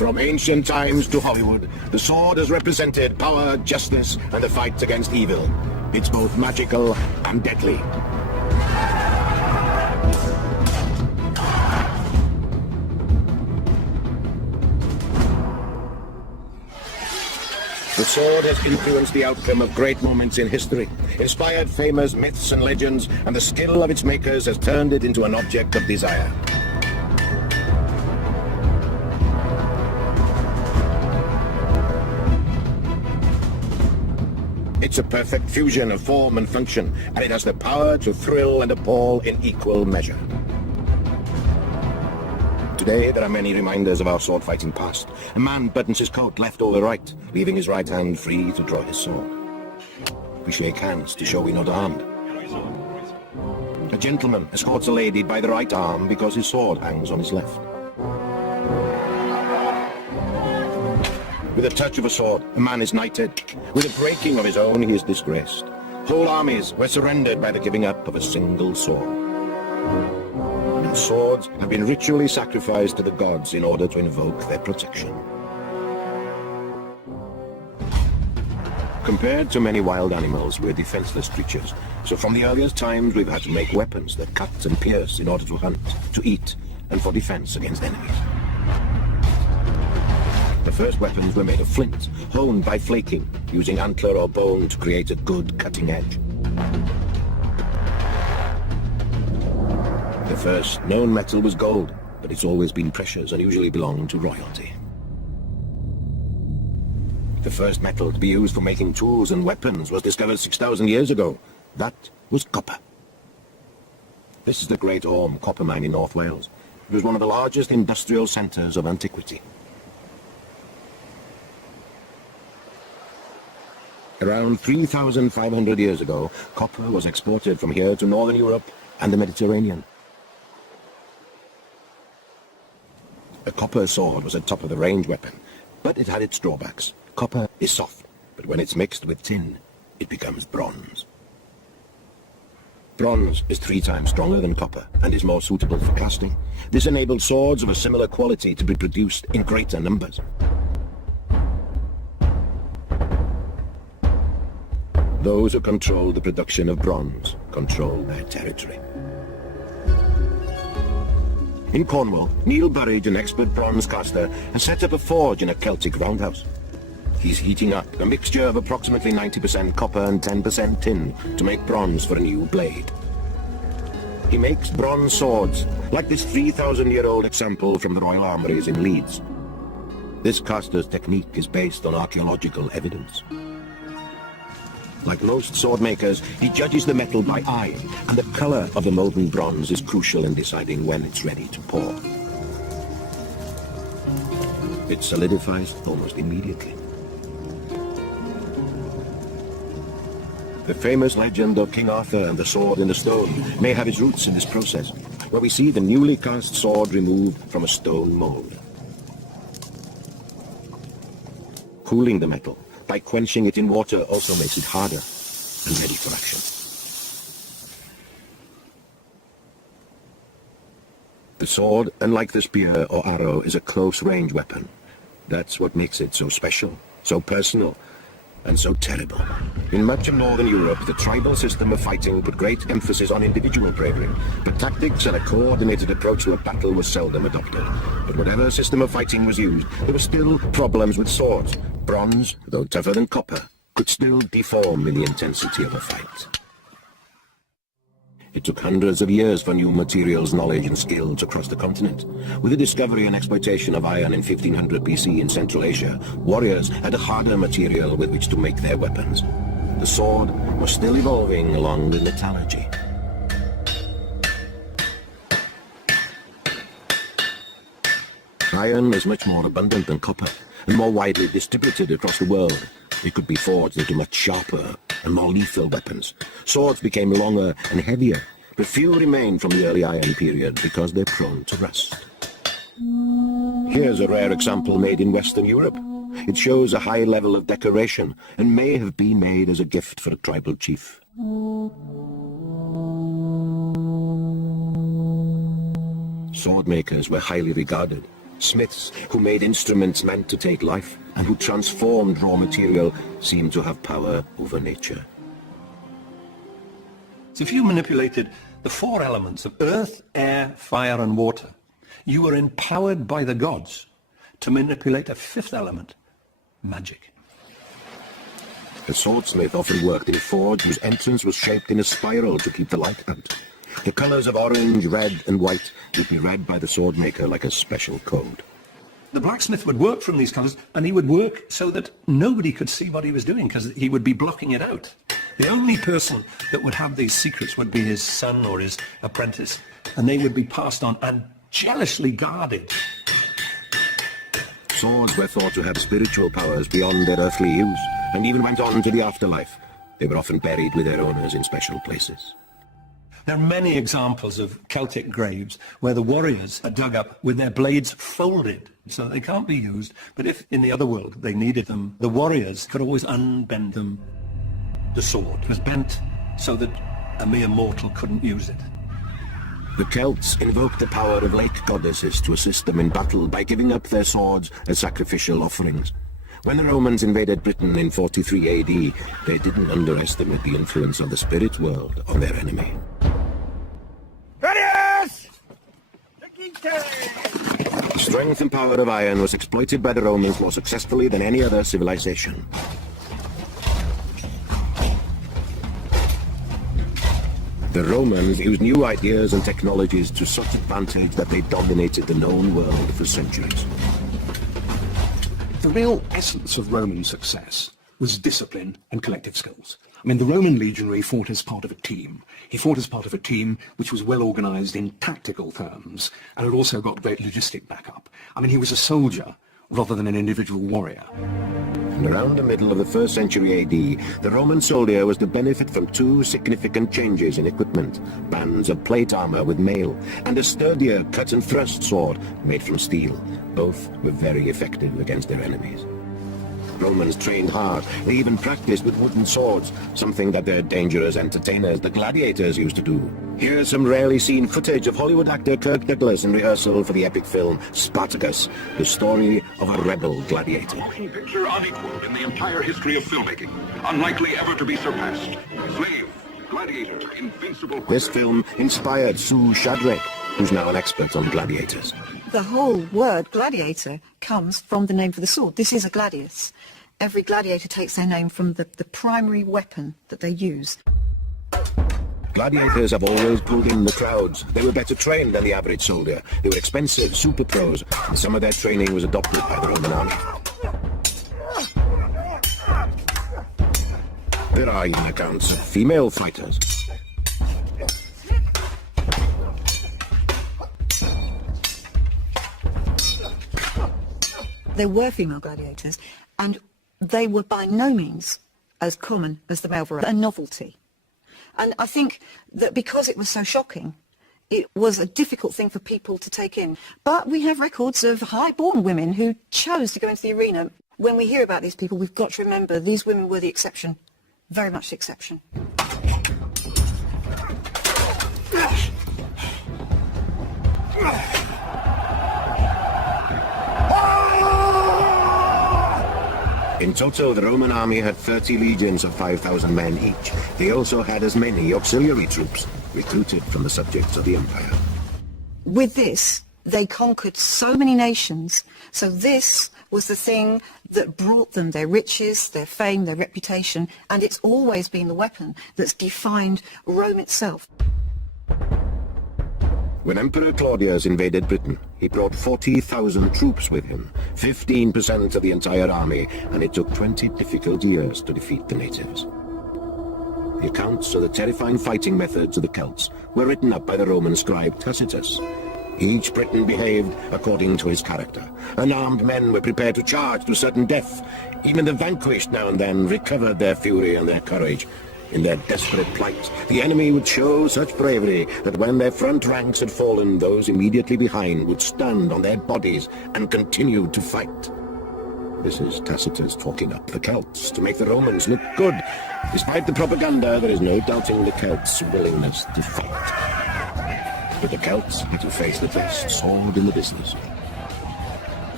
From ancient times to Hollywood, the sword has represented power, justice, and the fight against evil. It's both magical and deadly. The sword has influenced the outcome of great moments in history, inspired famous myths and legends, and the skill of its makers has turned it into an object of desire. It's a perfect fusion of form and function, and it has the power to thrill and appall in equal measure. Today, there are many reminders of our sword-fighting past. A man buttons his coat left over right, leaving his right hand free to draw his sword. We shake hands to show we're not armed. A gentleman escorts a lady by the right arm because his sword hangs on his left. With a touch of a sword, a man is knighted. With a breaking of his own, he is disgraced. Whole armies were surrendered by the giving up of a single sword. And swords have been ritually sacrificed to the gods in order to invoke their protection. Compared to many wild animals, we're defenseless creatures. So from the earliest times, we've had to make weapons that cut and pierce in order to hunt, to eat, and for defense against enemies. The first weapons were made of flint, honed by flaking, using antler or bone to create a good cutting edge. The first known metal was gold, but it's always been precious and usually belonged to royalty. The first metal to be used for making tools and weapons was discovered 6,000 years ago. That was copper. This is the Great Orme copper mine in North Wales. It was one of the largest industrial centres of antiquity. Around 3,500 years ago, copper was exported from here to Northern Europe and the Mediterranean. A copper sword was a top-of-the-range weapon, but it had its drawbacks. Copper is soft, but when it's mixed with tin, it becomes bronze. Bronze is 3 times stronger than copper and is more suitable for casting. This enabled swords of a similar quality to be produced in greater numbers. Those who control the production of bronze control their territory. In Cornwall, Neil Burridge, an expert bronze caster, has set up a forge in a Celtic roundhouse. He's heating up a mixture of approximately 90% copper and 10% tin to make bronze for a new blade. He makes bronze swords, like this 3,000-year-old example from the Royal Armouries in Leeds. This caster's technique is based on archaeological evidence. Like most sword makers, he judges the metal by eye, and the color of the molten bronze is crucial in deciding when it's ready to pour. It solidifies almost immediately. The famous legend of King Arthur and the sword in the stone may have its roots in this process, where we see the newly cast sword removed from a stone mold. Cooling the metal by quenching it in water also makes it harder and ready for action. The sword, unlike the spear or arrow, is a close-range weapon. That's what makes it so special, so personal, and so terrible. In much of Northern Europe, the tribal system of fighting put great emphasis on individual bravery, but tactics and a coordinated approach to a battle was seldom adopted. But whatever system of fighting was used, there were still problems with swords. Bronze, though tougher than copper, could still deform in the intensity of a fight. It took hundreds of years for new materials, knowledge and skill to cross the continent. With the discovery and exploitation of iron in 1500 BC in Central Asia, warriors had a harder material with which to make their weapons. The sword was still evolving along with metallurgy. Iron is much more abundant than copper, and more widely distributed across the world. It could be forged into much sharper and more lethal weapons. Swords became longer and heavier, but few remain from the early Iron period because they're prone to rust. Here's a rare example made in Western Europe. It shows a high level of decoration and may have been made as a gift for a tribal chief. Sword makers were highly regarded. Smiths who made instruments meant to take life and who transformed raw material seemed to have power over nature. So if you manipulated the four elements of earth, air, fire and water, you were empowered by the gods to manipulate a fifth element, magic. The swordsmith often worked in a forge whose entrance was shaped in a spiral to keep the light out. The colors of orange, red and white would be read by the swordmaker like a special code. The blacksmith would work from these colors, and he would work so that nobody could see what he was doing, because he would be blocking it out. The only person that would have these secrets would be his son or his apprentice, and they would be passed on and jealously guarded. Swords were thought to have spiritual powers beyond their earthly use, and even went on to the afterlife. They were often buried with their owners in special places. There are many examples of Celtic graves where the warriors are dug up with their blades folded so that they can't be used, but if in the other world they needed them, the warriors could always unbend them. The sword was bent so that a mere mortal couldn't use it. The Celts invoked the power of lake goddesses to assist them in battle by giving up their swords as sacrificial offerings. When the Romans invaded Britain in 43 AD, they didn't underestimate the influence of the spirit world on their enemy. The strength and power of iron was exploited by the Romans more successfully than any other civilization. The Romans used new ideas and technologies to such advantage that they dominated the known world for centuries. The real essence of Roman success was discipline and collective skills. I mean, the Roman legionary fought as part of a team. He fought as part of a team which was well organized in tactical terms, and had also got great logistic backup. I mean, he was a soldier rather than an individual warrior. And around the middle of the 1st century AD, the Roman soldier was to benefit from two significant changes in equipment: bands of plate armor with mail, and a sturdier cut-and-thrust sword made from steel. Both were very effective against their enemies. Romans trained hard. They even practiced with wooden swords, something that their dangerous entertainers, the gladiators, used to do. Here's some rarely seen footage of Hollywood actor Kirk Douglas in rehearsal for the epic film Spartacus, the story of a rebel gladiator. Motion picture unequaled in the entire history of filmmaking, unlikely ever to be surpassed. Slave, gladiator, invincible. This film inspired Sue Shadrach, who's now an expert on gladiators. The whole word gladiator comes from the name for the sword. This is a gladius. Every gladiator takes their name from the primary weapon that they use. Gladiators have always pulled in the crowds. They were better trained than the average soldier. They were expensive, super pros, and some of their training was adopted by the Roman army. There are even accounts of female fighters. There were female gladiators, and they were by no means as common as the male variety, a novelty. And I think that because it was so shocking, it was a difficult thing for people to take in. But we have records of high-born women who chose to go into the arena. When we hear about these people, we've got to remember these women were the exception, very much the exception. In total, the Roman army had 30 legions of 5,000 men each. They also had as many auxiliary troops recruited from the subjects of the empire. With this, they conquered so many nations. So this was the thing that brought them their riches, their fame, their reputation, and it's always been the weapon that's defined Rome itself. When Emperor Claudius invaded Britain, he brought 40,000 troops with him, 15% of the entire army, and it took 20 difficult years to defeat the natives. The accounts of the terrifying fighting methods of the Celts were written up by the Roman scribe Tacitus. Each Briton behaved according to his character. Unarmed men were prepared to charge to certain death. Even the vanquished now and then recovered their fury and their courage. In their desperate plight, the enemy would show such bravery that when their front ranks had fallen, those immediately behind would stand on their bodies and continue to fight. This is Tacitus talking up the Celts to make the Romans look good. Despite the propaganda, there is no doubting the Celts' willingness to fight. But the Celts had to face the best sword in the business.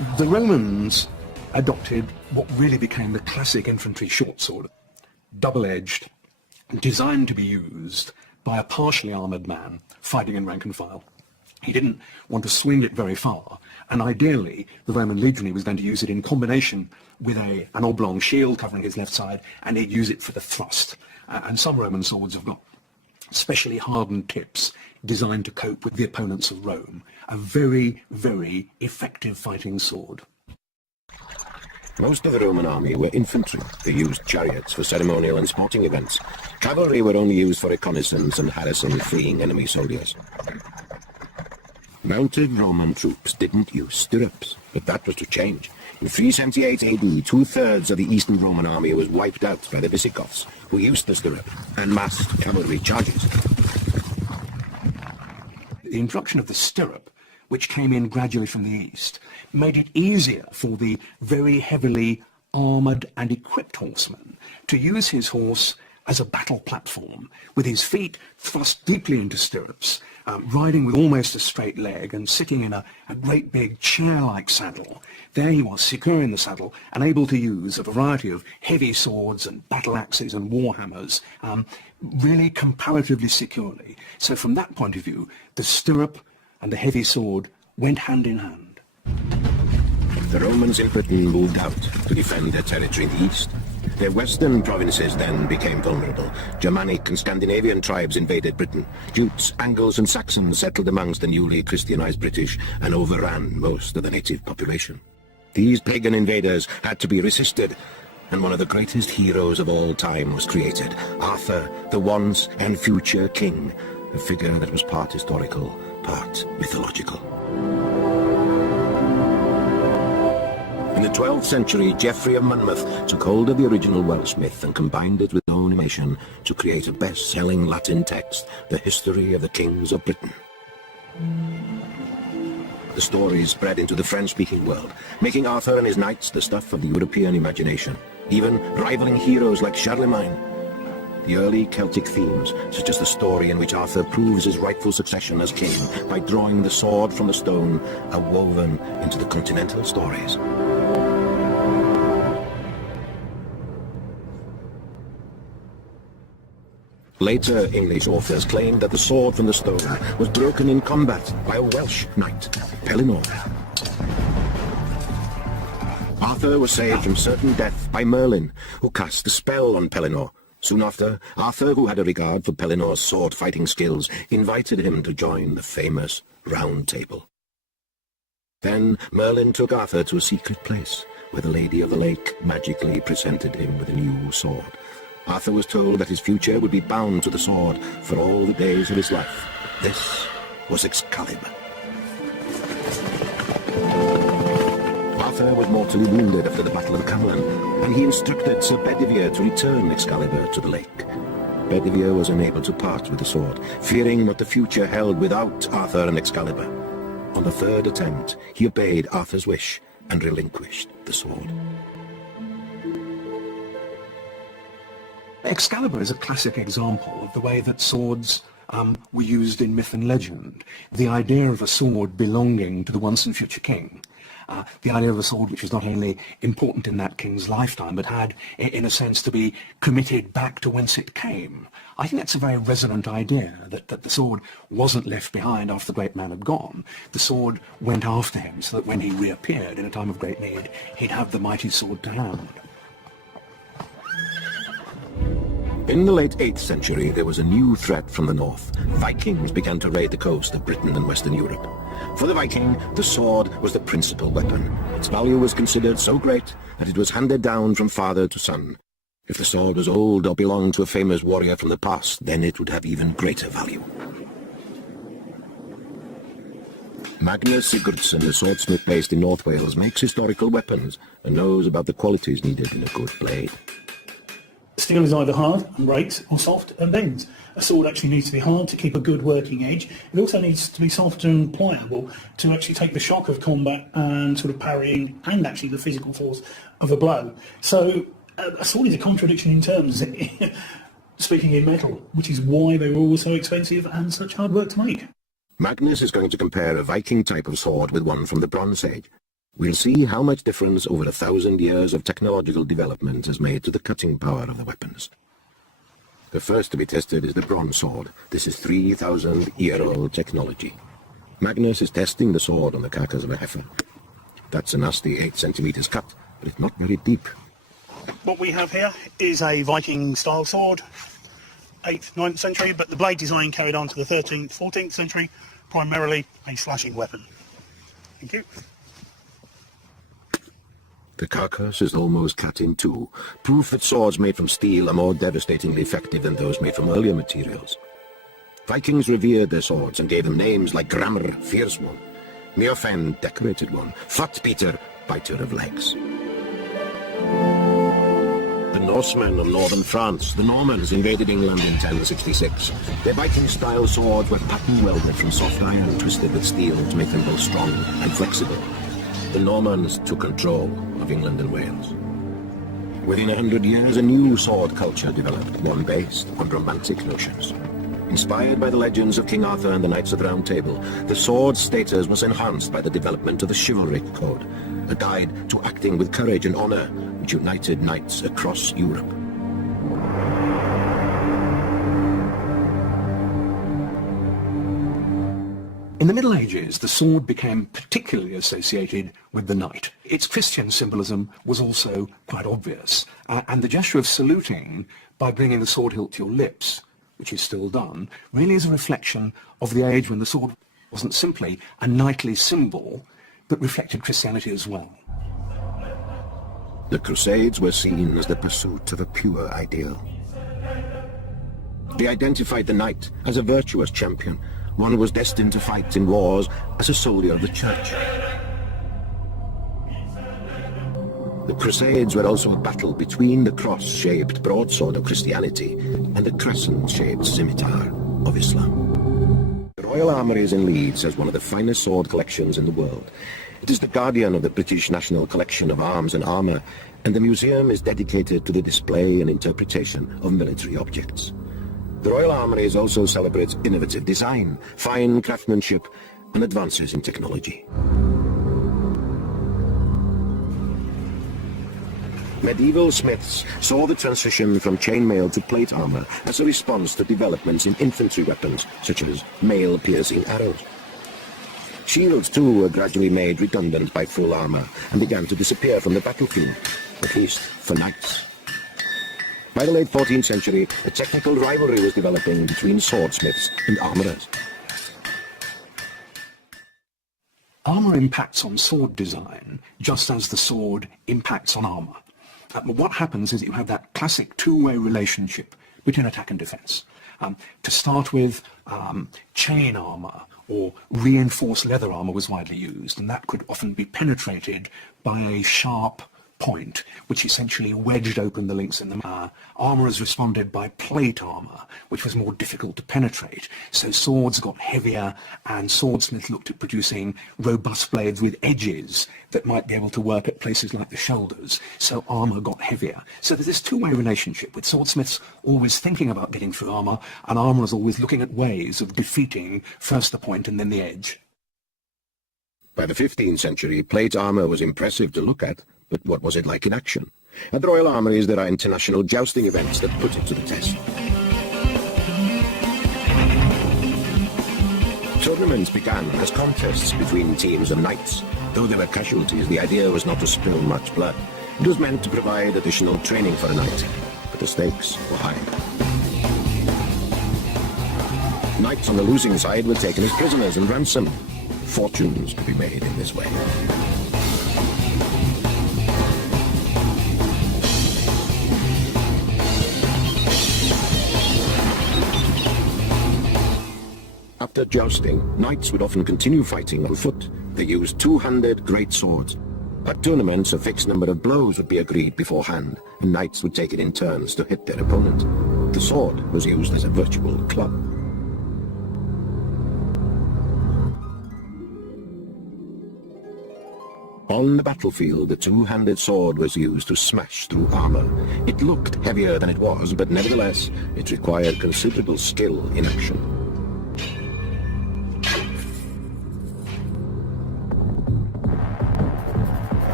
The Romans adopted what really became the classic infantry short sword, double-edged, designed to be used by a partially armoured man fighting in rank and file. He didn't want to swing it very far, and ideally the Roman legionary was going to use it in combination with an oblong shield covering his left side, and he'd use it for the thrust. And some Roman swords have got specially hardened tips designed to cope with the opponents of Rome. A very, very effective fighting sword. Most of the Roman army were infantry. They used chariots for ceremonial and sporting events. Cavalry were only used for reconnaissance and harassing fleeing enemy soldiers. Mounted Roman troops didn't use stirrups, but that was to change. In 378 AD, two-thirds of the Eastern Roman army was wiped out by the Visigoths, who used the stirrup and massed cavalry charges. The introduction of the stirrup, which came in gradually from the east, made it easier for the very heavily armoured and equipped horseman to use his horse as a battle platform, with his feet thrust deeply into stirrups, riding with almost a straight leg and sitting in a great big chair-like saddle. There he was, secure in the saddle and able to use a variety of heavy swords and battle axes and war hammers, really comparatively securely. So from that point of view, the stirrup and the heavy sword went hand in hand. The Romans in Britain moved out to defend their territory in the east. Their western provinces then became vulnerable. Germanic and Scandinavian tribes invaded Britain. Jutes, Angles and Saxons settled amongst the newly Christianized British and overran most of the native population. These pagan invaders had to be resisted, and one of the greatest heroes of all time was created, Arthur, the once and future king, a figure that was part historical, part mythological. In the 12th century, Geoffrey of Monmouth took hold of the original Welsh myth and combined it with his own animation to create a best-selling Latin text, The History of the Kings of Britain. The story spread into the French-speaking world, making Arthur and his knights the stuff of the European imagination, even rivaling heroes like Charlemagne. The early Celtic themes, such as the story in which Arthur proves his rightful succession as king by drawing the sword from the stone, are woven into the continental stories. Later English authors claimed that the sword from the stone was broken in combat by a Welsh knight, Pellinore. Arthur was saved from certain death by Merlin, who cast a spell on Pellinore. Soon after, Arthur, who had a regard for Pellinore's sword-fighting skills, invited him to join the famous Round Table. Then Merlin took Arthur to a secret place, where the Lady of the Lake magically presented him with a new sword. Arthur was told that his future would be bound to the sword for all the days of his life. This was Excalibur. Arthur was mortally wounded after the Battle of Camlan, and he instructed Sir Bedivere to return Excalibur to the lake. Bedivere was unable to part with the sword, fearing what the future held without Arthur and Excalibur. On the third attempt, he obeyed Arthur's wish and relinquished the sword. Excalibur is a classic example of the way that swords were used in myth and legend. The idea of a sword belonging to the once and future king. The idea of a sword which was not only important in that king's lifetime, but had, in a sense, to be committed back to whence it came. I think that's a very resonant idea, that the sword wasn't left behind after the great man had gone. The sword went after him, so that when he reappeared in a time of great need, he'd have the mighty sword to hand. In the late 8th century, there was a new threat from the north. Vikings began to raid the coast of Britain and Western Europe. For the Viking, the sword was the principal weapon. Its value was considered so great that it was handed down from father to son. If the sword was old or belonged to a famous warrior from the past, then it would have even greater value. Magnus Sigurdsson, the swordsmith based in North Wales, makes historical weapons and knows about the qualities needed in a good blade. Steel is either hard and breaks or soft and bends. A sword actually needs to be hard to keep a good working edge. It also needs to be soft and pliable to actually take the shock of combat and sort of parrying and actually the physical force of a blow. So a sword is a contradiction in terms, speaking in metal, which is why they were all so expensive and such hard work to make. Magnus is going to compare a Viking type of sword with one from the Bronze Age. We'll see how much difference over 1,000 years of technological development has made to the cutting power of the weapons. The first to be tested is the bronze sword. This is 3,000-year-old technology. Magnus is testing the sword on the carcass of a heifer. That's a nasty 8 centimeters cut, but it's not very deep. What we have here is a Viking-style sword, 8th, 9th century, but the blade design carried on to the 13th, 14th century, primarily a slashing weapon. Thank you. The carcass is almost cut in two, proof that swords made from steel are more devastatingly effective than those made from earlier materials. Vikings revered their swords and gave them names like Gramr, Fierce One, Mjolnir, Decorated One, Fotpeter, Biter of Legs. The Norsemen of northern France, the Normans, invaded England in 1066. Their Viking-style swords were pattern-welded from soft iron twisted with steel to make them both strong and flexible. The Normans took control of England and Wales. Within 100 years, a new sword culture developed, one based on romantic notions. Inspired by the legends of King Arthur and the Knights of the Round Table, the sword's status was enhanced by the development of the chivalric code, a guide to acting with courage and honor, which united knights across Europe. In the Middle Ages, the sword became particularly associated with the knight. Its Christian symbolism was also quite obvious, and the gesture of saluting by bringing the sword hilt to your lips, which is still done, really is a reflection of the age when the sword wasn't simply a knightly symbol, but reflected Christianity as well. The Crusades were seen as the pursuit of a pure ideal. They identified the knight as a virtuous champion, one who was destined to fight in wars as a soldier of the church. The Crusades were also a battle between the cross-shaped broadsword of Christianity and the crescent-shaped scimitar of Islam. The Royal Armouries in Leeds has one of the finest sword collections in the world. It is the guardian of the British National Collection of Arms and Armour, and the museum is dedicated to the display and interpretation of military objects. The Royal Armouries also celebrates innovative design, fine craftsmanship, and advances in technology. Medieval smiths saw the transition from chainmail to plate armour as a response to developments in infantry weapons, such as mail-piercing arrows. Shields, too, were gradually made redundant by full armour and began to disappear from the battlefield, at least for knights. By the late 14th century, a technical rivalry was developing between swordsmiths and armourers. Armour impacts on sword design just as the sword impacts on armour. What happens is that you have that classic two-way relationship between attack and defence. To start with, chain armour or reinforced leather armour was widely used, and that could often be penetrated by a sharp point, which essentially wedged open the links in the armourers responded by plate armour, which was more difficult to penetrate. So swords got heavier, and swordsmiths looked at producing robust blades with edges that might be able to work at places like the shoulders. So armour got heavier. So there's this two-way relationship, with swordsmiths always thinking about getting through armour, and armourers always looking at ways of defeating first the point and then the edge. By the 15th century, plate armour was impressive to look at, but what was it like in action? At the Royal Armouries, there are international jousting events that put it to the test. Tournaments began as contests between teams of knights. Though there were casualties, the idea was not to spill much blood. It was meant to provide additional training for a knight, but the stakes were high. Knights on the losing side were taken as prisoners and ransomed. Fortunes could be made in this way. After jousting, knights would often continue fighting on foot. They used two-handed great swords. At tournaments, a fixed number of blows would be agreed beforehand, and knights would take it in turns to hit their opponent. The sword was used as a virtual club. On the battlefield, the two-handed sword was used to smash through armor. It looked heavier than it was, but nevertheless, it required considerable skill in action.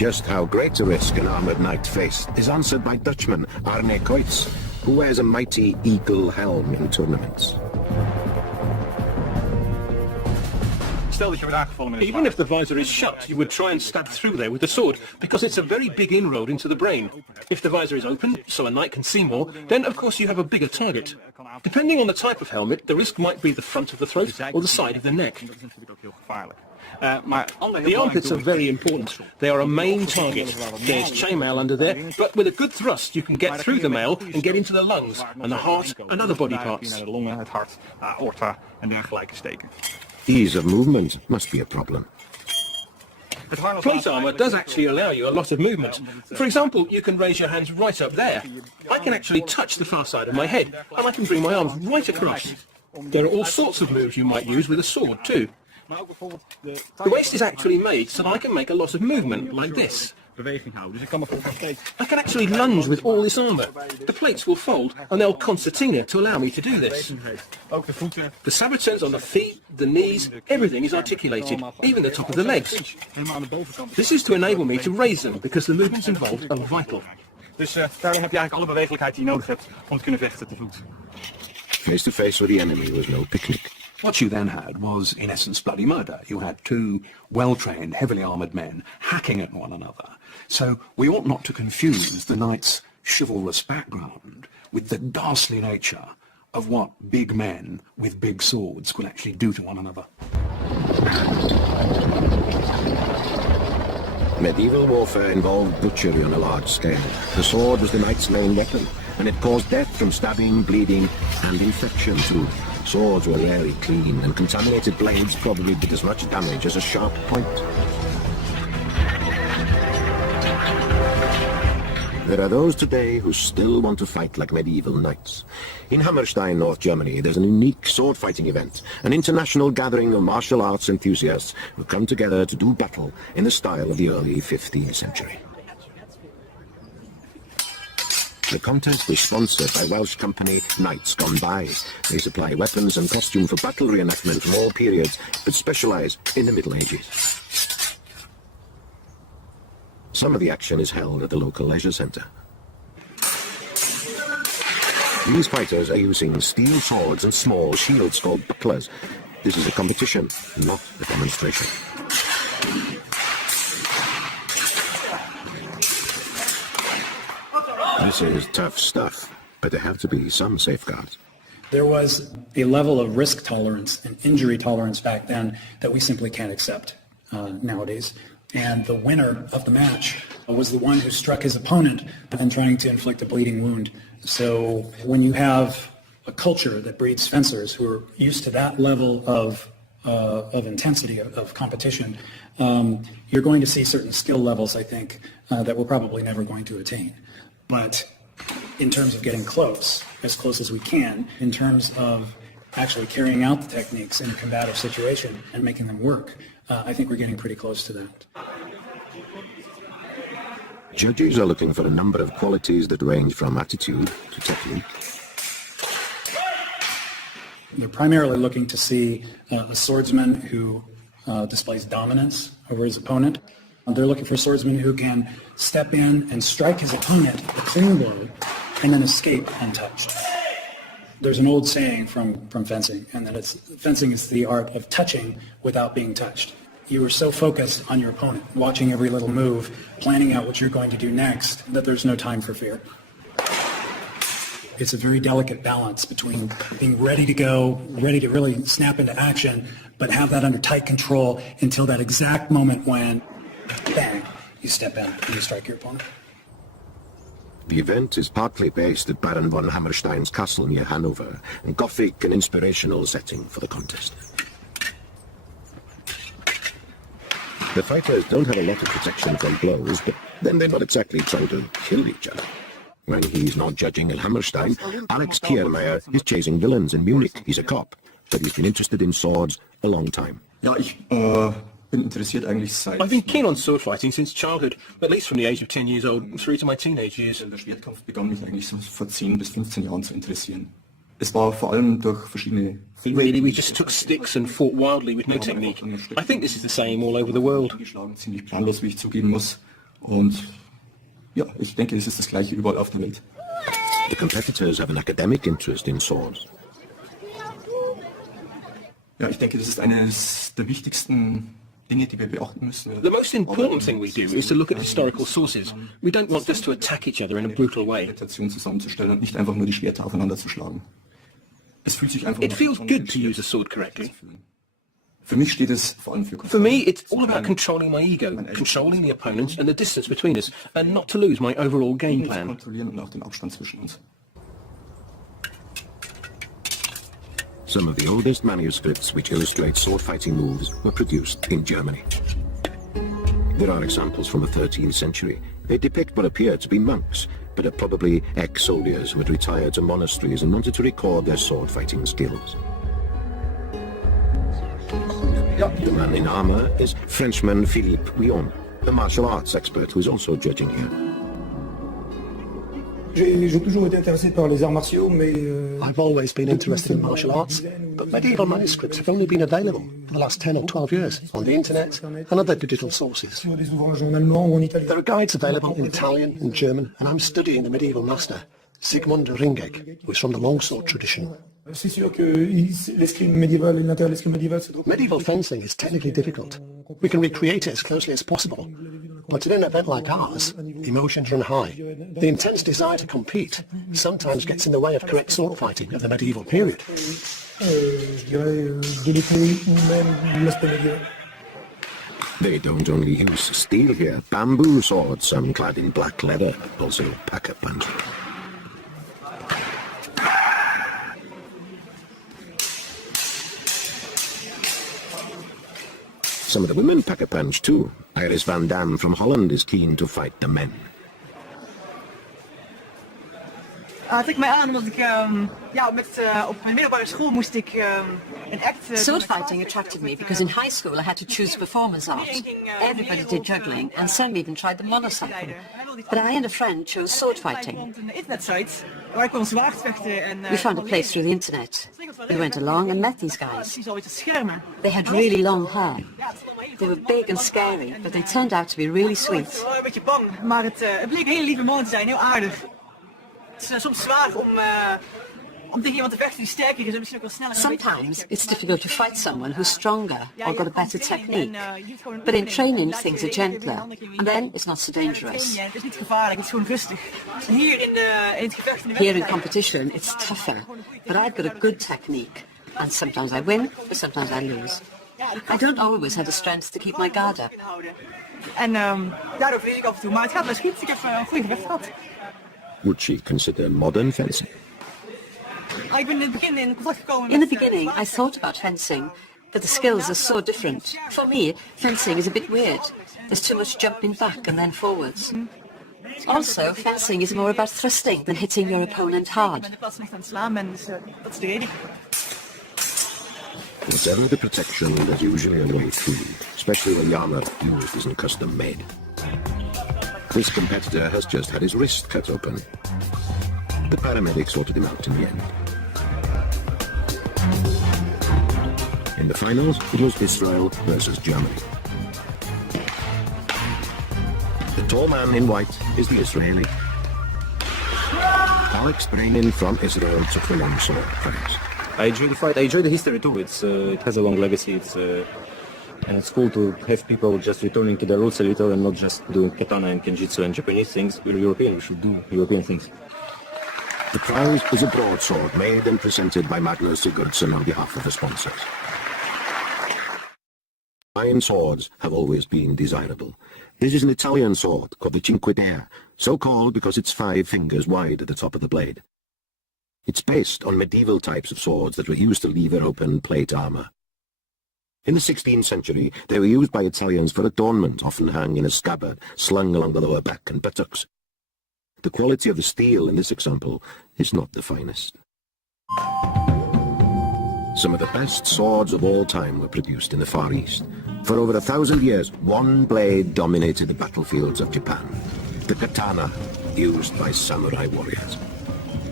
Just how great a risk an armoured knight faced is answered by Dutchman Arne Koitz, who wears a mighty eagle helm in tournaments. Even if the visor is shut, you would try and stab through there with the sword, because it's a very big inroad into the brain. If the visor is open, so a knight can see more, then of course you have a bigger target. Depending on the type of helmet, the risk might be the front of the throat or the side of the neck. The armpits are very important. They are a main target. There's chainmail under there, but with a good thrust you can get through the mail and get into the lungs and the heart and other body parts. Ease of movement must be a problem. Plate armour does actually allow you a lot of movement. For example, you can raise your hands right up there. I can actually touch the far side of my head, and I can bring my arms right across. There are all sorts of moves you might use with a sword too. The waist is actually made so that I can make a lot of movement like this. I can actually lunge with all this armour. The plates will fold and they'll concertina to allow me to do this. The saboteurs on the feet, the knees, everything is articulated, even the top of the legs. This is to enable me to raise them because the movements involved are vital. Face to face with the enemy was no picnic. What you then had was, in essence, bloody murder. You had two well-trained, heavily armoured men hacking at one another. So we ought not to confuse the knight's chivalrous background with the ghastly nature of what big men with big swords could actually do to one another. Medieval warfare involved butchery on a large scale. The sword was the knight's main weapon, and it caused death from stabbing, bleeding, and infection too. Swords were rarely clean, and contaminated blades probably did as much damage as a sharp point. There are those today who still want to fight like medieval knights. In Hammerstein, North Germany, there's an unique sword-fighting event, an international gathering of martial arts enthusiasts who come together to do battle in the style of the early 15th century. The contest is sponsored by Welsh company Knights Gone By. They supply weapons and costume for battle reenactment from all periods, but specialise in the Middle Ages. Some of the action is held at the local leisure centre. These fighters are using steel swords and small shields called bucklers. This is a competition, not a demonstration. This is tough stuff, but there have to be some safeguards. There was a level of risk tolerance and injury tolerance back then that we simply can't accept nowadays. And the winner of the match was the one who struck his opponent and trying to inflict a bleeding wound. So when you have a culture that breeds fencers who are used to that level of intensity of competition, you're going to see certain skill levels, I think, that we're probably never going to attain. But in terms of getting close, as close as we can, in terms of actually carrying out the techniques in a combative situation and making them work, I think we're getting pretty close to that. Judges are looking for a number of qualities that range from attitude to technique. They're primarily looking to see a swordsman who displays dominance over his opponent. They're looking for a swordsman who can step in and strike his opponent a clean blow and then escape untouched. There's an old saying from fencing, and that fencing is the art of touching without being touched. You are so focused on your opponent, watching every little move, planning out what you're going to do next, that there's no time for fear. It's a very delicate balance between being ready to go, ready to really snap into action, but have that under tight control until that exact moment when, bang, you step in and you strike your opponent. The event is partly based at Baron von Hammerstein's castle near Hanover, a Gothic and inspirational setting for the contest. The fighters don't have a lot of protection from blows, but then they're not exactly trying to kill each other. When he's not judging at Hammerstein, Alex Kiermaier is chasing villains in Munich. He's a cop, but he's been interested in swords a long time. I've been keen on sword fighting since childhood, at least from the age of 10 years old through to my teenage years. Der Schwertkampf begann mich eigentlich so vor 10 bis 15 Jahren zu interessieren. Es war vor allem durch verschiedene Really, we just took sticks and fought wildly with no technique. I think this is the same all over the world. Ziemlich planlos, wie ich zugeben muss. Und ja, ich denke, es ist das Gleiche überall auf der Welt. The competitors have an academic interest in swords. Ja, ich denke, das ist eines der wichtigsten Dinge, die wir beachten müssen. The most important thing we do is to look at historical sources. We don't want just to attack each other in a brutal way. Meditation zusammenzustellen und nicht einfach nur die Schwerter aufeinander zu schlagen. Es fühlt sich einfach It feels good to use a sword correctly. Für mich steht es vor allem für For me, it's all about controlling my ego, controlling the opponents and the distance between us, and not to lose my overall game plan. kontrollieren und auch den Abstand zwischen uns. Some of the oldest manuscripts which illustrate sword fighting moves were produced in Germany. There are examples from the 13th century. They depict what appear to be monks, but are probably ex-soldiers who had retired to monasteries and wanted to record their sword fighting skills. The man in armour is Frenchman Philippe Guillaume, a martial arts expert who is also judging here. J'ai toujours été intéressé par les arts martiaux, mais... I've always been interested in martial arts, but medieval manuscripts have only been available for the last 10 or 12 years on the internet and other digital sources. Sur des ouvrages en allemand ou en italien. There are guides available in Italian and German, and I'm studying the medieval master, Sigmund Ringeg, who is from the longsword tradition. C'est sûr que l'escrime médiéval et l'intérêt de l'escrime médiéval, c'est... Medieval fencing is technically difficult. We can recreate it as closely as possible. But in an event like ours, emotions run high. The intense desire to compete sometimes gets in the way of correct sword fighting of the medieval period. Je dirais de l'épée ou même de l'aspect médiéval. They don't only use steel here. Bamboo swords, some clad in black leather, also pack-a-punch. Some of the women pack a punch too. Iris van Dam from Holland is keen to fight the men. Het trekt mij aan omdat ik op mijn middelbare school moest ik een act... Sword fighting attracted me because in high school I had to choose performance art. Everybody did juggling and some even tried the motorcycle. But I and a friend chose sword fighting. We found a place through the internet. We went along and met these guys. They had really long hair. They were big and scary, but they turned out to be really sweet. Ik was wel een beetje bang, maar het bleek hele lieve mannen te zijn, heel aardig. Het is soms zwaar om tegen iemand te vechten die sterker is en misschien ook wel sneller. Sometimes it's difficult to fight someone who's stronger or got a better technique. But in training things are gentler, and then it's not so dangerous. Het is niet gevaarlijk, het is gewoon rustig. Hier in het gevecht... Here in competition it's tougher, but I've got a good technique. And sometimes I win, but sometimes I lose. I don't always have the strength to keep my guard up. En daardoor verlies ik af en toe, maar het gaat wel goed. Ik heb een goede gevecht gehad. Would she consider modern fencing? Ik ben in het begin in contact gekomen met... In the beginning, I thought about fencing, but the skills are so different. For me, fencing is a bit weird. There's too much jumping back and then forwards. Also, fencing is more about thrusting than hitting your opponent hard. Dat is de reden. Whatever the protection, there's usually a way through, especially when the armor used isn't custom made. This competitor has just had his wrist cut open. The paramedics sorted him out in the end. In the finals, it was Israel versus Germany. The tall man in white is the Israeli. Alex Brenin from Israel took the long sword prize. I enjoy the fight. I enjoy the history too. It has a long legacy. And it's cool to have people just returning to their roots a little and not just doing katana and kenjutsu and Japanese things. We're European. We should do European things. The prize is a broadsword made and presented by Magnus Sigurdsson on behalf of the sponsors. Iron swords have always been desirable. This is an Italian sword called the Cinque Terre, so called because it's 5 fingers wide at the top of the blade. It's based on medieval types of swords that were used to lever open plate armor. In the 16th century, they were used by Italians for adornment, often hung in a scabbard, slung along the lower back and buttocks. The quality of the steel in this example is not the finest. Some of the best swords of all time were produced in the Far East. For over 1,000 years, one blade dominated the battlefields of Japan, the katana, used by samurai warriors.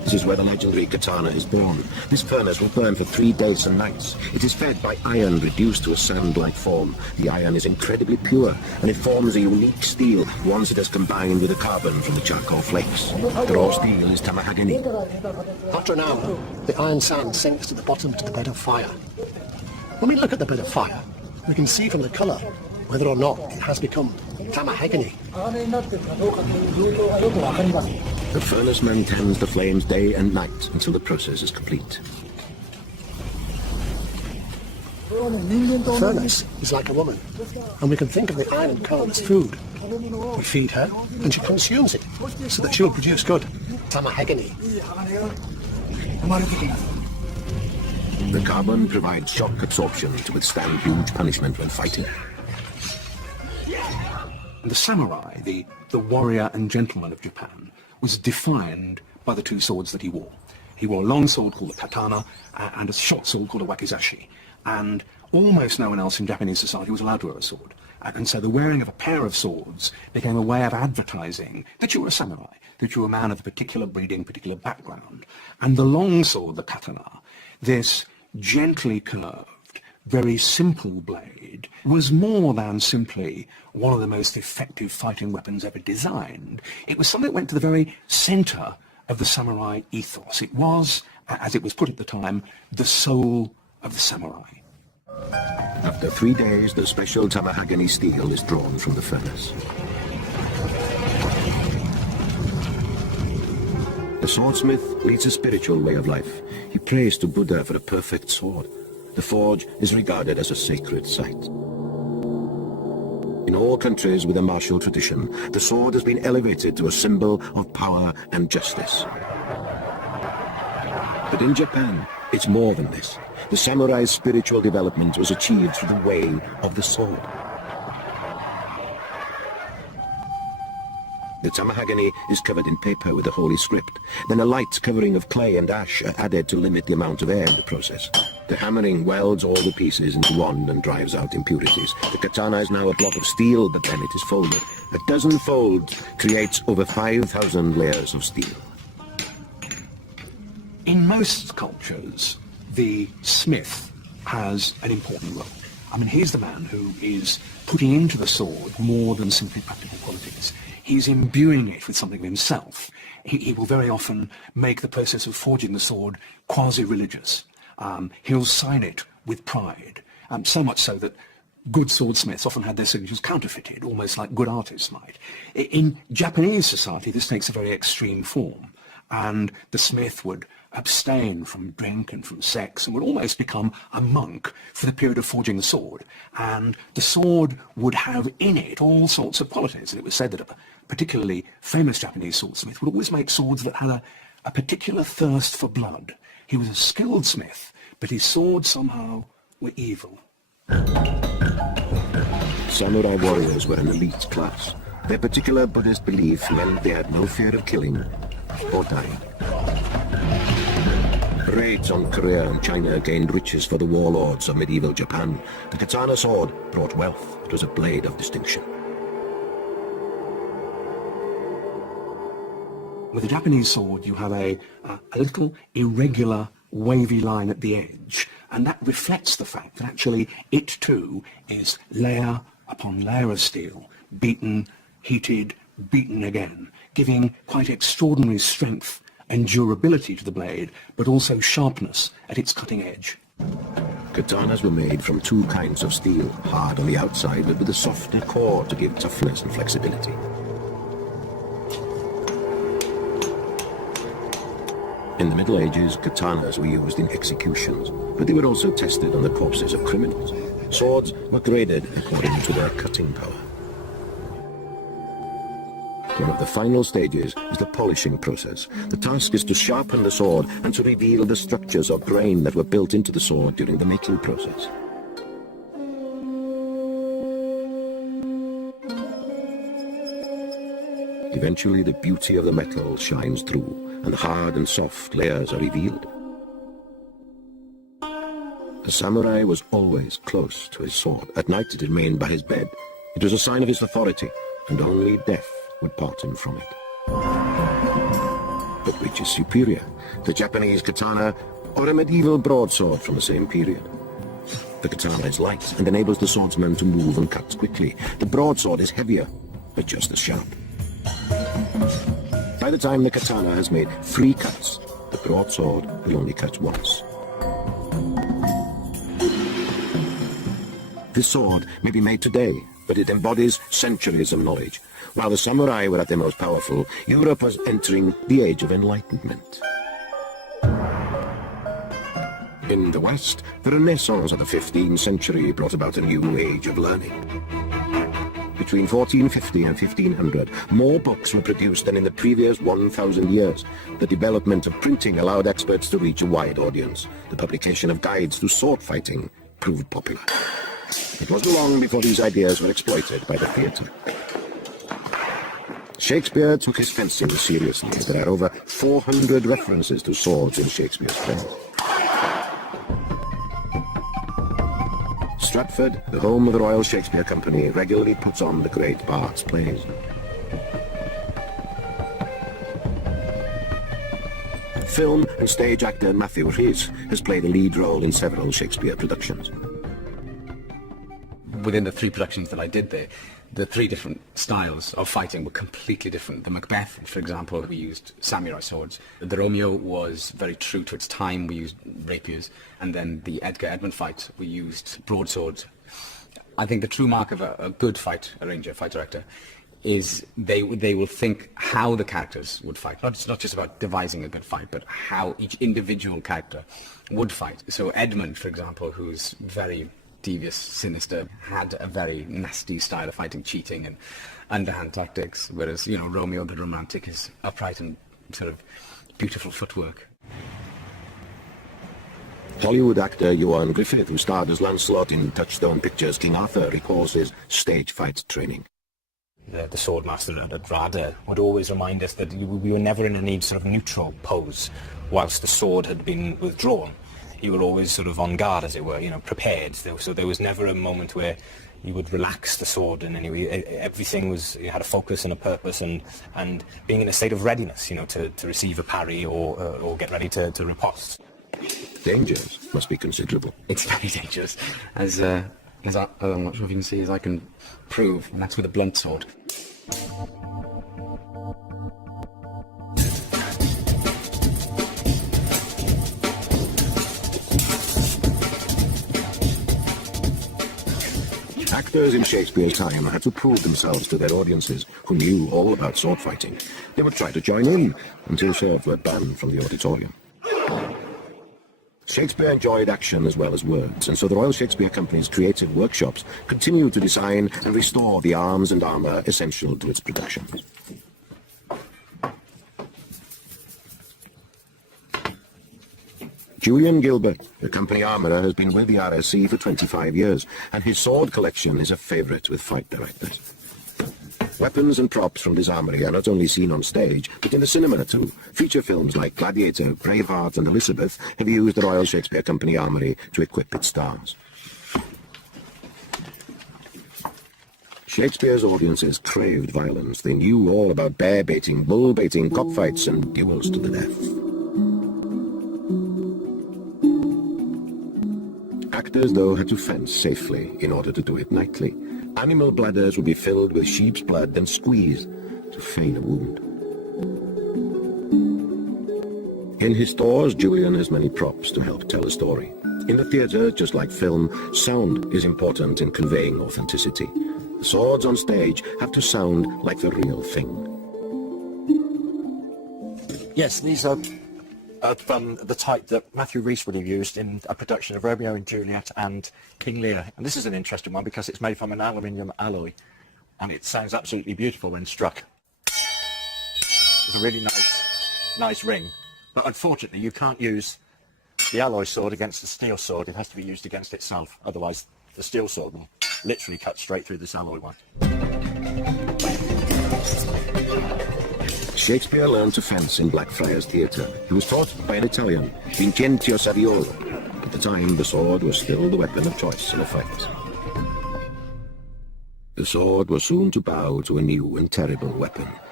This is where the legendary katana is born. This furnace will burn for 3 days and nights. It is fed by iron reduced to a sand-like form. The iron is incredibly pure, and it forms a unique steel once it has combined with the carbon from the charcoal flakes. The raw steel is tamahagani. After an hour, the iron sand sinks to the bottom to the bed of fire. When we look at the bed of fire, we can see from the colour whether or not it has become tamahagani. The furnace man tends the flames day and night until the process is complete. The furnace is like a woman, and we can think of the iron coal as food. We feed her, and she consumes it, so that she will produce good tamahagani. The carbon provides shock absorption to withstand huge punishment when fighting. The samurai, the warrior and gentleman of Japan, was defined by the two swords that he wore. He wore a long sword called a katana and a short sword called a wakizashi. And almost no one else in Japanese society was allowed to wear a sword. And so the wearing of a pair of swords became a way of advertising that you were a samurai, that you were a man of a particular breeding, particular background. And the long sword, the katana, this gently curved, very simple blade, was more than simply one of the most effective fighting weapons ever designed. It was something that went to the very centre of the samurai ethos. It was, as it was put at the time, the soul of the samurai. After 3 days, the special tamahagani steel is drawn from the furnace. The swordsmith leads a spiritual way of life. He prays to Buddha for a perfect sword. The forge is regarded as a sacred site. In all countries with a martial tradition, the sword has been elevated to a symbol of power and justice. But in Japan, it's more than this. The samurai's spiritual development was achieved through the way of the sword. The tamahagani is covered in paper with the holy script. Then a light covering of clay and ash are added to limit the amount of air in the process. The hammering welds all the pieces into one and drives out impurities. The katana is now a block of steel, but then it is folded. A dozen folds creates over 5,000 layers of steel. In most cultures, the smith has an important role. I mean, he's the man who is putting into the sword more than simply practical qualities. He's imbuing it with something of himself. He will very often make the process of forging the sword quasi-religious. He'll sign it with pride, so much so that good swordsmiths often had their signatures counterfeited, almost like good artists might. In Japanese society, this takes a very extreme form, and the smith would abstain from drink and from sex and would almost become a monk for the period of forging the sword. And the sword would have in it all sorts of qualities. And it was said that a particularly famous Japanese swordsmith would always make swords that had a particular thirst for blood. He was a skilled smith, but his swords somehow were evil. Samurai warriors were an elite class. Their particular Buddhist belief meant they had no fear of killing or dying. Raids on Korea and China gained riches for the warlords of medieval Japan. The katana sword brought wealth. It was a blade of distinction. With a Japanese sword, you have a little irregular, wavy line at the edge, and that reflects the fact that actually it too is layer upon layer of steel, beaten, heated, beaten again, giving quite extraordinary strength and durability to the blade, but also sharpness at its cutting edge. Katanas were made from two kinds of steel, hard on the outside but with a softer core to give toughness and flexibility. In the Middle Ages, katanas were used in executions, but they were also tested on the corpses of criminals. Swords were graded according to their cutting power. One of the final stages is the polishing process. The task is to sharpen the sword and to reveal the structures or grain that were built into the sword during the making process. Eventually, the beauty of the metal shines through, and hard and soft layers are revealed. The samurai was always close to his sword. At night it remained by his bed. It was a sign of his authority, and only death would part him from it. but which is superior, the Japanese katana or a medieval broadsword from the same period? The katana is light and enables the swordsman to move and cut quickly. The broadsword is heavier, but just as sharp. By the time the katana has made 3 cuts, the broadsword will only cut once. This sword may be made today, but it embodies centuries of knowledge. While the samurai were at their most powerful, Europe was entering the Age of Enlightenment. In the West, the Renaissance of the 15th century brought about a new age of learning. Between 1450 and 1500, more books were produced than in the previous 1,000 years. The development of printing allowed experts to reach a wide audience. The publication of guides to sword fighting proved popular. It wasn't long before these ideas were exploited by the theatre. Shakespeare took his fencing seriously. There are over 400 references to swords in Shakespeare's plays. Stratford, the home of the Royal Shakespeare Company, regularly puts on the great Bart's plays. Film and stage actor Matthew Rhys has played a lead role in several Shakespeare productions. Within the 3 productions that I did there, the 3 different styles of fighting were completely different. The Macbeth, for example, we used samurai swords. The Romeo was very true to its time. We used rapiers. And then the Edgar Edmund fight, we used broadswords. I think the true mark of a good fight arranger, fight director, is they will think how the characters would fight. It's not just about devising a good fight, but how each individual character would fight. So Edmund, for example, who's very devious, sinister, had a very nasty style of fighting, cheating and underhand tactics, whereas, Romeo the romantic is upright and sort of beautiful footwork. Hollywood actor Johan Griffith, who starred as Lancelot in Touchstone Pictures' King Arthur, recalls his stage fight training. The swordmaster at RADA would always remind us that we were never in any sort of neutral pose whilst the sword had been withdrawn. You were always sort of on guard, as it were, prepared. So there was never a moment where you would relax the sword in any way. Everything was, you had a focus and a purpose, and being in a state of readiness, to receive a parry or get ready to riposte. Dangers must be considerable. It's very dangerous, as I'm not sure if you can see, as I can prove, and that's with a blunt sword. Actors in Shakespeare's time had to prove themselves to their audiences who knew all about sword fighting. They would try to join in until swords were banned from the auditorium. Shakespeare enjoyed action as well as words, and so the Royal Shakespeare Company's creative workshops continued to design and restore the arms and armour essential to its production. Julian Gilbert, the company armourer, has been with the RSC for 25 years, and his sword collection is a favourite with fight directors. Weapons and props from this armoury are not only seen on stage, but in the cinema too. Feature films like Gladiator, Braveheart and Elizabeth have used the Royal Shakespeare Company armoury to equip its stars. Shakespeare's audiences craved violence. They knew all about bear baiting, bull baiting, cockfights and duels to the death. Actors, though, had to fence safely in order to do it nightly. Animal bladders would be filled with sheep's blood and squeezed to feign a wound. In his stores, Julian has many props to help tell a story. In the theatre, just like film, sound is important in conveying authenticity. The swords on stage have to sound like the real thing. Yes, these are the type that Matthew Rhys would have used in a production of Romeo and Juliet and King Lear. And this is an interesting one because it's made from an aluminium alloy, and it sounds absolutely beautiful when struck. It's a really nice ring, but unfortunately you can't use the alloy sword against the steel sword. It has to be used against itself, otherwise the steel sword will literally cut straight through this alloy one. Shakespeare learned to fence in Blackfriars Theatre. He was taught by an Italian, Vincenzio Saviolo. At the time, the sword was still the weapon of choice in a fight. The sword was soon to bow to a new and terrible weapon,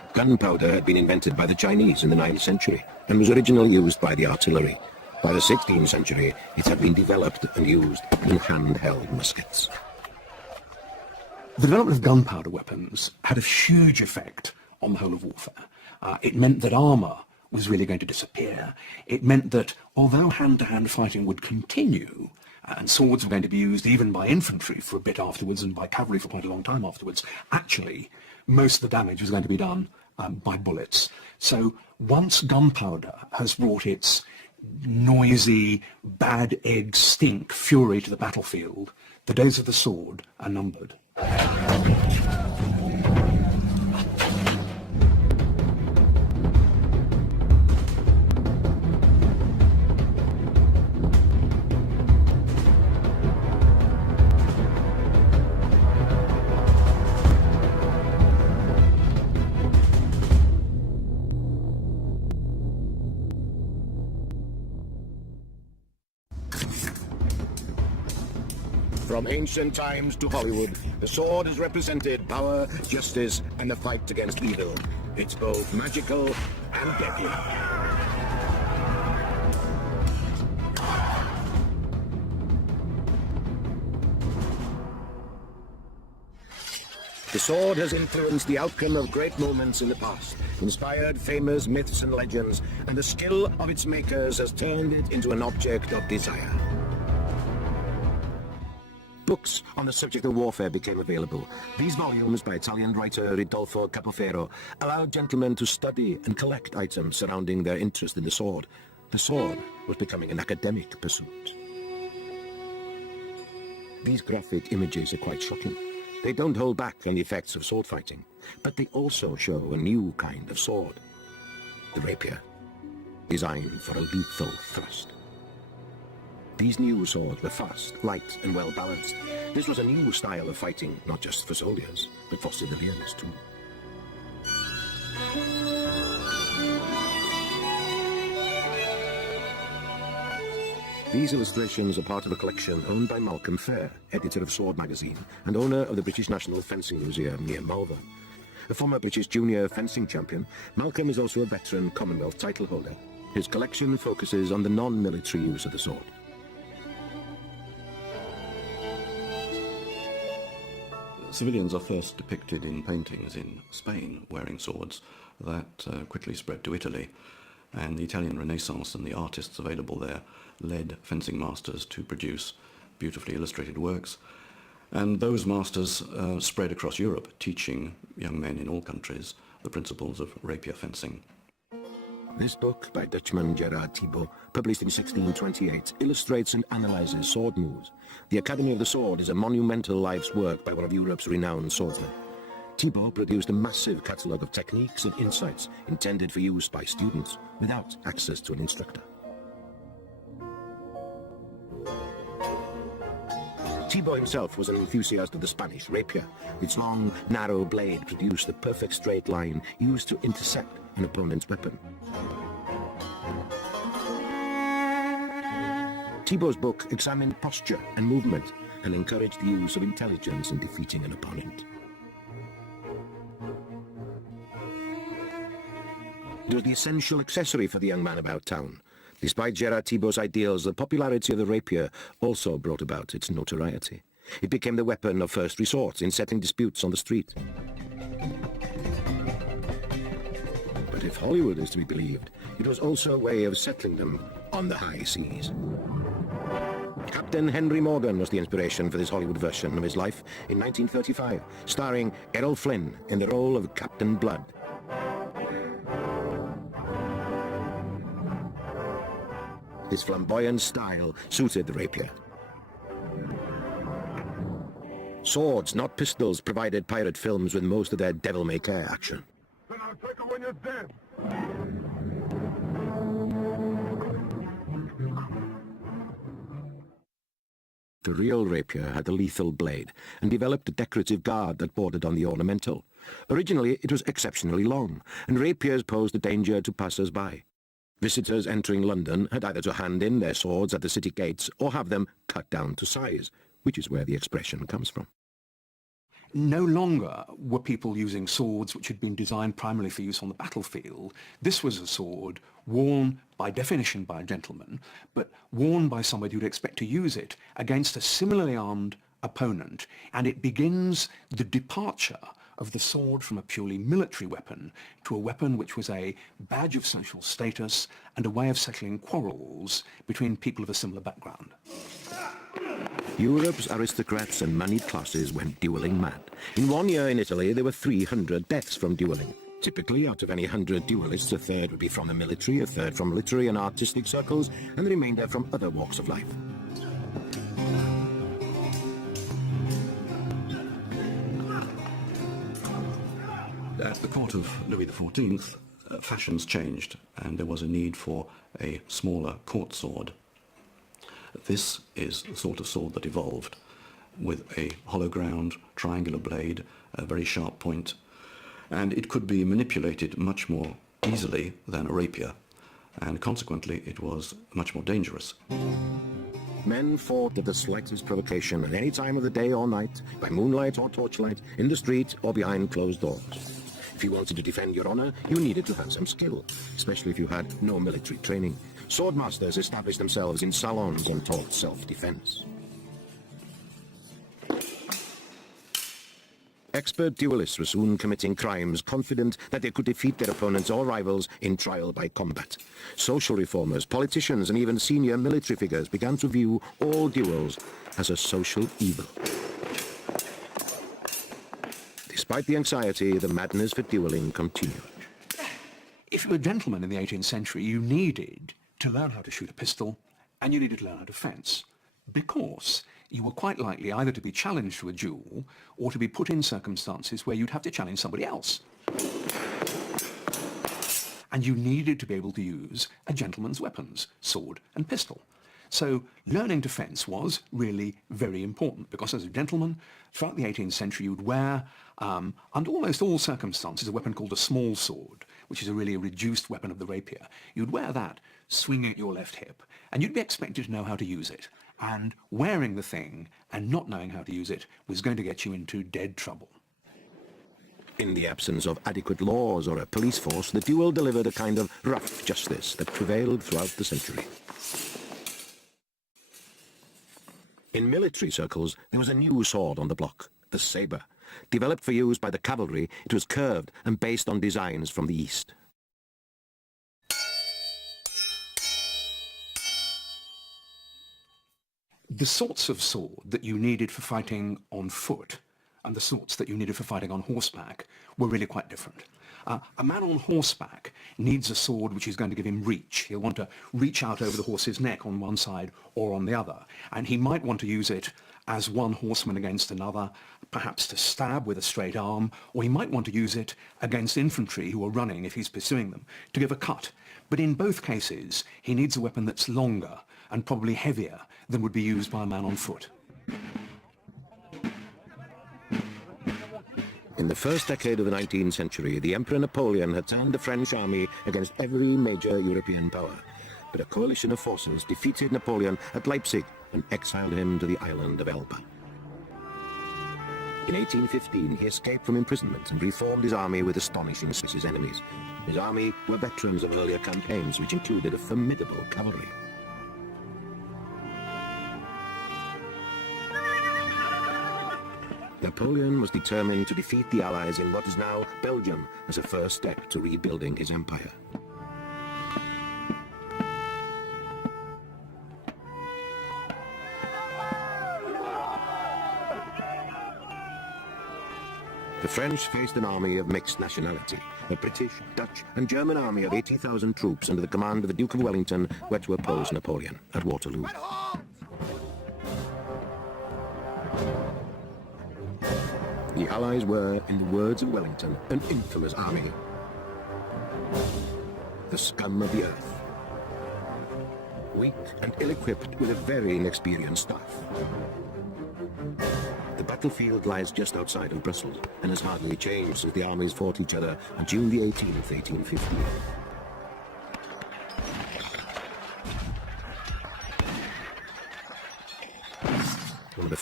Gunpowder had been invented by the Chinese in the 9th century and was originally used by the artillery. By the 16th century, it had been developed and used in handheld muskets. The development of gunpowder weapons had a huge effect on the whole of warfare. It meant that armour was really going to disappear. It meant that although hand-to-hand fighting would continue, and swords were going to be used even by infantry for a bit afterwards and by cavalry for quite a long time afterwards, actually most of the damage was going to be done by bullets. So once gunpowder has brought its noisy, bad egg stink fury to the battlefield, the days of the sword are numbered. From ancient times to Hollywood, the sword has represented power, justice, and the fight against evil. It's both magical and deadly. The sword has influenced the outcome of great moments in the past, inspired famous myths and legends, and the skill of its makers has turned it into an object of desire. Books on the subject of warfare became available. These volumes by Italian writer Ridolfo Capoferro allowed gentlemen to study and collect items surrounding their interest in the sword. The sword was becoming an academic pursuit. These graphic images are quite shocking. They don't hold back on the effects of sword fighting, but they also show a new kind of sword. The rapier, designed for a lethal thrust. These new swords were fast, light, and well balanced. This was a new style of fighting, not just for soldiers, but for civilians too. These illustrations are part of a collection owned by Malcolm Fair, editor of Sword magazine, and owner of the British National Fencing Museum near Malvern. A former British junior fencing champion, Malcolm is also a veteran Commonwealth title holder. His collection focuses on the non-military use of the sword. Civilians are first depicted in paintings in Spain wearing swords that quickly spread to Italy, and the Italian Renaissance and the artists available there led fencing masters to produce beautifully illustrated works, and those masters spread across Europe, teaching young men in all countries the principles of rapier fencing. This book by Dutchman Gerard Thibault, published in 1628, illustrates and analyzes sword moves. The Academy of the Sword is a monumental life's work by one of Europe's renowned swordsmen. Thibault produced a massive catalogue of techniques and insights intended for use by students without access to an instructor. Thibault himself was an enthusiast of the Spanish rapier. Its long, narrow blade produced the perfect straight line used to intercept an opponent's weapon. Thibault's book examined posture and movement and encouraged the use of intelligence in defeating an opponent. It was the essential accessory for the young man about town. Despite Gerard Thibault's ideals, the popularity of the rapier also brought about its notoriety. It became the weapon of first resort in settling disputes on the street. But if Hollywood is to be believed, it was also a way of settling them on the high seas. Captain Henry Morgan was the inspiration for this Hollywood version of his life in 1935, starring Errol Flynn in the role of Captain Blood. His flamboyant style suited the rapier. Swords, not pistols, provided pirate films with most of their devil-may-care action. Then I'll take it when you're dead. The real rapier had a lethal blade and developed a decorative guard that bordered on the ornamental. Originally, it was exceptionally long, and rapiers posed a danger to passers-by. Visitors entering London had either to hand in their swords at the city gates or have them cut down to size, which is where the expression comes from. no longer were people using swords which had been designed primarily for use on the battlefield. This was a sword worn by definition by a gentleman, but worn by somebody who'd expect to use it against a similarly armed opponent, and it begins the departure of the sword from a purely military weapon to a weapon which was a badge of social status and a way of settling quarrels between people of a similar background. Europe's aristocrats and moneyed classes went duelling mad. In 1 year in Italy, there were 300 deaths from duelling. Typically, out of any 100 duelists, a third would be from the military, a third from literary and artistic circles, and the remainder from other walks of life. At the court of Louis XIV, fashions changed, and there was a need for a smaller court sword. This is the sort of sword that evolved, with a hollow ground, triangular blade, a very sharp point, and it could be manipulated much more easily than a rapier, and consequently it was much more dangerous. Men fought at the slightest provocation at any time of the day or night, by moonlight or torchlight, in the street or behind closed doors. If you wanted to defend your honor, you needed to have some skill, especially if you had no military training. Swordmasters established themselves in salons and taught self-defense. Expert duelists were soon committing crimes, confident that they could defeat their opponents or rivals in trial by combat. Social reformers, politicians, and even senior military figures began to view all duels as a social evil. Despite the anxiety, the madness for dueling continued. If you were a gentleman in the 18th century, you needed to learn how to shoot a pistol, and you needed to learn how to fence, because you were quite likely either to be challenged to a duel or to be put in circumstances where you'd have to challenge somebody else. And you needed to be able to use a gentleman's weapons, sword and pistol. So learning to fence was really very important, because as a gentleman, throughout the 18th century, you'd wear, under almost all circumstances, a weapon called a small sword, which is really a reduced weapon of the rapier. You'd wear that swinging at your left hip, and you'd be expected to know how to use it. And wearing the thing and not knowing how to use it was going to get you into dead trouble. In the absence of adequate laws or a police force, the duel delivered a kind of rough justice that prevailed throughout the century. In military circles, there was a new sword on the block, the sabre. Developed for use by the cavalry, it was curved and based on designs from the East. The sorts of sword that you needed for fighting on foot and the sorts that you needed for fighting on horseback were really quite different. A man on horseback needs a sword which is going to give him reach. He'll want to reach out over the horse's neck on one side or on the other, and he might want to use it as one horseman against another, perhaps to stab with a straight arm, or he might want to use it against infantry who are running if he's pursuing them, to give a cut. But in both cases, he needs a weapon that's longer and probably heavier than would be used by a man on foot. In the first decade of the 19th century, the Emperor Napoleon had turned the French army against every major European power. But a coalition of forces defeated Napoleon at Leipzig and exiled him to the island of Elba. In 1815, he escaped from imprisonment and reformed his army with astonishing success his enemies. His army were veterans of earlier campaigns, which included a formidable cavalry. Napoleon was determined to defeat the Allies in what is now Belgium as a first step to rebuilding his empire. The French faced an army of mixed nationality. A British, Dutch and German army of 80,000 troops under the command of the Duke of Wellington were to oppose Napoleon at Waterloo. The Allies were, in the words of Wellington, an infamous army. The scum of the earth. Weak and ill-equipped with a very inexperienced staff. The battlefield lies just outside of Brussels and has hardly changed since the armies fought each other on June the 18th, 1815. One of the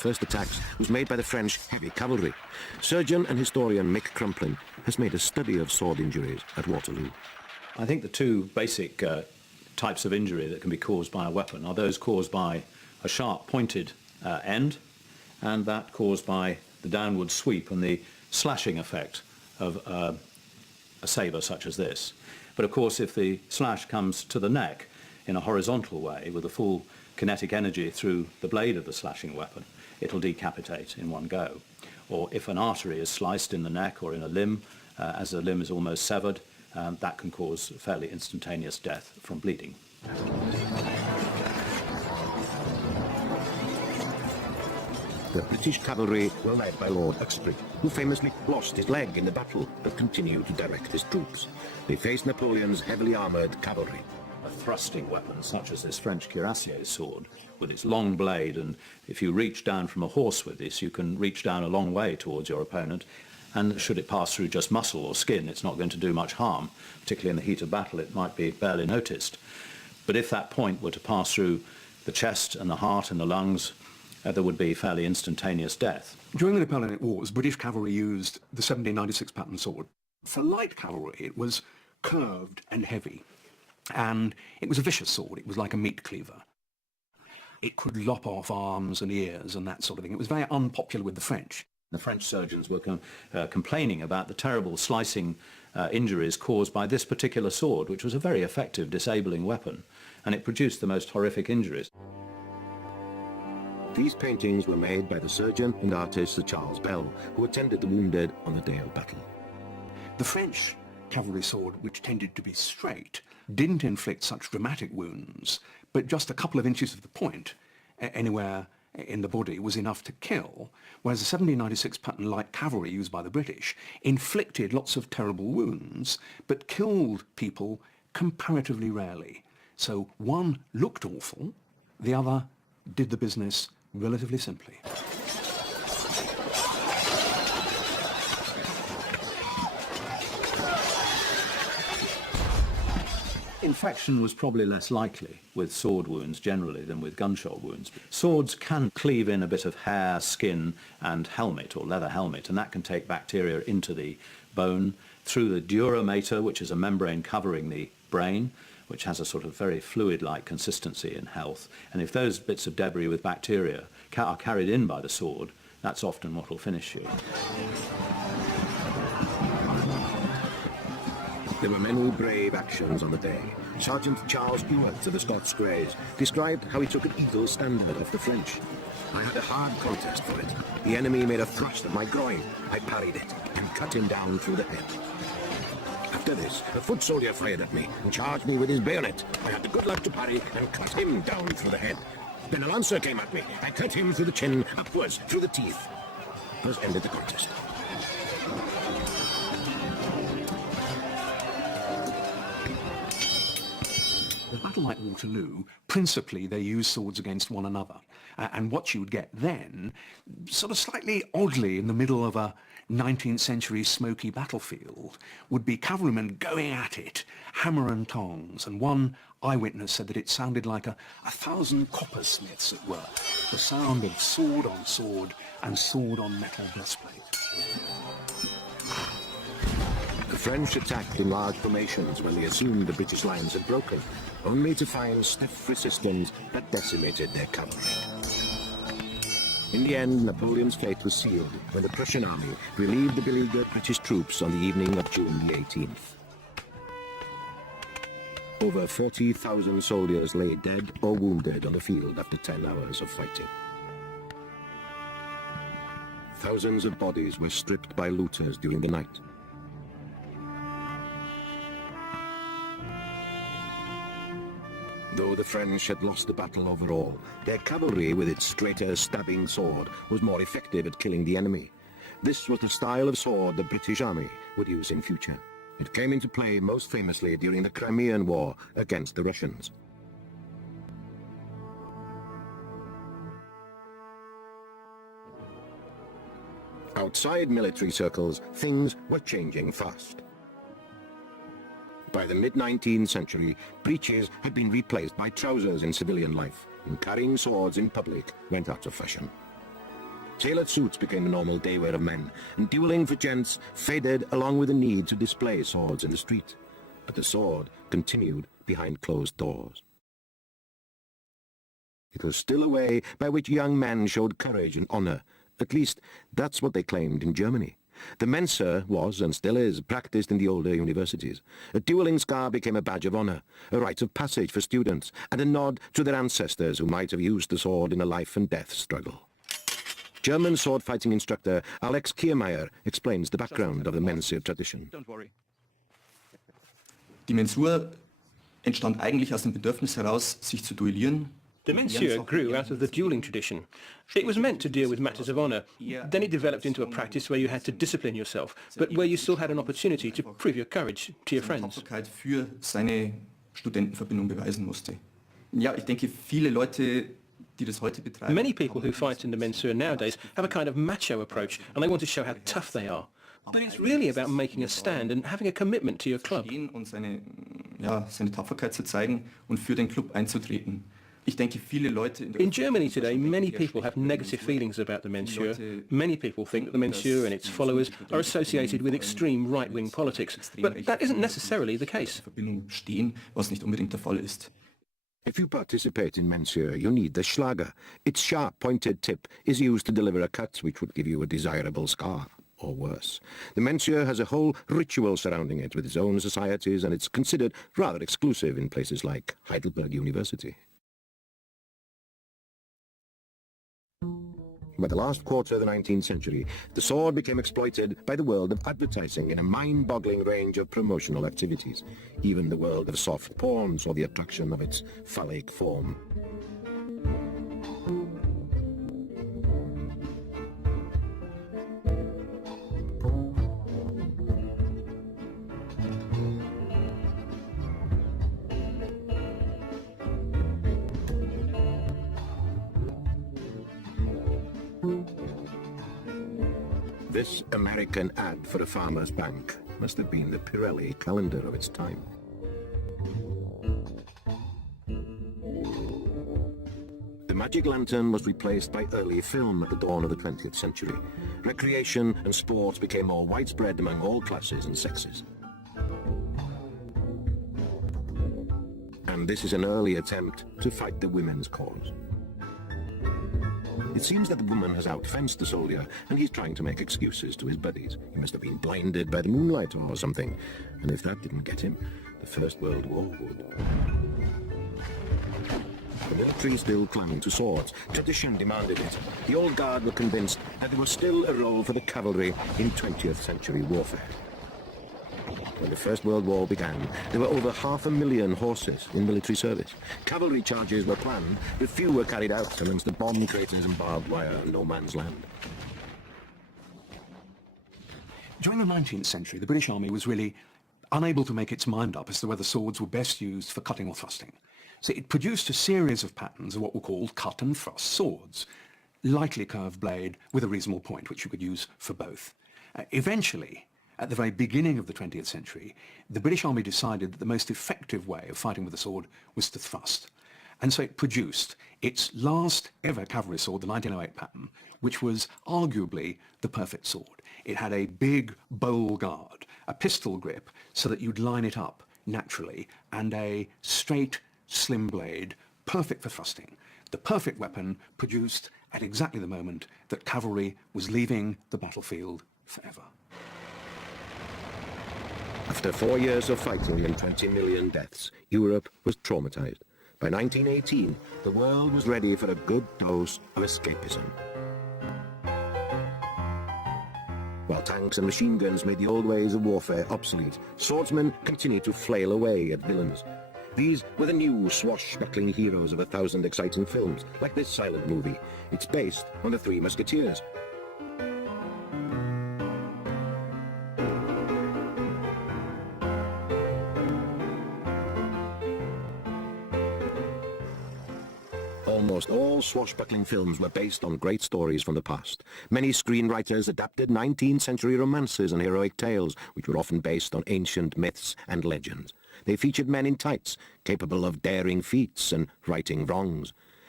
first attacks was made by the French heavy cavalry. Surgeon and historian Mick Crumplin has made a study of sword injuries at Waterloo. I think the two basic types of injury that can be caused by a weapon are those caused by a sharp pointed end, and that caused by the downward sweep and the slashing effect of a sabre such as this. But of course, if the slash comes to the neck in a horizontal way with a full kinetic energy through the blade of the slashing weapon, it'll decapitate in one go. Or if an artery is sliced in the neck or in a limb, as the limb is almost severed, that can cause fairly instantaneous death from bleeding. The British cavalry were led by Lord Uxbridge, who famously lost his leg in the battle but continued to direct his troops. They faced Napoleon's heavily armoured cavalry. A thrusting weapon such as this French cuirassier sword with its long blade, and if you reach down from a horse with this, you can reach down a long way towards your opponent, and should it pass through just muscle or skin, it's not going to do much harm. Particularly in the heat of battle, it might be barely noticed. But if that point were to pass through the chest and the heart and the lungs, there would be fairly instantaneous death. During the Napoleonic Wars, British cavalry used the 1796 pattern sword. For light cavalry, it was curved and heavy, and it was a vicious sword. It was like a meat cleaver. It could lop off arms and ears and that sort of thing. It was very unpopular with the French. The French surgeons were complaining about the terrible slicing injuries caused by this particular sword, which was a very effective disabling weapon, and it produced the most horrific injuries. These paintings were made by the surgeon and artist Sir Charles Bell, who attended the wounded on the day of battle. The French cavalry sword, which tended to be straight, didn't inflict such dramatic wounds, but just a couple of inches of the point anywhere in the body was enough to kill, whereas the 1796 pattern light cavalry used by the British inflicted lots of terrible wounds, but killed people comparatively rarely. So one looked awful, the other did the business relatively simply. Infection was probably less likely with sword wounds generally than with gunshot wounds. Swords can cleave in a bit of hair, skin and helmet or leather helmet, and that can take bacteria into the bone through the dura mater, which is a membrane covering the brain, which has a sort of very fluid-like consistency in health. And if those bits of debris with bacteria are carried in by the sword, that's often what will finish you. There were many brave actions on the day. Sergeant Charles Ewart of the Scots Greys described how he took an eagle standard off the French. I had a hard contest for it. The enemy made a thrust at my groin. I parried it and cut him down through the head. After this, a foot soldier fired at me and charged me with his bayonet. I had the good luck to parry and cut him down through the head. Then a lancer came at me. I cut him through the chin, upwards, through the teeth. Thus ended the contest. The battle like Waterloo, principally they used swords against one another. And what you would get then, sort of slightly oddly in the middle of a 19th century smoky battlefield, would be cavalrymen going at it, hammer and tongs. And one eyewitness said that it sounded like a 1,000 coppersmiths at work. The sound of sword on sword and sword on metal breastplate. The French attacked in large formations when they assumed the British lines had broken, only to find stiff resistance that decimated their cavalry. In the end, Napoleon's fate was sealed when the Prussian army relieved the beleaguered British troops on the evening of June the 18th. Over 40,000 soldiers lay dead or wounded on the field after 10 hours of fighting. Thousands of bodies were stripped by looters during the night. Though the French had lost the battle overall, their cavalry with its straighter stabbing sword was more effective at killing the enemy. This was the style of sword the British Army would use in future. It came into play most famously during the Crimean War against the Russians. Outside military circles, things were changing fast. By the mid-19th century, breeches had been replaced by trousers in civilian life, and carrying swords in public went out of fashion. Tailored suits became the normal day wear of men, and dueling for gents faded along with the need to display swords in the street. But the sword continued behind closed doors. It was still a way by which young men showed courage and honor. At least, that's what they claimed in Germany. The Mensa was, and still is, practiced in the older universities. A dueling scar became a badge of honor, a rite of passage for students, and a nod to their ancestors who might have used the sword in a life-and-death struggle. German sword-fighting instructor Alex Kiermeier explains the background of the Mensur tradition. Don't worry. Die Mensur entstand eigentlich aus dem Bedürfnis heraus, sich zu duellieren. The Mensur grew out of the dueling tradition. It was meant to deal with matters of honour. Then it developed into a practice where you had to discipline yourself, but where you still had an opportunity to prove your courage to your friends. Für seine Studentenverbindung beweisen musste. Ja, ich denke, viele Leute, die das heute betreiben. Many people who fight in the Mensur nowadays have a kind of macho approach, and they want to show how tough they are. But it's really about making a stand and having a commitment to your club. Und seine Tapferkeit zu zeigen und für den Club einzutreten. Ich denke, viele Leute in Germany today, many people have negative feelings about the Mensur. Many people think that the Mensur and its followers are associated with extreme right-wing politics, but that isn't necessarily the case. Was nicht unbedingt der Fall ist. If you participate in Mensur, you need the Schlager. Its sharp, pointed tip is used to deliver a cut which would give you a desirable scar, or worse. The Mensur has a whole ritual surrounding it with its own societies, and it's considered rather exclusive in places like Heidelberg University. By the last quarter of the 19th century, the sword became exploited by the world of advertising in a mind-boggling range of promotional activities. Even the world of soft porn saw the attraction of its phallic form. This American ad for a farmer's bank must have been the Pirelli calendar of its time. The magic lantern was replaced by early film at the dawn of the 20th century. Recreation and sports became more widespread among all classes and sexes. And this is an early attempt to fight the women's cause. It seems that the woman has outfenced the soldier, and he's trying to make excuses to his buddies. He must have been blinded by the moonlight or something. And if that didn't get him, the First World War would. The military still clung to swords. Tradition demanded it. The old guard were convinced that there was still a role for the cavalry in 20th century warfare. When the First World War began, there were over 500,000 horses in military service. Cavalry charges were planned, but few were carried out amongst the bomb craters and barbed wire and no man's land. During the 19th century, the British Army was really unable to make its mind up as to whether swords were best used for cutting or thrusting. So it produced a series of patterns of what were called cut and thrust swords, lightly curved blade with a reasonable point, which you could use for both. Eventually, at the very beginning of the 20th century, the British Army decided that the most effective way of fighting with a sword was to thrust. And so it produced its last ever cavalry sword, the 1908 pattern, which was arguably the perfect sword. It had a big bowl guard, a pistol grip so that you'd line it up naturally, and a straight, slim blade, perfect for thrusting. The perfect weapon produced at exactly the moment that cavalry was leaving the battlefield forever. After 4 years of fighting and 20 million deaths, Europe was traumatized. By 1918, the world was ready for a good dose of escapism. While tanks and machine guns made the old ways of warfare obsolete, swordsmen continued to flail away at villains. These were the new swashbuckling heroes of 1,000 exciting films, like this silent movie. It's based on the Three Musketeers. Almost all swashbuckling films were based on great stories from the past. Many screenwriters adapted 19th century romances and heroic tales, which were often based on ancient myths and legends. They featured men in tights, capable of daring feats and righting wrongs.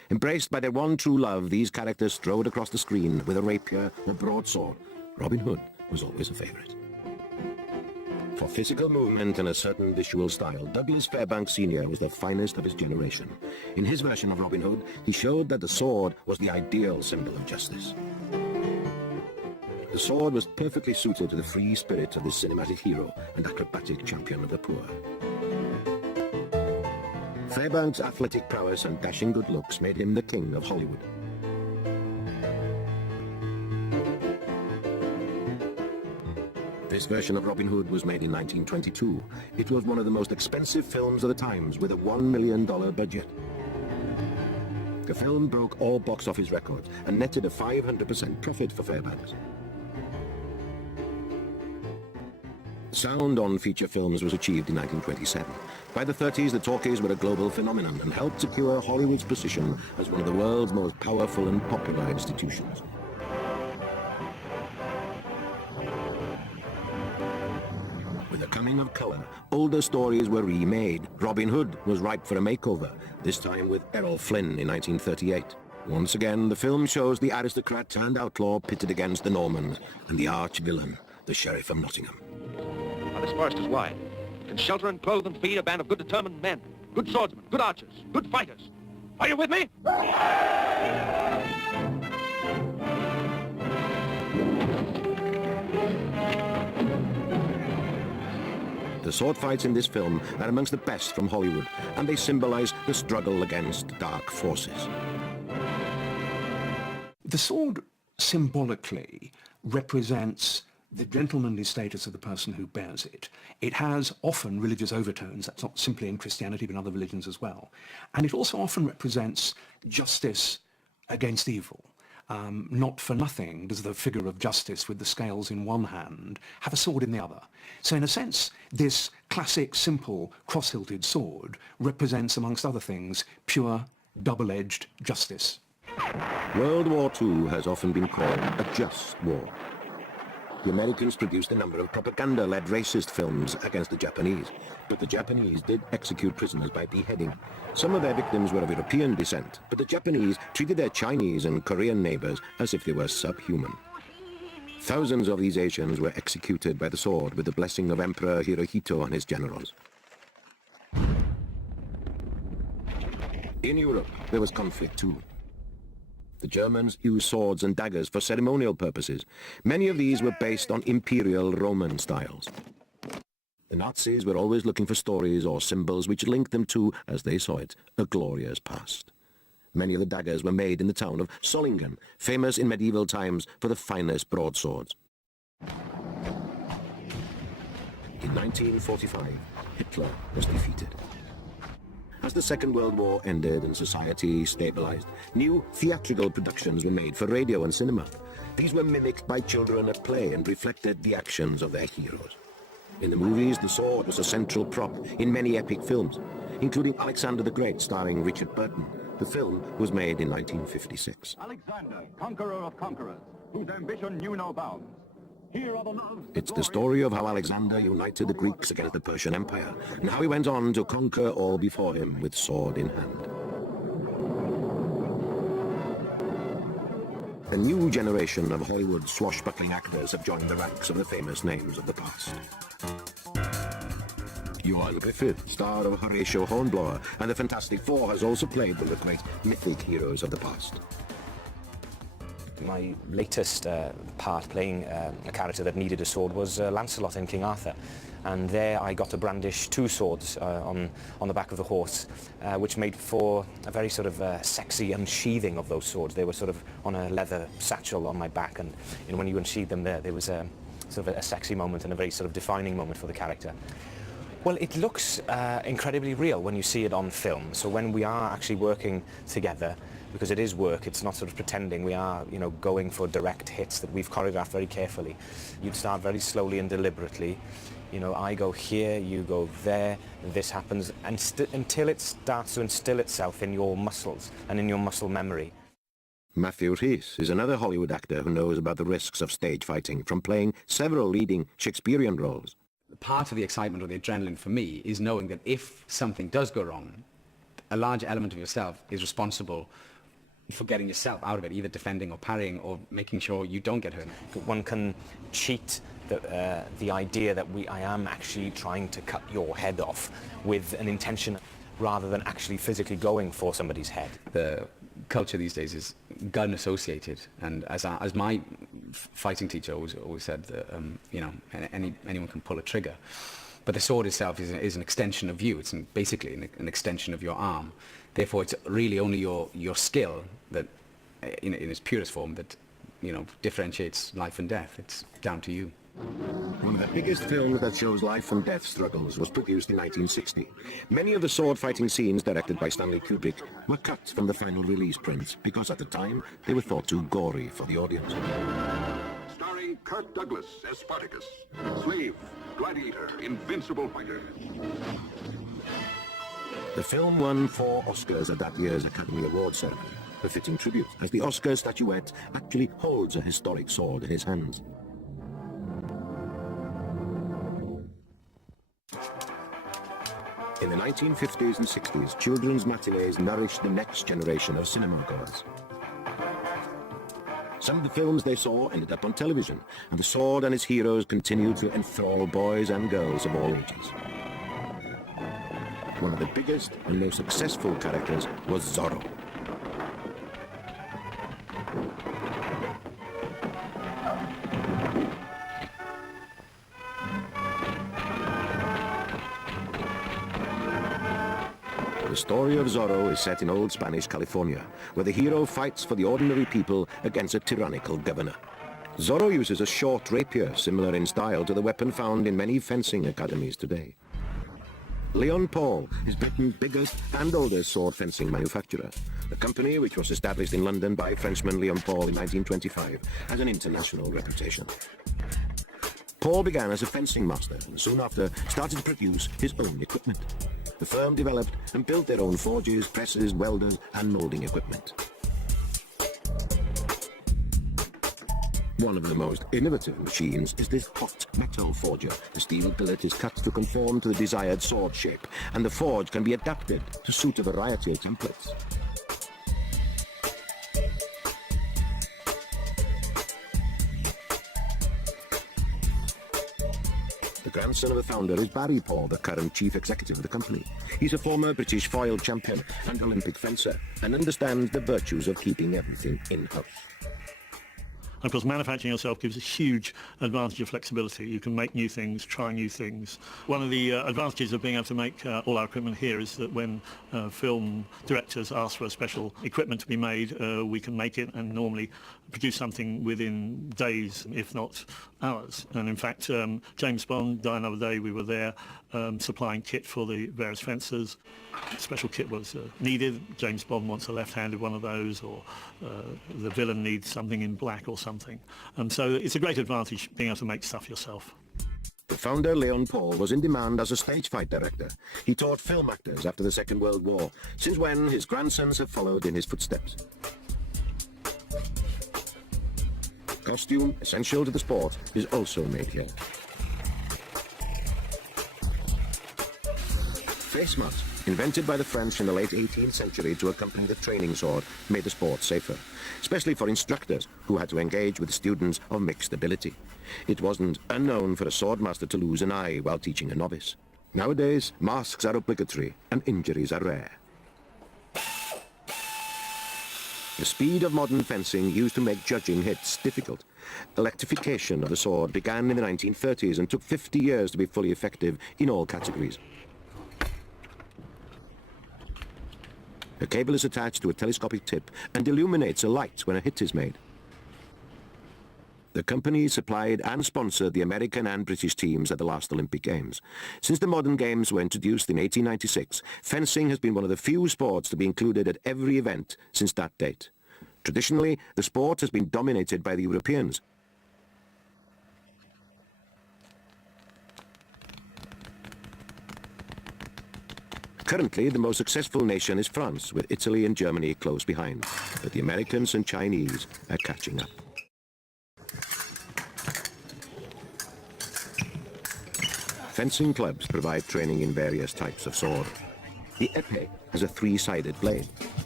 Embraced by their one true love, these characters strode across the screen with a rapier or broadsword. Robin Hood was always a favourite. For physical movement and a certain visual style, Douglas Fairbanks Sr. was the finest of his generation. In his version of Robin Hood, he showed that the sword was the ideal symbol of justice. The sword was perfectly suited to the free spirit of this cinematic hero and acrobatic champion of the poor. Fairbanks' athletic prowess and dashing good looks made him the king of Hollywood. This version of Robin Hood was made in 1922. It was one of the most expensive films of the times, with a $1 million budget. The film broke all box office records and netted a 500% profit for Fairbanks. Sound on feature films was achieved in 1927. By the 30s, the talkies were a global phenomenon and helped secure Hollywood's position as one of the world's most powerful and popular institutions. With the coming of color, older stories were remade. Robin Hood was ripe for a makeover, this time with Errol Flynn in 1938. Once again, the film shows the aristocrat and outlaw pitted against the Normans and the arch-villain, the Sheriff of Nottingham. Now, this forest is wide. It can shelter and clothe and feed a band of good determined men. Good swordsmen, good archers, good fighters. Are you with me? The sword fights in this film are amongst the best from Hollywood, and they symbolize the struggle against dark forces. The sword symbolically represents the gentlemanly status of the person who bears it. It has often religious overtones. That's not simply in Christianity, but in other religions as well. And it also often represents justice against evil. Not for nothing does the figure of justice with the scales in one hand have a sword in the other. So in a sense, this classic, simple, cross-hilted sword represents, amongst other things, pure, double-edged justice. World War II has often been called a just war. The Americans produced a number of propaganda-led racist films against the Japanese, but the Japanese did execute prisoners by beheading. Some of their victims were of European descent, but the Japanese treated their Chinese and Korean neighbors as if they were subhuman. Thousands of these Asians were executed by the sword with the blessing of Emperor Hirohito and his generals. In Europe, there was conflict too. The Germans used swords and daggers for ceremonial purposes. Many of these were based on imperial Roman styles. The Nazis were always looking for stories or symbols which linked them to, as they saw it, a glorious past. Many of the daggers were made in the town of Solingen, famous in medieval times for the finest broadswords. In 1945, Hitler was defeated. As the Second World War ended and society stabilized, new theatrical productions were made for radio and cinema. These were mimicked by children at play and reflected the actions of their heroes. In the movies, the sword was a central prop in many epic films, including Alexander the Great, starring Richard Burton. The film was made in 1956. Alexander, conqueror of conquerors, whose ambition knew no bounds. It's the story of how Alexander united the Greeks against the Persian Empire, and how he went on to conquer all before him with sword in hand. A new generation of Hollywood swashbuckling actors have joined the ranks of the famous names of the past. Ewan Griffith, star of Horatio Hornblower, and the Fantastic Four, has also played one of the great mythic heroes of the past. My latest part playing a character that needed a sword was Lancelot in King Arthur. And there I got to brandish two swords on the back of the horse, which made for a very sort of sexy unsheathing of those swords. They were sort of on a leather satchel on my back, and when you unsheathed them there was a sort of a sexy moment and a very sort of defining moment for the character. Well, it looks incredibly real when you see it on film. So when we are actually working together, because it is work, it's not sort of pretending, we are, going for direct hits that we've choreographed very carefully. You'd start very slowly and deliberately. I go here, you go there, this happens, until it starts to instill itself in your muscles and in your muscle memory. Matthew Rhys is another Hollywood actor who knows about the risks of stage fighting from playing several leading Shakespearean roles. Part of the excitement or the adrenaline for me is knowing that if something does go wrong, a large element of yourself is responsible for getting yourself out of it, either defending or parrying or making sure you don't get hurt. One can cheat the idea that I am actually trying to cut your head off with an intention rather than actually physically going for somebody's head. The culture these days is gun associated, and as my fighting teacher always said, that, you know, anyone can pull a trigger. But the sword itself is an extension of you. It's basically an extension of your arm. Therefore, it's really only your skill that, in its purest form, that, you know, differentiates life and death. It's down to you. One of the biggest films that shows life and death struggles was produced in 1960. Many of the sword fighting scenes directed by Stanley Kubrick were cut from the final release prints because at the time they were thought too gory for the audience. Starring Kirk Douglas as Spartacus, Slave, Gladiator, Invincible Fighter. The film won 4 Oscars at that year's Academy Awards ceremony, a fitting tribute, as the Oscar statuette actually holds a historic sword in his hands. In the 1950s and 60s, children's matinees nourished the next generation of cinema goers. Some of the films they saw ended up on television, and the sword and its heroes continued to enthrall boys and girls of all ages. One of the biggest and most successful characters was Zorro. The story of Zorro is set in old Spanish California, where the hero fights for the ordinary people against a tyrannical governor. Zorro uses a short rapier, similar in style to the weapon found in many fencing academies today. Leon Paul is Britain's biggest and oldest sword fencing manufacturer. The company, which was established in London by Frenchman Leon Paul in 1925, has an international reputation. Paul began as a fencing master and soon after started to produce his own equipment. The firm developed and built their own forges, presses, welders, and molding equipment. One of the most innovative machines is this hot metal forger. The steel billet is cut to conform to the desired sword shape, and the forge can be adapted to suit a variety of templates. The grandson of the founder is Barry Paul, the current chief executive of the company. He's a former British foil champion and Olympic fencer, and understands the virtues of keeping everything in-house. Of course, manufacturing yourself gives a huge advantage of flexibility. You can make new things, try new things. One of the advantages of being able to make all our equipment here is that when film directors ask for a special equipment to be made, we can make it and normally produce something within days, if not hours. And in fact, James Bond, Die Another Day, we were there supplying kit for the various fencers. Special kit was needed. James Bond wants a left-handed one of those, or the villain needs something in black or something. And so it's a great advantage being able to make stuff yourself. The founder, Leon Paul, was in demand as a stage fight director. He taught film actors after the Second World War, since when his grandsons have followed in his footsteps. Costume, essential to the sport, is also made here. Face masks, invented by the French in the late 18th century to accompany the training sword, made the sport safer, especially for instructors who had to engage with students of mixed ability. It wasn't unknown for a swordmaster to lose an eye while teaching a novice. Nowadays, masks are obligatory and injuries are rare. The speed of modern fencing used to make judging hits difficult. Electrification of the sword began in the 1930s and took 50 years to be fully effective in all categories. A cable is attached to a telescopic tip and illuminates a light when a hit is made. The company supplied and sponsored the American and British teams at the last Olympic Games. Since the modern games were introduced in 1896, fencing has been one of the few sports to be included at every event since that date. Traditionally, the sport has been dominated by the Europeans. Currently, the most successful nation is France, with Italy and Germany close behind. But the Americans and Chinese are catching up. Fencing clubs provide training in various types of sword. The épée has a three-sided blade.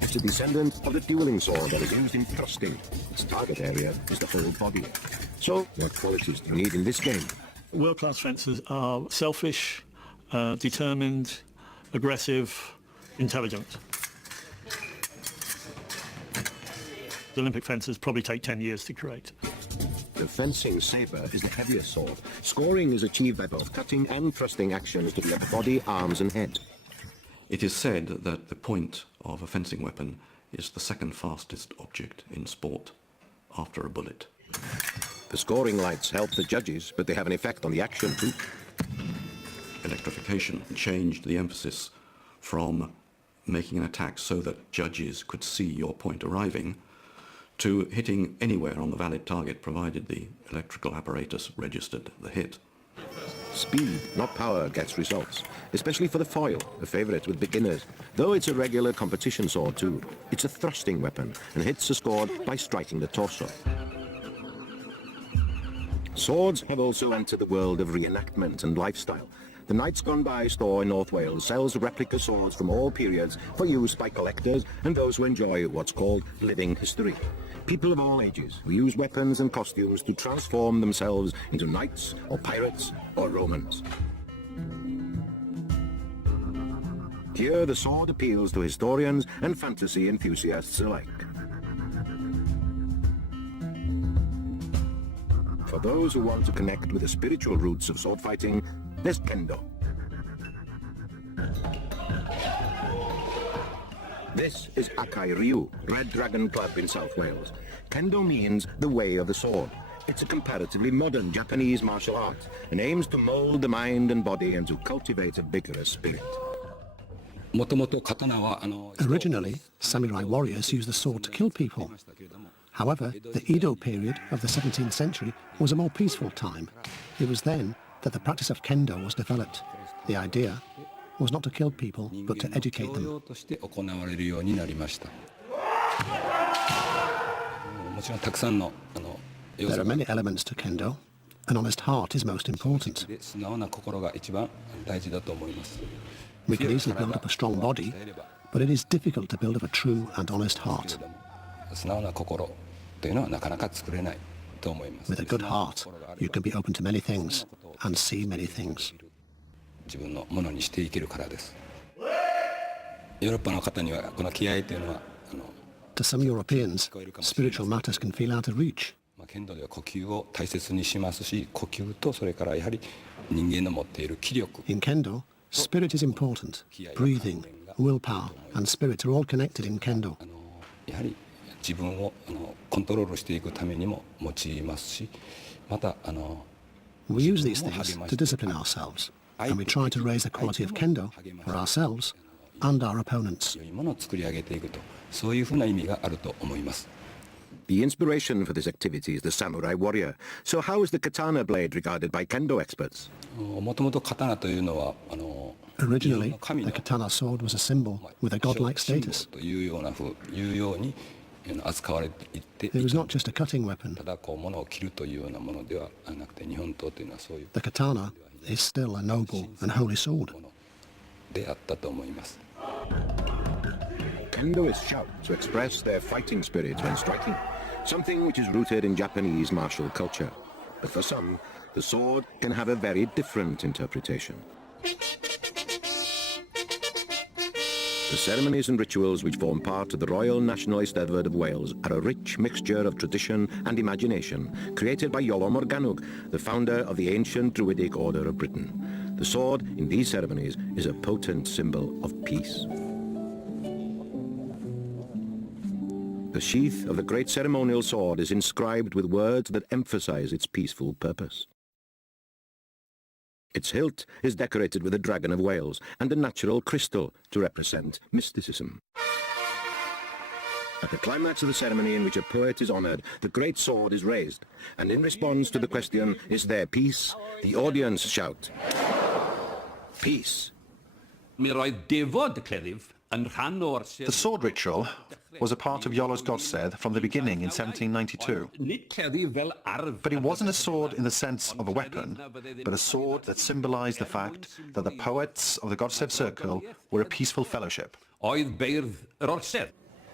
It's a descendant of the dueling sword that is used in thrusting. Its target area is the whole body. So, what qualities do you need in this game? World-class fencers are selfish, determined, aggressive, intelligent. The Olympic fencers probably take 10 years to create. The fencing saber is the heaviest sword. Scoring is achieved by both cutting and thrusting actions to the upper body, arms and head. It is said that the point of a fencing weapon is the second fastest object in sport, after a bullet. The scoring lights help the judges, but they have an effect on the action too. Electrification changed the emphasis from making an attack so that judges could see your point arriving to hitting anywhere on the valid target provided the electrical apparatus registered the hit. Speed, not power, gets results, especially for the foil, a favourite with beginners. Though it's a regular competition sword too, it's a thrusting weapon, and hits are scored by striking the torso. Swords have also entered the world of reenactment and lifestyle. The Knights Gone By store in North Wales sells replica swords from all periods for use by collectors and those who enjoy what's called living history. People of all ages who use weapons and costumes to transform themselves into knights or pirates or Romans. Here the sword appeals to historians and fantasy enthusiasts alike. For those who want to connect with the spiritual roots of sword fighting, there's Kendo. This is Akai Ryu, Red Dragon Club in South Wales. Kendo means the way of the sword. It's a comparatively modern Japanese martial art and aims to mold the mind and body and to cultivate a vigorous spirit. Originally, samurai warriors used the sword to kill people. However, the Edo period of the 17th century was a more peaceful time. It was then that the practice of kendo was developed. The idea was not to kill people, but to educate them. There are many elements to kendo. An honest heart is most important. We can easily build up a strong body, but it is difficult to build up a true and honest heart. With a good heart, you can be open to many things and see many things. To some Europeans, spiritual matters can feel out of reach. In Kendo, spirit is important. Breathing, willpower and spirit are all connected in Kendo. We use these things to discipline ourselves, and we try to raise the quality of Kendo for ourselves and our opponents. The inspiration for this activity is the samurai warrior. So how is the katana blade regarded by Kendo experts? Originally, the katana sword was a symbol with a godlike status. It was not just a cutting weapon. The katana is still a noble and holy sword. Kendo is shout to express their fighting spirit when striking, something which is rooted in Japanese martial culture. But for some, the sword can have a very different interpretation. The ceremonies and rituals which form part of the Royal National Eisteddfod of Wales are a rich mixture of tradition and imagination created by Iolo Morgannwg, the founder of the ancient Druidic Order of Britain. The sword in these ceremonies is a potent symbol of peace. The sheath of the great ceremonial sword is inscribed with words that emphasize its peaceful purpose. Its hilt is decorated with a dragon of Wales and a natural crystal to represent mysticism. At the climax of the ceremony in which a poet is honoured, the great sword is raised, and in response to the question, "Is there peace?" the audience shout, "Peace." The sword ritual was a part of Iolo's Godsedd from the beginning in 1792. But it wasn't a sword in the sense of a weapon, but a sword that symbolized the fact that the poets of the Godsedd Circle were a peaceful fellowship.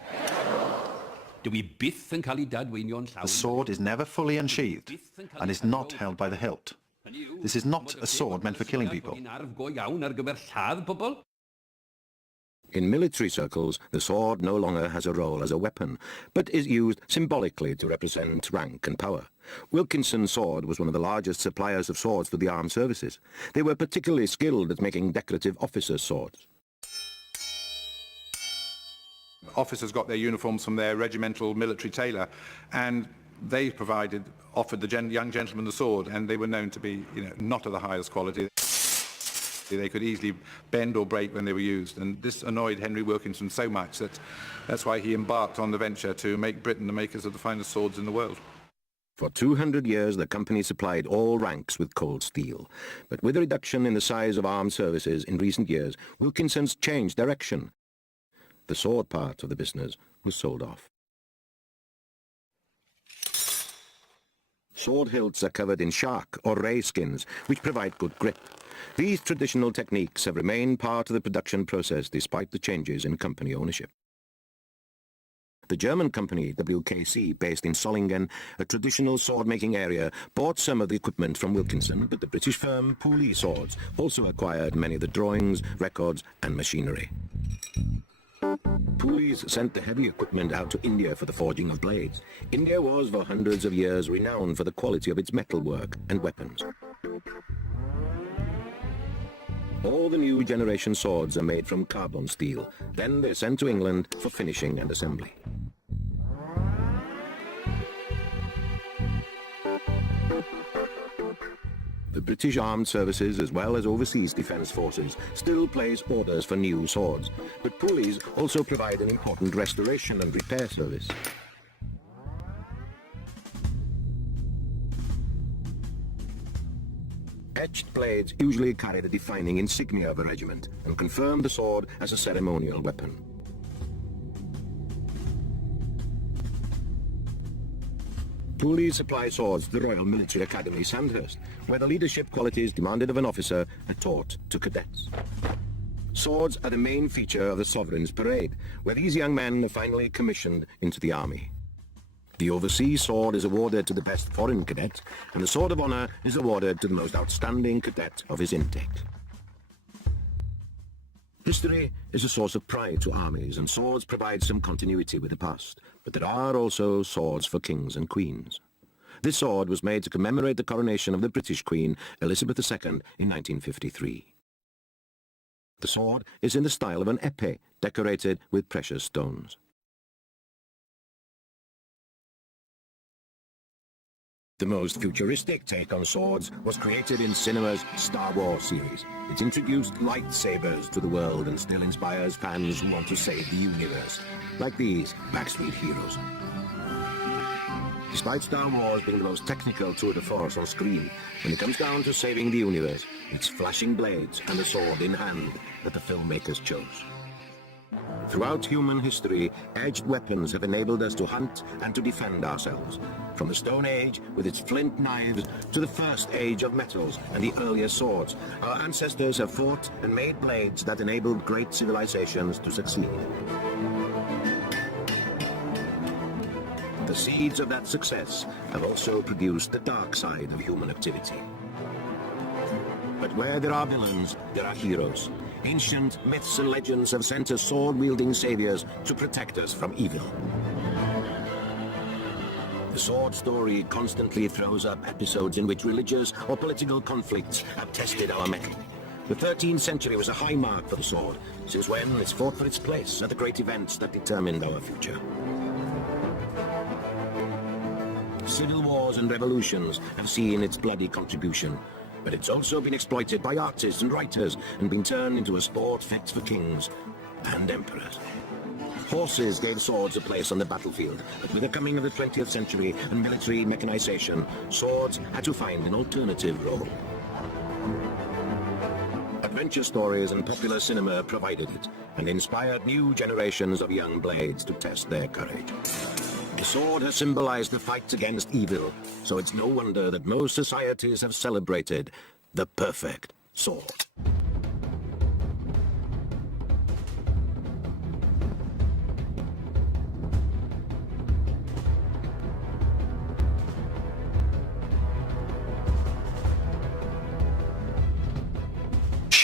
The sword is never fully unsheathed and is not held by the hilt. This is not a sword meant for killing people. In military circles, the sword no longer has a role as a weapon, but is used symbolically to represent rank and power. Wilkinson's sword was one of the largest suppliers of swords to the armed services. They were particularly skilled at making decorative officers' swords. Officers got their uniforms from their regimental military tailor, and they offered the young gentleman the sword, and they were known to be, not of the highest quality. They could easily bend or break when they were used, and this annoyed Henry Wilkinson so much that that's why he embarked on the venture to make Britain the makers of the finest swords in the world. For 200 years, the company supplied all ranks with cold steel. But with a reduction in the size of armed services in recent years, Wilkinson's changed direction. The sword part of the business was sold off. Sword hilts are covered in shark or ray skins, which provide good grip. These traditional techniques have remained part of the production process despite the changes in company ownership. The German company, WKC, based in Solingen, a traditional sword-making area, bought some of the equipment from Wilkinson, but the British firm Pooley Swords also acquired many of the drawings, records and machinery. Pooley's sent the heavy equipment out to India for the forging of blades. India was for hundreds of years renowned for the quality of its metalwork and weapons. All the new generation swords are made from carbon steel. Then they're sent to England for finishing and assembly. The British Armed Services, as well as overseas defence forces, still place orders for new swords, but Pooley's also provide an important restoration and repair service. Etched blades usually carry the defining insignia of a regiment and confirm the sword as a ceremonial weapon. Pooley supply swords to the Royal Military Academy, Sandhurst, where the leadership qualities demanded of an officer are taught to cadets. Swords are the main feature of the Sovereign's Parade, where these young men are finally commissioned into the army. The overseas sword is awarded to the best foreign cadet, and the Sword of Honour is awarded to the most outstanding cadet of his intake. History is a source of pride to armies, and swords provide some continuity with the past, but there are also swords for kings and queens. This sword was made to commemorate the coronation of the British Queen, Elizabeth II, in 1953. The sword is in the style of an épée, decorated with precious stones. The most futuristic take on swords was created in cinema's Star Wars series. It introduced lightsabers to the world and still inspires fans who want to save the universe, like these Backstreet Heroes. Despite Star Wars being the most technical tour de force on screen, when it comes down to saving the universe, it's flashing blades and a sword in hand that the filmmakers chose. Throughout human history, edged weapons have enabled us to hunt and to defend ourselves. From the Stone Age, with its flint knives, to the First Age of metals and the earlier swords, our ancestors have fought and made blades that enabled great civilizations to succeed. The seeds of that success have also produced the dark side of human activity. But where there are villains, there are heroes. Ancient myths and legends have sent us sword-wielding saviors to protect us from evil. The sword story constantly throws up episodes in which religious or political conflicts have tested our mettle. The 13th century was a high mark for the sword, since when it's fought for its place at the great events that determined our future. Civil wars and revolutions have seen its bloody contribution, but it's also been exploited by artists and writers and been turned into a sport fit for kings and emperors. Horses gave swords a place on the battlefield, but with the coming of the 20th century and military mechanization, swords had to find an alternative role. Adventure stories and popular cinema provided it, and inspired new generations of young blades to test their courage. The sword has symbolized the fight against evil, so it's no wonder that most societies have celebrated the perfect sword.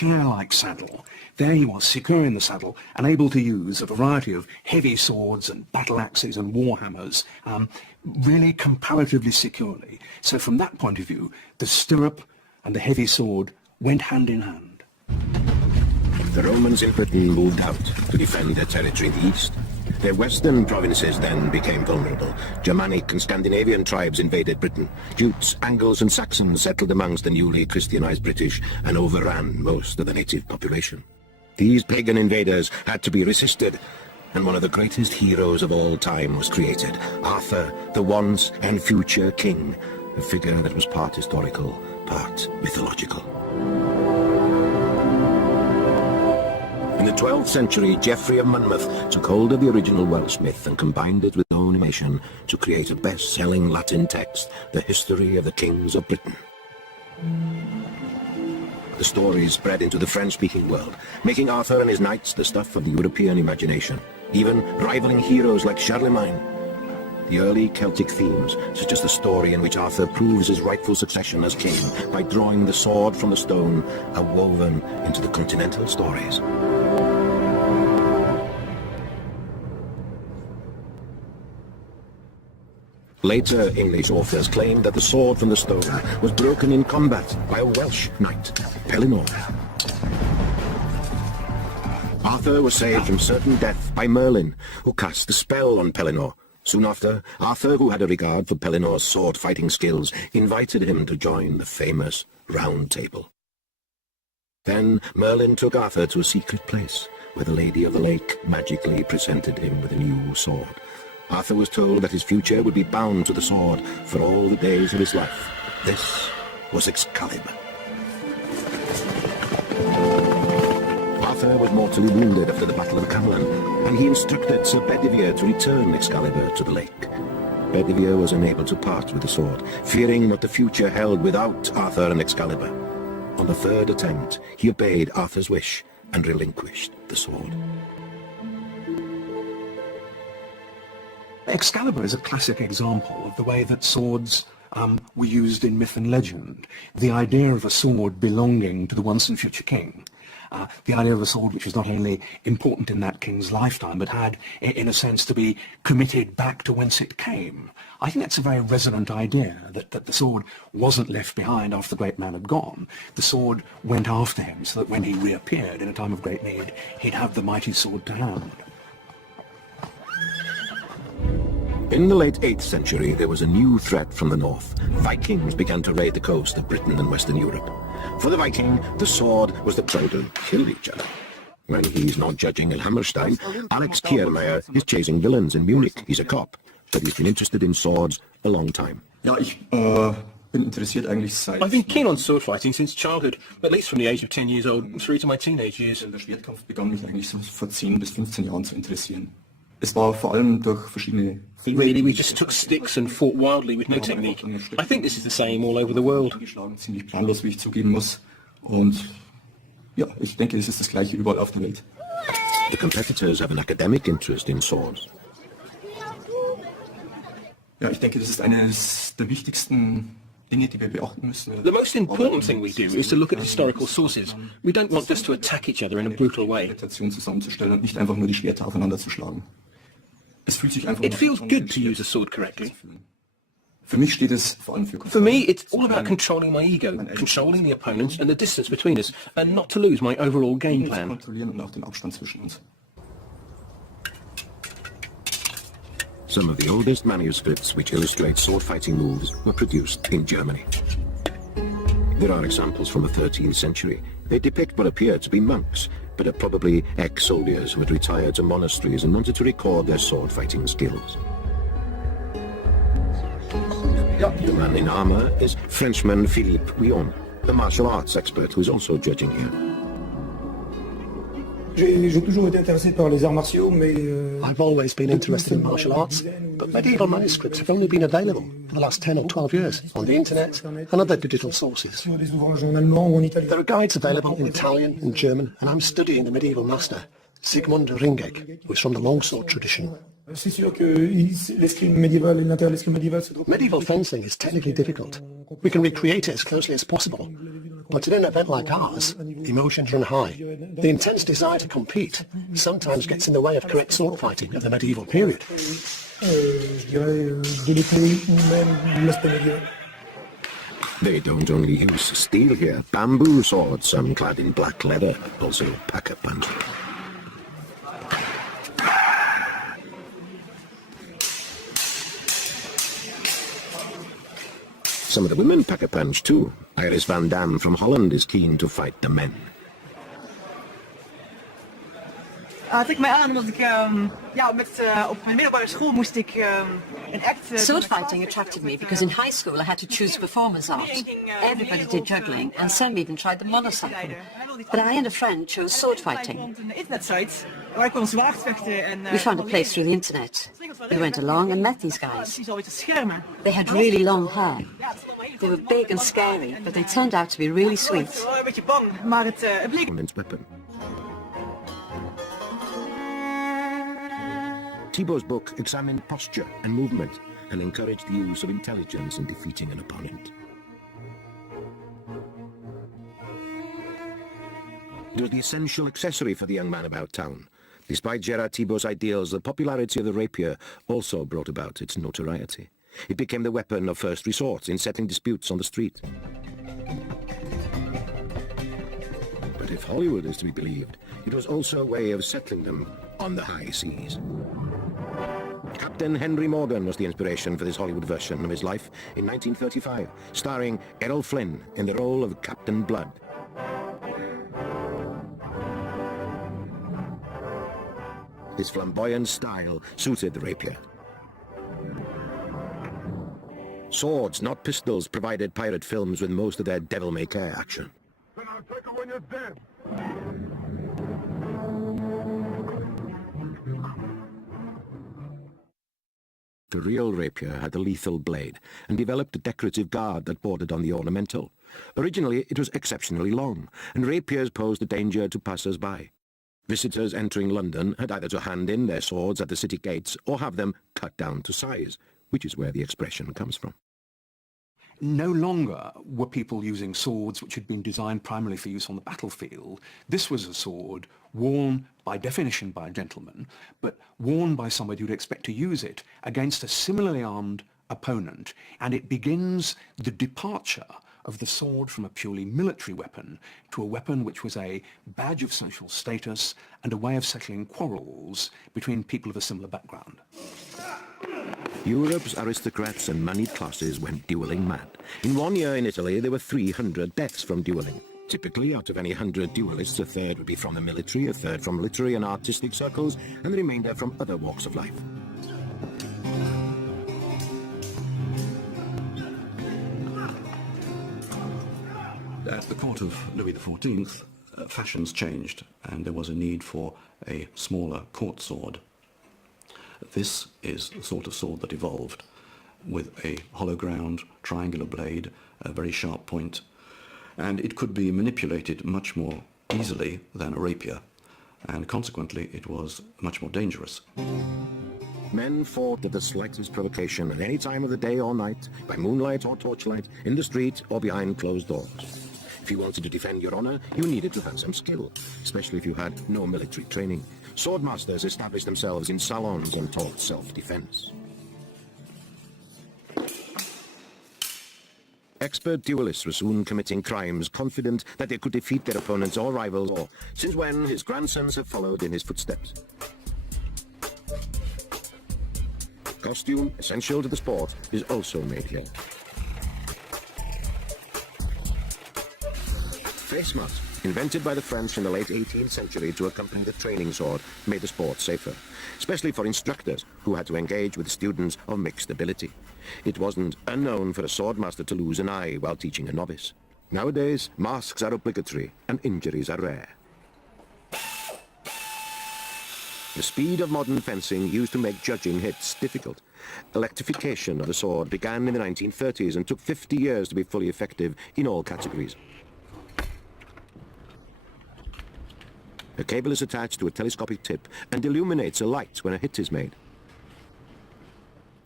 chair-like saddle. There he was, secure in the saddle, and able to use a variety of heavy swords and battle axes and war hammers, really comparatively securely. So from that point of view, the stirrup and the heavy sword went hand in hand. The Romans in Britain moved out to defend their territory in the east. Their western provinces then became vulnerable. Germanic and Scandinavian tribes invaded Britain. Jutes, Angles and Saxons settled amongst the newly Christianized British and overran most of the native population. These pagan invaders had to be resisted, and one of the greatest heroes of all time was created, Arthur, the once and future king, a figure that was part historical, part mythological. In the 12th century, Geoffrey of Monmouth took hold of the original Welsh myth and combined it with his own animation to create a best-selling Latin text, The History of the Kings of Britain. The stories spread into the French-speaking world, making Arthur and his knights the stuff of the European imagination, even rivaling heroes like Charlemagne. The early Celtic themes, such as the story in which Arthur proves his rightful succession as king by drawing the sword from the stone, are woven into the continental stories. Later English authors claimed that the sword from the stone was broken in combat by a Welsh knight, Pellinore. Arthur was saved from certain death by Merlin, who cast a spell on Pellinore. Soon after, Arthur, who had a regard for Pellinore's sword-fighting skills, invited him to join the famous Round Table. Then Merlin took Arthur to a secret place, where the Lady of the Lake magically presented him with a new sword. Arthur was told that his future would be bound to the sword for all the days of his life. This was Excalibur. Arthur was mortally wounded after the Battle of Camlan, and he instructed Sir Bedivere to return Excalibur to the lake. Bedivere was unable to part with the sword, fearing what the future held without Arthur and Excalibur. On the third attempt, he obeyed Arthur's wish and relinquished the sword. Excalibur is a classic example of the way that swords were used in myth and legend. The idea of a sword belonging to the once and future king. The idea of a sword which was not only important in that king's lifetime, but had, in a sense, to be committed back to whence it came. I think that's a very resonant idea, that the sword wasn't left behind after the great man had gone. The sword went after him, so that when he reappeared in a time of great need, he'd have the mighty sword to hand. In the late 8th century, there was a new threat from the north. Vikings began to raid the coast of Britain and Western Europe. For the Viking, the sword was the tool to kill each other. When he's not judging in Hammerstein, Alex Kiermaier is chasing villains in Munich. He's a cop, but he's been interested in swords a long time. Ja, ich bin interessiert eigentlich seit... I've been keen on sword fighting since childhood, at least from the age of 10 years old through to my teenage years. Der Schwertkampf begann mich eigentlich so vor 10 bis 15 Jahren zu interessieren. Es war vor allem durch verschiedene... Really, we just took sticks and fought wildly with no technique. I think this is the same all over the world. Ziemlich planlos, wie ich zugeben muss. Und ja, ich denke, es ist das Gleiche überall auf der Welt. The competitors have an academic interest in swords. Ja, ich denke, das ist eines der wichtigsten Dinge, die wir beachten müssen. The most important thing we do is to look at historical sources. We don't want just to attack each other in a brutal way. Zusammenzustellen und nicht einfach nur die Schwerter aufeinander zu schlagen. Es fühlt sich einfach It feels good to use a sword correctly. Für mich steht es vor allem für For me, it's all about controlling my ego, controlling the opponents and the distance between us, and not to lose my overall game plan. Kontrollieren und auch den Abstand zwischen uns. Some of the oldest manuscripts which illustrate sword-fighting moves were produced in Germany. There are examples from the 13th century. They depict what appear to be monks, but are probably ex-soldiers who had retired to monasteries and wanted to record their sword-fighting skills. The man in armour is Frenchman Philippe Huillon, the martial arts expert who is also judging here. J'ai toujours été intéressé par les arts martiaux, mais... I've always been interested in martial arts, but medieval manuscripts have only been available for the last 10 or 12 years on the internet and other digital sources. There are guides available in Italian and German, and I'm studying the medieval master, Sigmund Ringeg, who is from the longsword tradition. C'est sûr que l'escrime médiéval et l'intérêt de l'escrime médiéval se trouve... Medieval fencing is technically difficult. We can recreate it as closely as possible, but in an event like ours, emotions run high. The intense desire to compete sometimes gets in the way of correct sword fighting of the medieval period. Je dirais de l'épée ou même l'aspect médiéval. They don't only use steel here. Bamboo swords, some clad in black leather, also pack a punch. Some of the women pack a punch too. Iris van Dam from Holland is keen to fight the men. Het trekt mij aan omdat ik op mijn middelbare school moest ik een act... Sword fighting attracted me because in high school I had to choose performance art. Everybody did juggling and some even tried the motorcycle. But I and a friend chose sword fighting. Een internetsite waar ik kon zwaard vechten en... We found a place through the internet. We went along and met these guys. They had really long hair. They were big and scary, but they turned out to be really sweet. Ik was een beetje bang, maar het bleek... Weapon. Thibault's book examined posture and movement and encouraged the use of intelligence in defeating an opponent. It was the essential accessory for the young man about town. Despite Gerard Thibault's ideals, the popularity of the rapier also brought about its notoriety. It became the weapon of first resort in settling disputes on the street. But if Hollywood is to be believed, it was also a way of settling them on the high seas. Captain Henry Morgan was the inspiration for this Hollywood version of his life in 1935, starring Errol Flynn in the role of Captain Blood. His flamboyant style suited the rapier. Swords, not pistols, provided pirate films with most of their devil-may-care action. Then I'll take it when you're dead. The real rapier had a lethal blade and developed a decorative guard that bordered on the ornamental. Originally, it was exceptionally long, and rapiers posed a danger to passers-by. Visitors entering London had either to hand in their swords at the city gates or have them cut down to size, which is where the expression comes from. No longer were people using swords which had been designed primarily for use on the battlefield. This was a sword worn by definition by a gentleman, but worn by somebody who'd expect to use it against a similarly armed opponent, and it begins the departure of the sword from a purely military weapon to a weapon which was a badge of social status and a way of settling quarrels between people of a similar background. Europe's aristocrats and moneyed classes went duelling mad. In 1 year in Italy, there were 300 deaths from duelling. Typically, out of any 100 duelists, a third would be from the military, a third from literary and artistic circles, and the remainder from other walks of life. At the court of Louis XIV, fashions changed, and there was a need for a smaller court sword. This is the sort of sword that evolved, with a hollow ground, triangular blade, a very sharp point, and it could be manipulated much more easily than a rapier, and consequently it was much more dangerous. Men fought at the slightest provocation at any time of the day or night, by moonlight or torchlight, in the street or behind closed doors. If you wanted to defend your honor, you needed to have some skill, especially if you had no military training. Swordmasters established themselves in salons and taught self-defense. Expert duelists were soon committing crimes, confident that they could defeat their opponents or rivals, or since when his grandsons have followed in his footsteps. Costume, essential to the sport, is also made here. Face masks, invented by the French in the late 18th century to accompany the training sword, made the sport safer, especially for instructors who had to engage with students of mixed ability. It wasn't unknown for a swordmaster to lose an eye while teaching a novice. Nowadays, masks are obligatory and injuries are rare. The speed of modern fencing used to make judging hits difficult. Electrification of the sword began in the 1930s and took 50 years to be fully effective in all categories. A cable is attached to a telescopic tip and illuminates a light when a hit is made.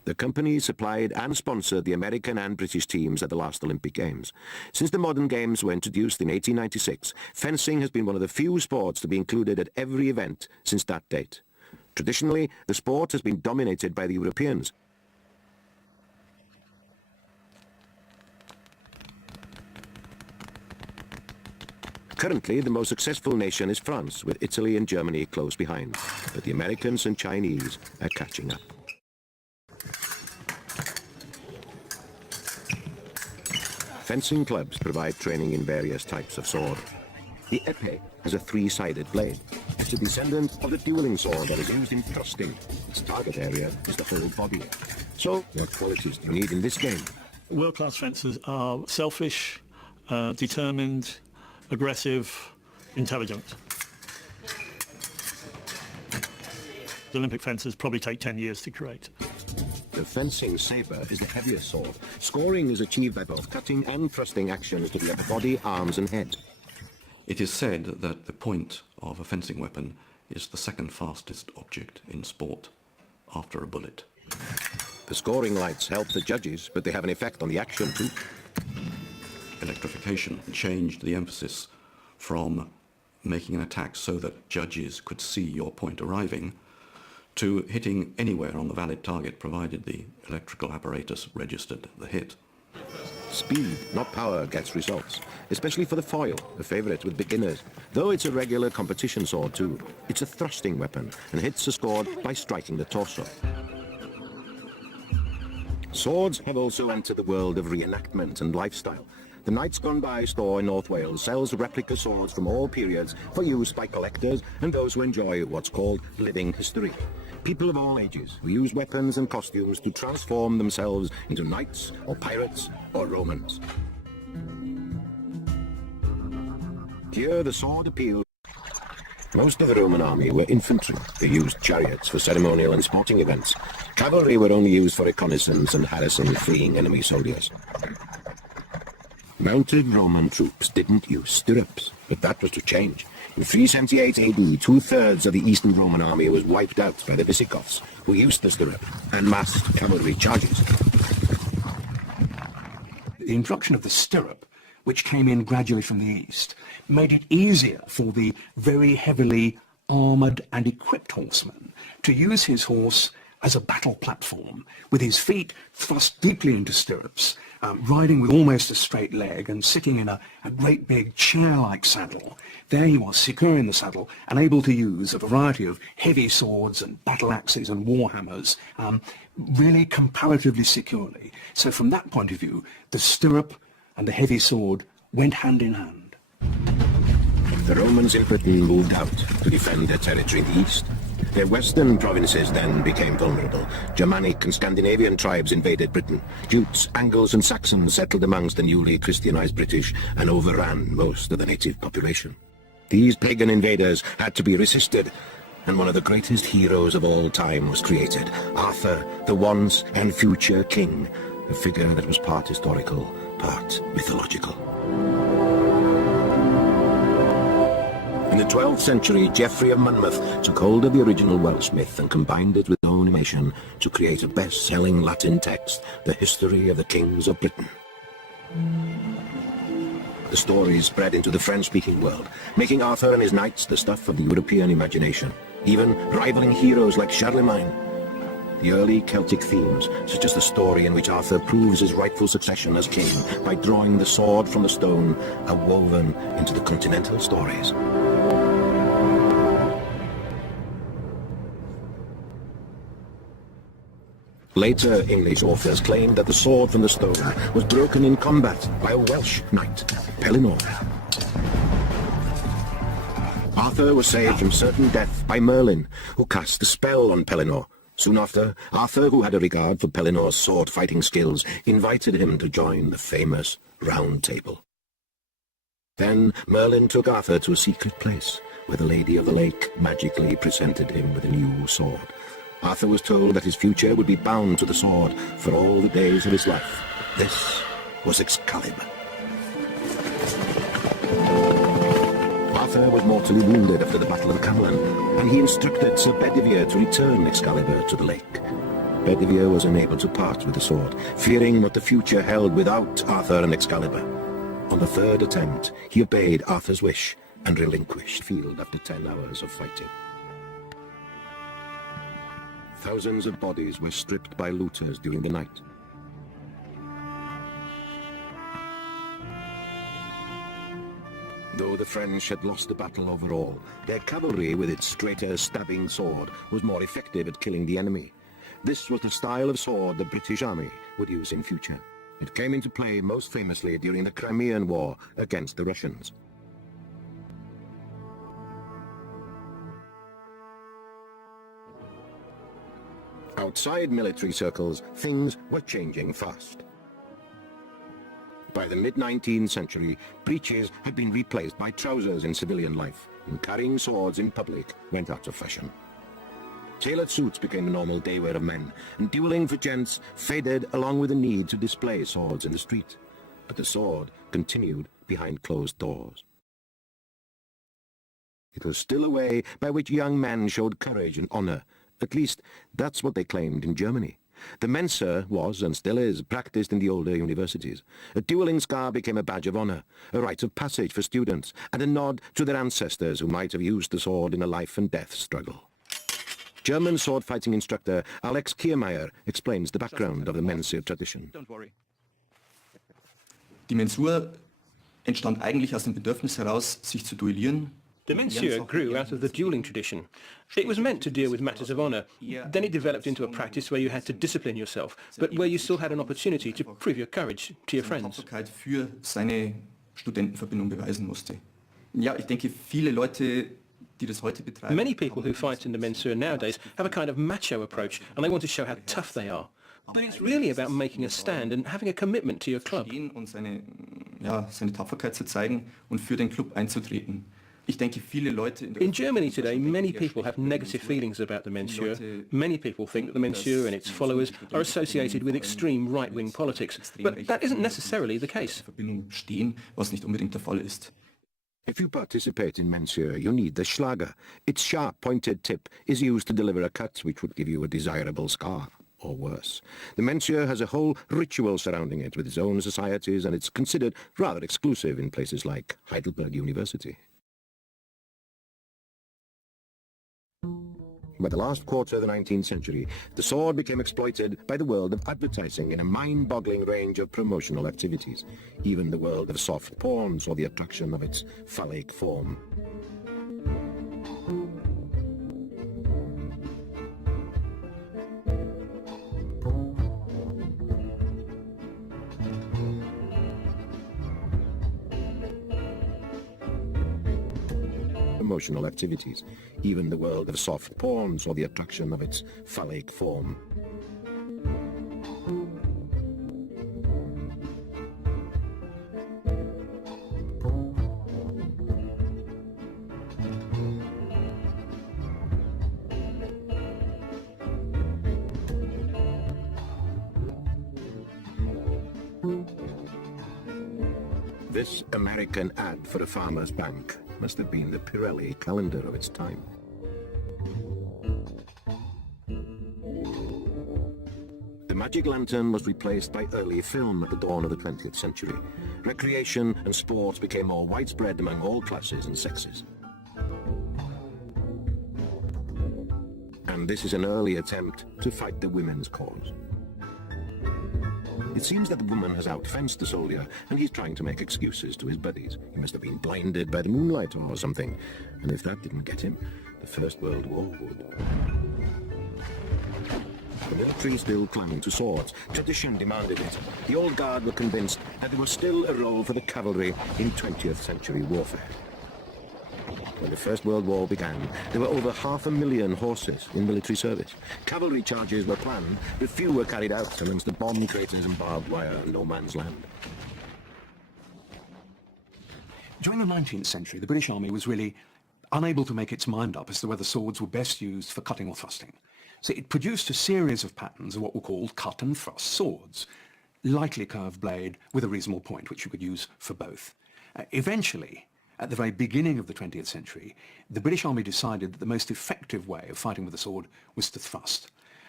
The company supplied and sponsored the American and British teams at the last Olympic Games. Since the modern games were introduced in 1896, fencing has been one of the few sports to be included at every event since that date. Traditionally, the sport has been dominated by the Europeans. Currently, the most successful nation is France, with Italy and Germany close behind. But the Americans and Chinese are catching up. Fencing clubs provide training in various types of sword. The épée has a three-sided blade. It's a descendant of the dueling sword that is used in thrusting. Its target area is the whole body. So, what qualities do you need in this game? World-class fencers are selfish, determined, aggressive, intelligent. The Olympic fencers probably take 10 years to create. The fencing saber is the heaviest sword. Scoring is achieved by both cutting and thrusting actions to the upper body, arms and head. It is said that the point of a fencing weapon is the second fastest object in sport, after a bullet. The scoring lights help the judges, but they have an effect on the action too. Electrification changed the emphasis from making an attack so that judges could see your point arriving to hitting anywhere on the valid target provided the electrical apparatus registered the hit. Speed, not power, gets results, especially for the foil, a favourite with beginners. Though it's a regular competition sword too, it's a thrusting weapon and hits are scored by striking the torso. Swords have also entered the world of reenactment and lifestyle. The Knights Gone By store in North Wales sells replica swords from all periods for use by collectors and those who enjoy what's called living history. People of all ages who use weapons and costumes to transform themselves into knights or pirates or Romans. Here the sword appealed. Most of the Roman army were infantry. They used chariots for ceremonial and sporting events. Cavalry were only used for reconnaissance and harassing fleeing enemy soldiers. Mounted Roman troops didn't use stirrups, but that was to change. In 378 AD, two-thirds of the Eastern Roman army was wiped out by the Visigoths, who used the stirrup and massed cavalry charges. The introduction of the stirrup, which came in gradually from the east, made it easier for the very heavily armoured and equipped horseman to use his horse as a battle platform, with his feet thrust deeply into stirrups, riding with almost a straight leg and sitting in a great big chair-like saddle. There he was, secure in the saddle and able to use a variety of heavy swords and battle axes and war hammers, really comparatively securely. So from that point of view, the stirrup and the heavy sword went hand in hand. The Romans in Britain moved out to defend their territory in the east. Their western provinces then became vulnerable. Germanic and Scandinavian tribes invaded Britain. Jutes, Angles and Saxons settled amongst the newly Christianized British and overran most of the native population. These pagan invaders had to be resisted, and one of the greatest heroes of all time was created, Arthur, the once and future king, a figure that was part historical, part mythological. In the 12th century, Geoffrey of Monmouth took hold of the original Welsh myth and combined it with his own animation to create a best-selling Latin text, The History of the Kings of Britain. The story spread into the French-speaking world, making Arthur and his knights the stuff of the European imagination, even rivaling heroes like Charlemagne. The early Celtic themes, such as the story in which Arthur proves his rightful succession as king by drawing the sword from the stone, are woven into the continental stories. Later English authors claimed that the sword from the stone was broken in combat by a Welsh knight, Pellinore. Arthur was saved from certain death by Merlin, who cast a spell on Pellinore. Soon after, Arthur, who had a regard for Pellinore's sword-fighting skills, invited him to join the famous Round Table. Then Merlin took Arthur to a secret place, where the Lady of the Lake magically presented him with a new sword. Arthur was told that his future would be bound to the sword for all the days of his life. This was Excalibur. Arthur was mortally wounded after the Battle of Camlan, and he instructed Sir Bedivere to return Excalibur to the lake. Bedivere was unable to part with the sword, fearing what the future held without Arthur and Excalibur. On the third attempt, he obeyed Arthur's wish and relinquished the field after 10 hours of fighting. Thousands of bodies were stripped by looters during the night. Though the French had lost the battle overall, their cavalry with its straighter stabbing sword was more effective at killing the enemy. This was the style of sword the British Army would use in future. It came into play most famously during the Crimean War against the Russians. Outside military circles, things were changing fast. By the mid-19th century, breeches had been replaced by trousers in civilian life, and carrying swords in public went out of fashion. Tailored suits became the normal day wear of men, and dueling for gents faded along with the need to display swords in the street. But the sword continued behind closed doors. It was still a way by which young men showed courage and honor. At least, that's what they claimed in Germany. The Mensa was, and still is, practiced in the older universities. A dueling scar became a badge of honor, a rite of passage for students, and a nod to their ancestors who might have used the sword in a life-and-death struggle. German sword-fighting instructor Alex Kiermeier explains the background of the Mensa tradition. Die Mensur entstand eigentlich aus dem Bedürfnis heraus, sich zu duellieren. The Mensur grew out of the dueling tradition. It was meant to deal with matters of honour. Then it developed into a practice where you had to discipline yourself, but where you still had an opportunity to prove your courage to your friends. Tapferkeit für seine Studentenverbindung beweisen musste. Ja, ich denke, viele Leute, die das heute betreiben. Many people who fight in the Mensur nowadays have a kind of macho approach, and they want to show how tough they are. But it's really about making a stand and having a commitment to your club. Und seine Tapferkeit zu zeigen und für den Club einzutreten. Ich denke, viele Leute in Germany today, many people have negative feelings about the Mensur. Many people think that the Mensur and its followers are associated with extreme right-wing politics, but that isn't necessarily the case. Was nicht unbedingt der Fall ist. If you participate in Mensur, you need the Schlager. Its sharp, pointed tip is used to deliver a cut which would give you a desirable scar, or worse. The Mensur has a whole ritual surrounding it with its own societies, and it's considered rather exclusive in places like Heidelberg University. By the last quarter of the 19th century, the sword became exploited by the world of advertising in a mind-boggling range of promotional activities. Even the world of soft porn saw the attraction of its phallic form. Promotional activities. Even the world of soft porn saw the attraction of its phallic form. This American ad for a farmer's bank must have been the Pirelli calendar of its time. The magic lantern was replaced by early film at the dawn of the 20th century. Recreation and sports became more widespread among all classes and sexes. And this is an early attempt to fight the women's cause. It seems that the woman has outfenced the soldier, and he's trying to make excuses to his buddies. He must have been blinded by the moonlight or something. And if that didn't get him, the First World War would. The military still clung to swords. Tradition demanded it. The old guard were convinced that there was still a role for the cavalry in 20th century warfare. When the First World War began, there were over 500,000 horses in military service. Cavalry charges were planned, but few were carried out amongst the bomb craters and barbed wire and no man's land. During the 19th century, the British Army was really unable to make its mind up as to whether swords were best used for cutting or thrusting. So it produced a series of patterns of what were called cut and thrust swords, lightly curved blade with a reasonable point, which you could use for both. Eventually, at the very beginning of the 20th century, the British Army decided that the most effective way of fighting with a sword was to thrust.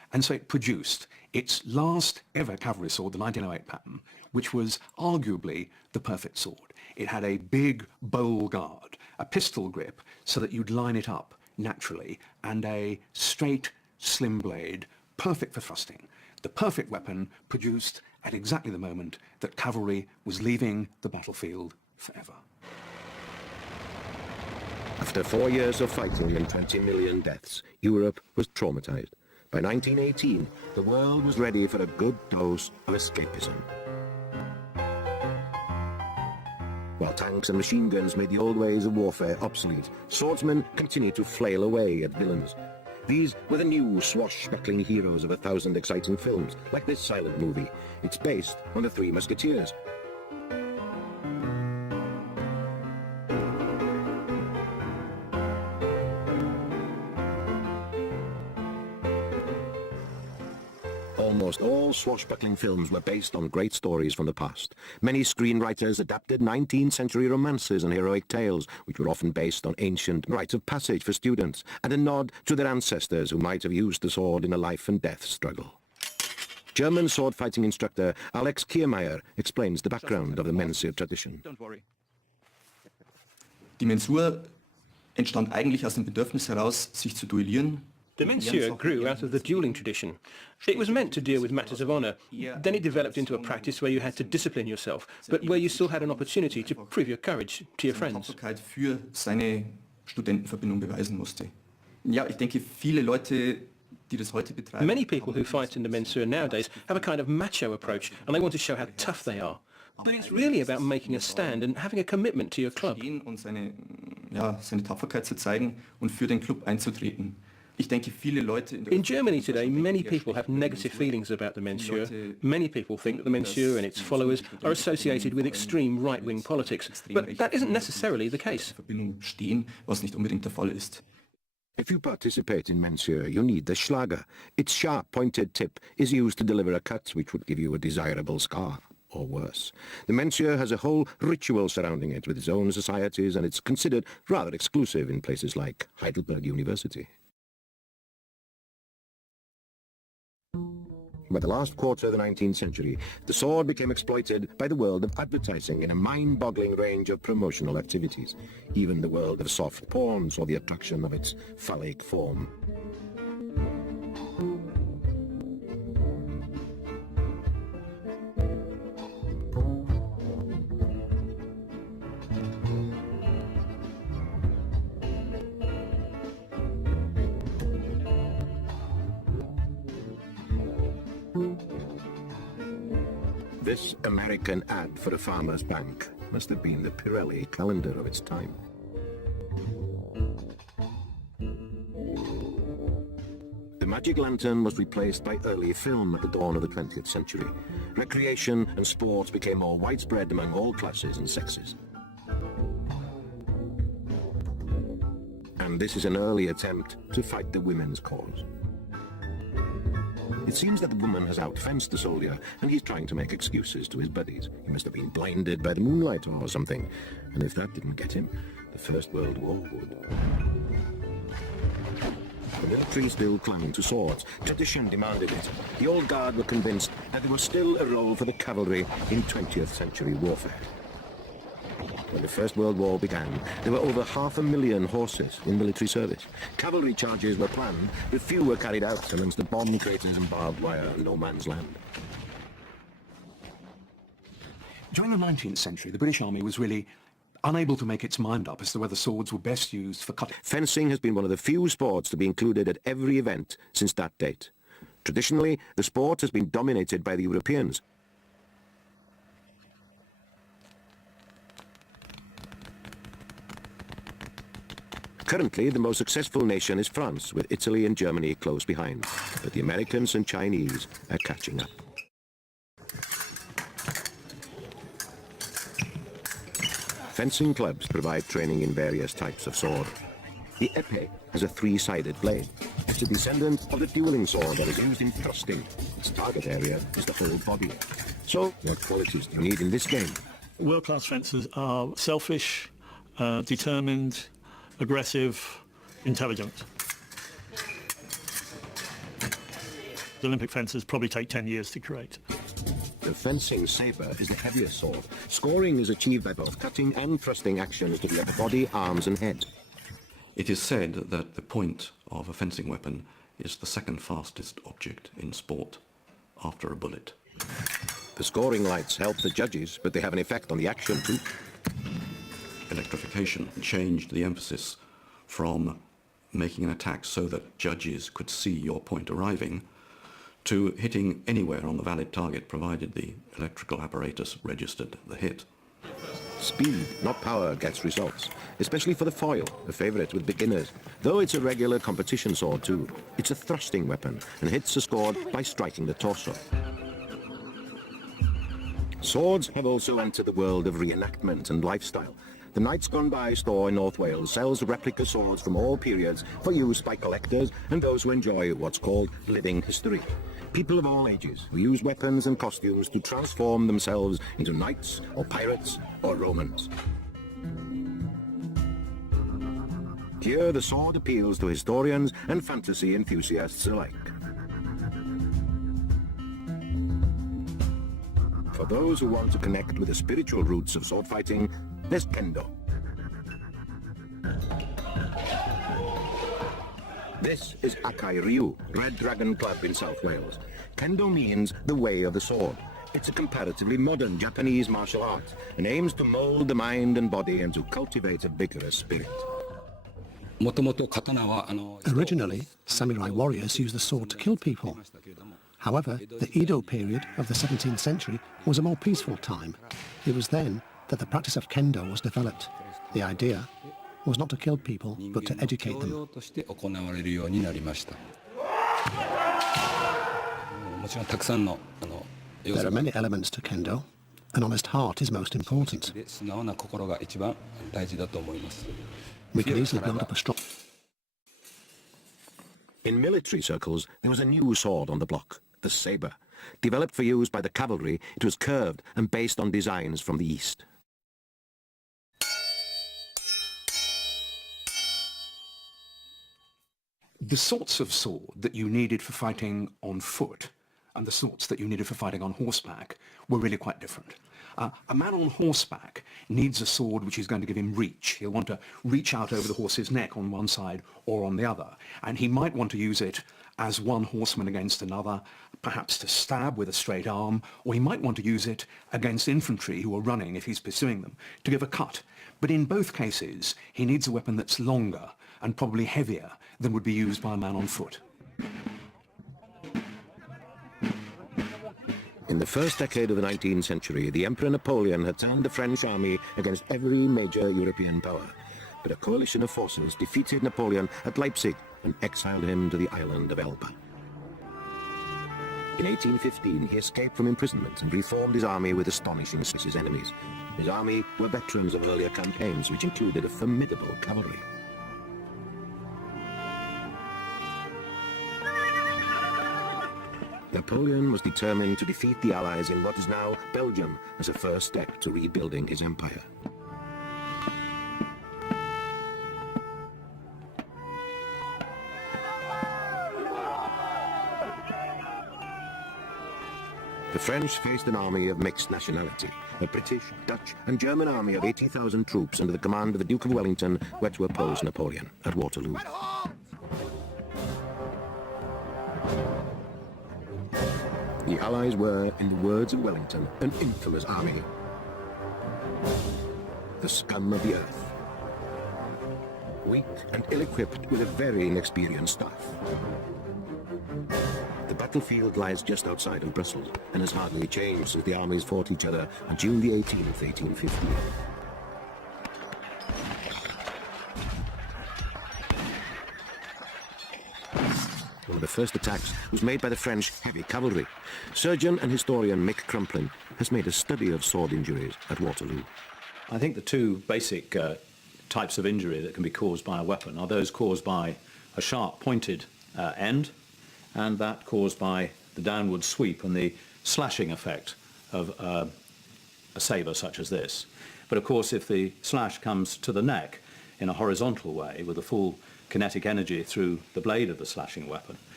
And so it produced its last ever cavalry sword, the 1908 pattern, which was arguably the perfect sword. It had a big bowl guard, a pistol grip so that you'd line it up naturally, and a straight, slim blade, perfect for thrusting. The perfect weapon produced at exactly the moment that cavalry was leaving the battlefield forever. After 4 years of fighting and 20 million deaths, Europe was traumatized. By 1918, the world was ready for a good dose of escapism. While tanks and machine guns made the old ways of warfare obsolete, swordsmen continued to flail away at villains. These were the new swashbuckling heroes of 1,000 exciting films, like this silent movie. It's based on the Three Musketeers. Almost all swashbuckling films were based on great stories from the past. Many screenwriters adapted 19th century romances and heroic tales, which were often based on ancient rites of passage for students, and a nod to their ancestors who might have used the sword in a life and death struggle. German sword fighting instructor Alex Kiermaier explains the background of the Mensur tradition. Die Mensur entstand eigentlich aus dem Bedürfnis heraus, sich zu duellieren. The Mensur grew out of the dueling tradition. It was meant to deal with matters of honour. Then it developed into a practice where you had to discipline yourself, but where you still had an opportunity to prove your courage to your friends. Für seine Studentenverbindung beweisen musste. Ja, ich denke, viele Leute, die das heute betreiben. Many people who fight in the Mensur nowadays have a kind of macho approach, and they want to show how tough they are. But it's really about making a stand and having a commitment to your club. Und seine Tapferkeit zu zeigen und für den Club einzutreten. Ich denke, viele Leute in Germany today, many people have negative feelings about the Mensur. Many people think that the Mensur and its followers are associated with extreme right-wing politics, but that isn't necessarily the case. Was nicht unbedingt der Fall ist. If you participate in Mensur, you need the Schlager. Its sharp, pointed tip is used to deliver a cut which would give you a desirable scar, or worse. The Mensur has a whole ritual surrounding it with its own societies, and it's considered rather exclusive in places like Heidelberg University. By the last quarter of the 19th century, the sword became exploited by the world of advertising in a mind-boggling range of promotional activities. Even the world of soft porn saw the attraction of its phallic form. This American ad for a farmer's bank must have been the Pirelli calendar of its time. The magic lantern was replaced by early film at the dawn of the 20th century. Recreation and sports became more widespread among all classes and sexes. And this is an early attempt to fight the women's cause. It seems that the woman has outfenced the soldier, and he's trying to make excuses to his buddies. He must have been blinded by the moonlight or something. And if that didn't get him, the First World War would. The military still clung to swords. Tradition demanded it. The old guard were convinced that there was still a role for the cavalry in 20th century warfare. When the First World War began, there were over 500,000 horses in military service. Cavalry charges were planned, but few were carried out amongst the bomb craters and barbed wire and no man's land. During the 19th century, the British Army was really unable to make its mind up as to whether swords were best used for cutting. Fencing has been one of the few sports to be included at every event since that date. Traditionally, the sport has been dominated by the Europeans. Currently, the most successful nation is France, with Italy and Germany close behind. But the Americans and Chinese are catching up. Fencing clubs provide training in various types of sword. The épée has a three-sided blade. It's a descendant of the dueling sword that is used in thrusting. Its target area is the whole body. So, what qualities do you need in this game? World-class fencers are selfish, determined, aggressive, intelligent. The Olympic fencers probably take 10 years to create. The fencing sabre is the heaviest sword. Scoring is achieved by both cutting and thrusting actions to the upper body, arms and head. It is said that the point of a fencing weapon is the second fastest object in sport, after a bullet. The scoring lights help the judges, but they have an effect on the action too. Electrification changed the emphasis from making an attack so that judges could see your point arriving to hitting anywhere on the valid target provided the electrical apparatus registered the hit. Speed, not power, gets results, especially for the foil, a favourite with beginners. Though it's a regular competition sword too, it's a thrusting weapon, and hits are scored by striking the torso. Swords have also entered the world of reenactment and lifestyle. The Knights Gone By store in North Wales sells replica swords from all periods for use by collectors and those who enjoy what's called living history. People of all ages who use weapons and costumes to transform themselves into knights or pirates or Romans. Here the sword appeals to historians and fantasy enthusiasts alike. For those who want to connect with the spiritual roots of sword fighting, there's Kendo. This is Akai Ryu, Red Dragon Club in South Wales. Kendo means the way of the sword. It's a comparatively modern Japanese martial art and aims to mold the mind and body and to cultivate a vigorous spirit. Originally, samurai warriors used the sword to kill people. However, the Edo period of the 17th century was a more peaceful time. It was then that the practice of Kendo was developed. The idea was not to kill people, but to educate them. There are many elements to Kendo. An honest heart is most important. We can easily build up a strong... In military circles, there was a new sword on the block, the sabre. Developed for use by the cavalry, it was curved and based on designs from the East. The sorts of sword that you needed for fighting on foot and the sorts that you needed for fighting on horseback were really quite different. A man on horseback needs a sword which is going to give him reach. He'll want to reach out over the horse's neck on one side or on the other, and he might want to use it as one horseman against another, perhaps to stab with a straight arm, or he might want to use it against infantry who are running if he's pursuing them, to give a cut. But in both cases, he needs a weapon that's longer and probably heavier than would be used by a man on foot. In the first decade of the 19th century, the Emperor Napoleon had turned the French army against every major European power. But a coalition of forces defeated Napoleon at Leipzig and exiled him to the island of Elba. In 1815, he escaped from imprisonment and reformed his army with astonishing success his enemies. His army were veterans of earlier campaigns, which included a formidable cavalry. Napoleon was determined to defeat the Allies in what is now Belgium as a first step to rebuilding his empire. The French faced an army of mixed nationality. A British, Dutch and German army of 80,000 troops under the command of the Duke of Wellington were to oppose Napoleon at Waterloo. The Allies were, in the words of Wellington, an infamous army. The scum of the earth. Weak and ill-equipped with a very inexperienced staff. The battlefield lies just outside of Brussels and has hardly changed since the armies fought each other on June the 18th, 1850. One of the first attacks was made by the French heavy cavalry. Surgeon and historian Mick Crumplin has made a study of sword injuries at Waterloo. I think the two basic types of injury that can be caused by a weapon are those caused by a sharp pointed end and that caused by the downward sweep and the slashing effect of a sabre such as this. But of course if the slash comes to the neck in a horizontal way with a full kinetic energy through the blade of the slashing weapon,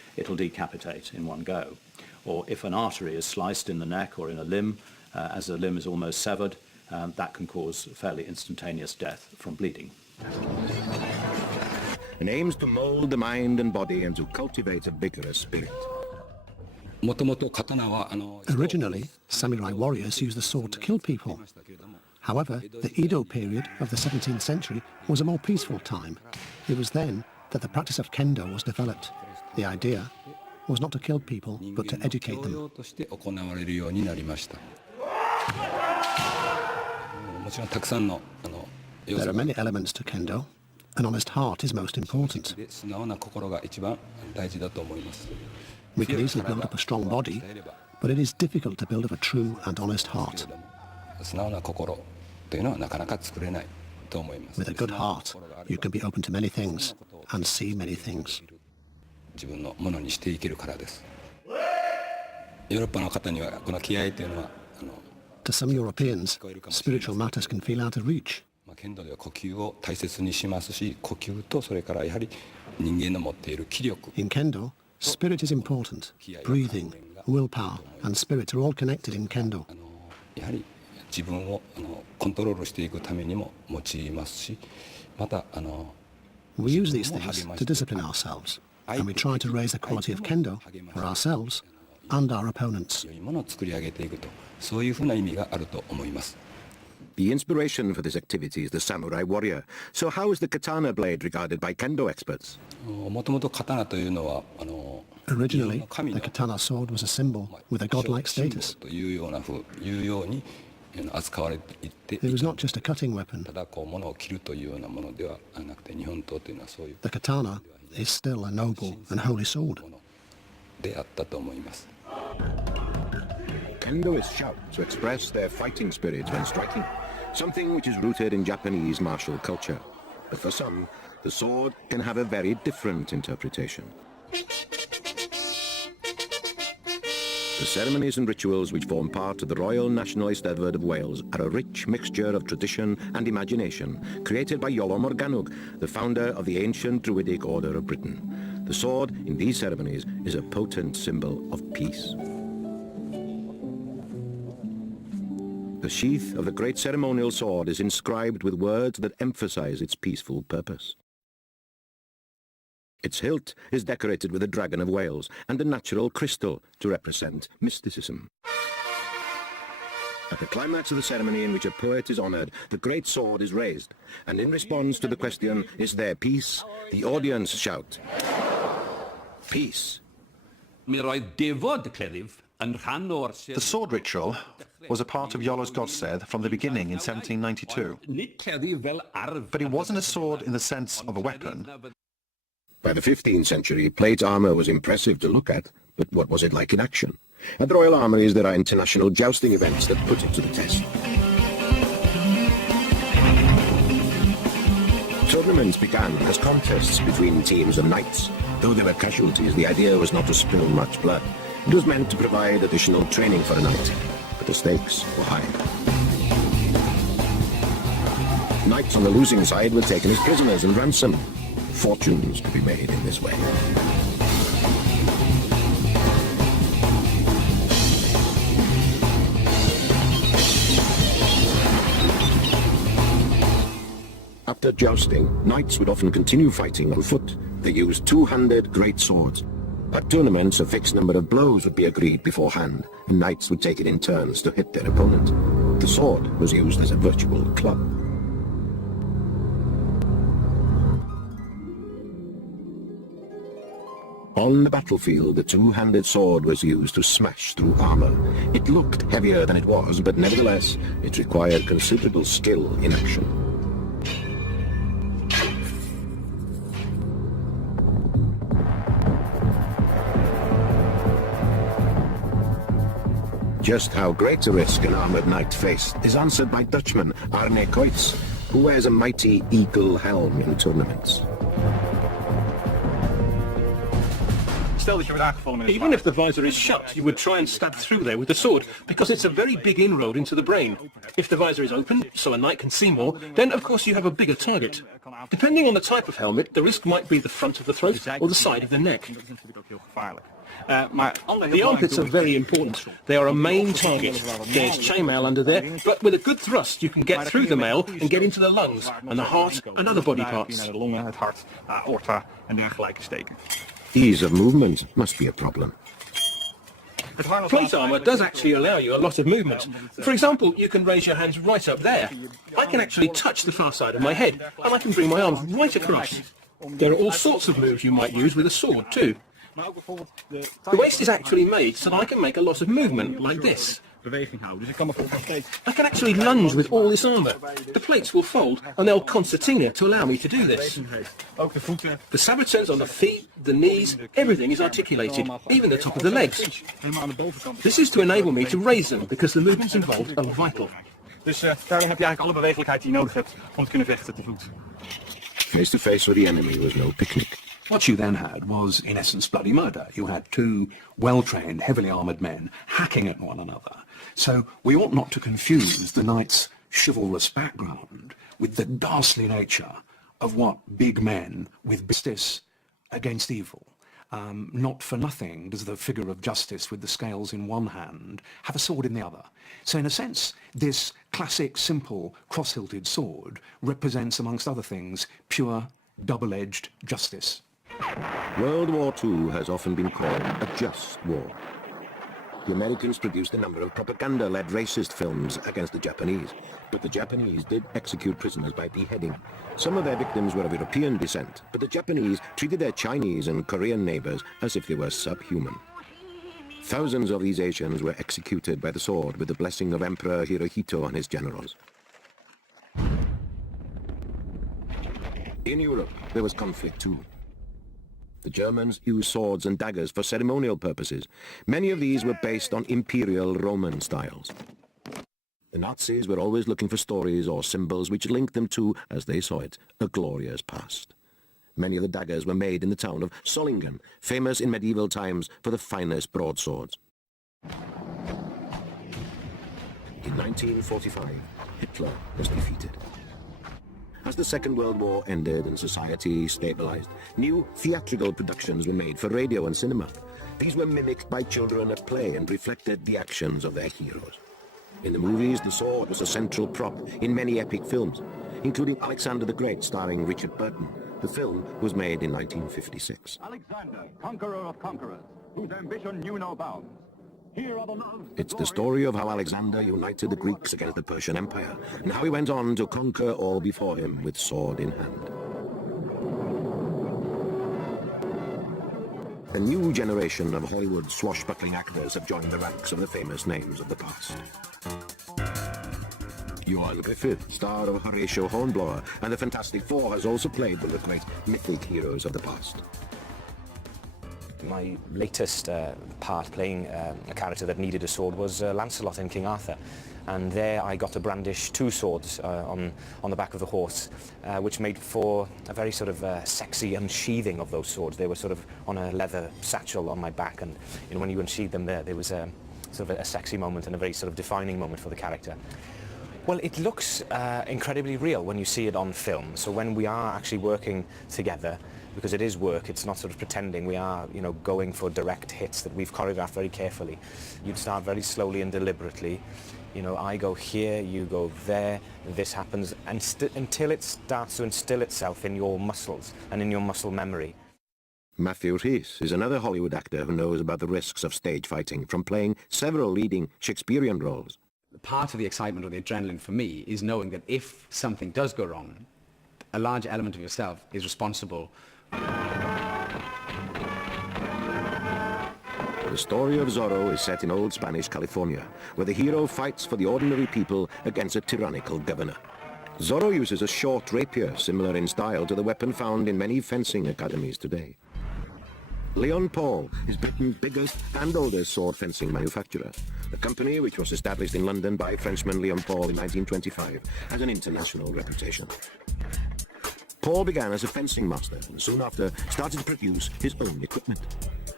it'll decapitate in one go. Or if an artery is sliced in the neck or in a limb, as the limb is almost severed, that can cause fairly instantaneous death from bleeding. And aims to mold the mind and body and to cultivate a vigorous spirit. Originally, samurai warriors used the sword to kill people. However, the Edo period of the 17th century was a more peaceful time. It was then that the practice of kendo was developed. The idea was not to kill people, but to educate them. There are many elements to kendo. An honest heart is most important. We can easily build up a strong body, but it is difficult to build up a true and honest heart. With a good heart, you can be open to many things and see many things. To some Europeans, spiritual matters can feel out of reach. In kendo, spirit is important. Breathing, willpower, and spirit are all connected in kendo. We use these things to discipline ourselves, and we try to raise the quality of kendo for ourselves and our opponents. The inspiration for this activity is the samurai warrior. So how is the katana blade regarded by kendo experts? Originally, the katana sword was a symbol with a godlike status. It was not just a cutting weapon. The katana is still a noble and holy sword. Kendo is shouts to express their fighting spirit when striking, something which is rooted in Japanese martial culture. But for some, the sword can have a very different interpretation. The ceremonies and rituals which form part of the Royal Nationalist Edward of Wales are a rich mixture of tradition and imagination created by Iolo Morgannwg, the founder of the ancient Druidic Order of Britain. The sword in these ceremonies is a potent symbol of peace. The sheath of the great ceremonial sword is inscribed with words that emphasize its peaceful purpose. Its hilt is decorated with a dragon of Wales and a natural crystal to represent mysticism. At the climax of the ceremony in which a poet is honoured, the great sword is raised, and in response to the question, "Is there peace?" the audience shout, "Peace." The sword ritual was a part of Iolo's Godsedd from the beginning in 1792. But it wasn't a sword in the sense of a weapon. By the 15th century, plate armour was impressive to look at, but what was it like in action? At the Royal Armouries there are international jousting events that put it to the test. Tournaments began as contests between teams of knights. Though there were casualties, the idea was not to spill much blood. It was meant to provide additional training for a knight, but the stakes were high. Knights on the losing side were taken as prisoners and ransomed. Fortunes could be made in this way. After jousting, knights would often continue fighting on foot. They used two-handed great swords. At tournaments, a fixed number of blows would be agreed beforehand, and knights would take it in turns to hit their opponent. The sword was used as a virtual club. On the battlefield, the two-handed sword was used to smash through armor. It looked heavier than it was, but nevertheless, it required considerable skill in action. Just how great a risk an armoured knight faced is answered by Dutchman Arne Koits, who wears a mighty eagle helm in tournaments. Even if the visor is shut, you would try and stab through there with the sword, because it's a very big inroad into the brain. If the visor is open, so a knight can see more, then of course you have a bigger target. Depending on the type of helmet, the risk might be the front of the throat or the side of the neck. The armpits are very important. They are a main target. There's chainmail under there, but with a good thrust you can get through the mail and get into the lungs and the heart and other body parts. Ease of movement must be a problem. Plate armour does actually allow you a lot of movement. For example, you can raise your hands right up there. I can actually touch the far side of my head, and I can bring my arms right across. There are all sorts of moves you might use with a sword too. The waist is actually made so that I can make a lot of movement like this. I can actually lunge with all this armour. The plates will fold and they'll concertina to allow me to do this. The sabretons on the feet, the knees, everything is articulated, even the top of the legs. This is to enable me to raise them because the movements involved are vital. Face to face with the enemy was no picnic. What you then had was, in essence, bloody murder. You had two well-trained, heavily armoured men hacking at one another. So we ought not to confuse the knight's chivalrous background with the ghastly nature of what big men with justice against evil. Not for nothing does the figure of justice with the scales in one hand have a sword in the other. So in a sense, this classic, simple, cross-hilted sword represents, amongst other things, pure, double-edged justice. World War II has often been called a just war. The Americans produced a number of propaganda-led racist films against the Japanese, but the Japanese did execute prisoners by beheading. Some of their victims were of European descent, but the Japanese treated their Chinese and Korean neighbors as if they were subhuman. Thousands of these Asians were executed by the sword with the blessing of Emperor Hirohito and his generals. In Europe, there was conflict too. The Germans used swords and daggers for ceremonial purposes. Many of these were based on imperial Roman styles. The Nazis were always looking for stories or symbols which linked them to, as they saw it, a glorious past. Many of the daggers were made in the town of Solingen, famous in medieval times for the finest broadswords. In 1945, Hitler was defeated. As the Second World War ended and society stabilized, new theatrical productions were made for radio and cinema. These were mimicked by children at play and reflected the actions of their heroes. In the movies, the sword was a central prop in many epic films, including Alexander the Great starring Richard Burton. The film was made in 1956. Alexander, conqueror of conquerors, whose ambition knew no bounds. It's the story of how Alexander united the Greeks against the Persian Empire, and how he went on to conquer all before him with sword in hand. A new generation of Hollywood swashbuckling actors have joined the ranks of the famous names of the past. Johan Griffith, star of Horatio Hornblower, and the Fantastic Four, has also played one of the great mythic heroes of the past. My latest part playing a character that needed a sword was Lancelot in King Arthur. And there I got to brandish two swords on the back of the horse, which made for a very sort of sexy unsheathing of those swords. They were sort of on a leather satchel on my back, and when you unsheathed them there was sort of a sexy moment and a very sort of defining moment for the character. Well, it looks incredibly real when you see it on film. So when we are actually working together, because it is work, it's not sort of pretending, we are, going for direct hits that we've choreographed very carefully. You'd start very slowly and deliberately. I go here, you go there, this happens, until it starts to instill itself in your muscles and in your muscle memory. Matthew Rhys is another Hollywood actor who knows about the risks of stage fighting from playing several leading Shakespearean roles. Part of the excitement or the adrenaline for me is knowing that if something does go wrong, a large element of yourself is responsible. The story of Zorro is set in old Spanish California, where the hero fights for the ordinary people against a tyrannical governor. Zorro uses a short rapier, similar in style to the weapon found in many fencing academies today. Leon Paul is Britain's biggest and oldest sword fencing manufacturer. The company, which was established in London by Frenchman Leon Paul in 1925, has an international reputation. Paul began as a fencing master and soon after started to produce his own equipment.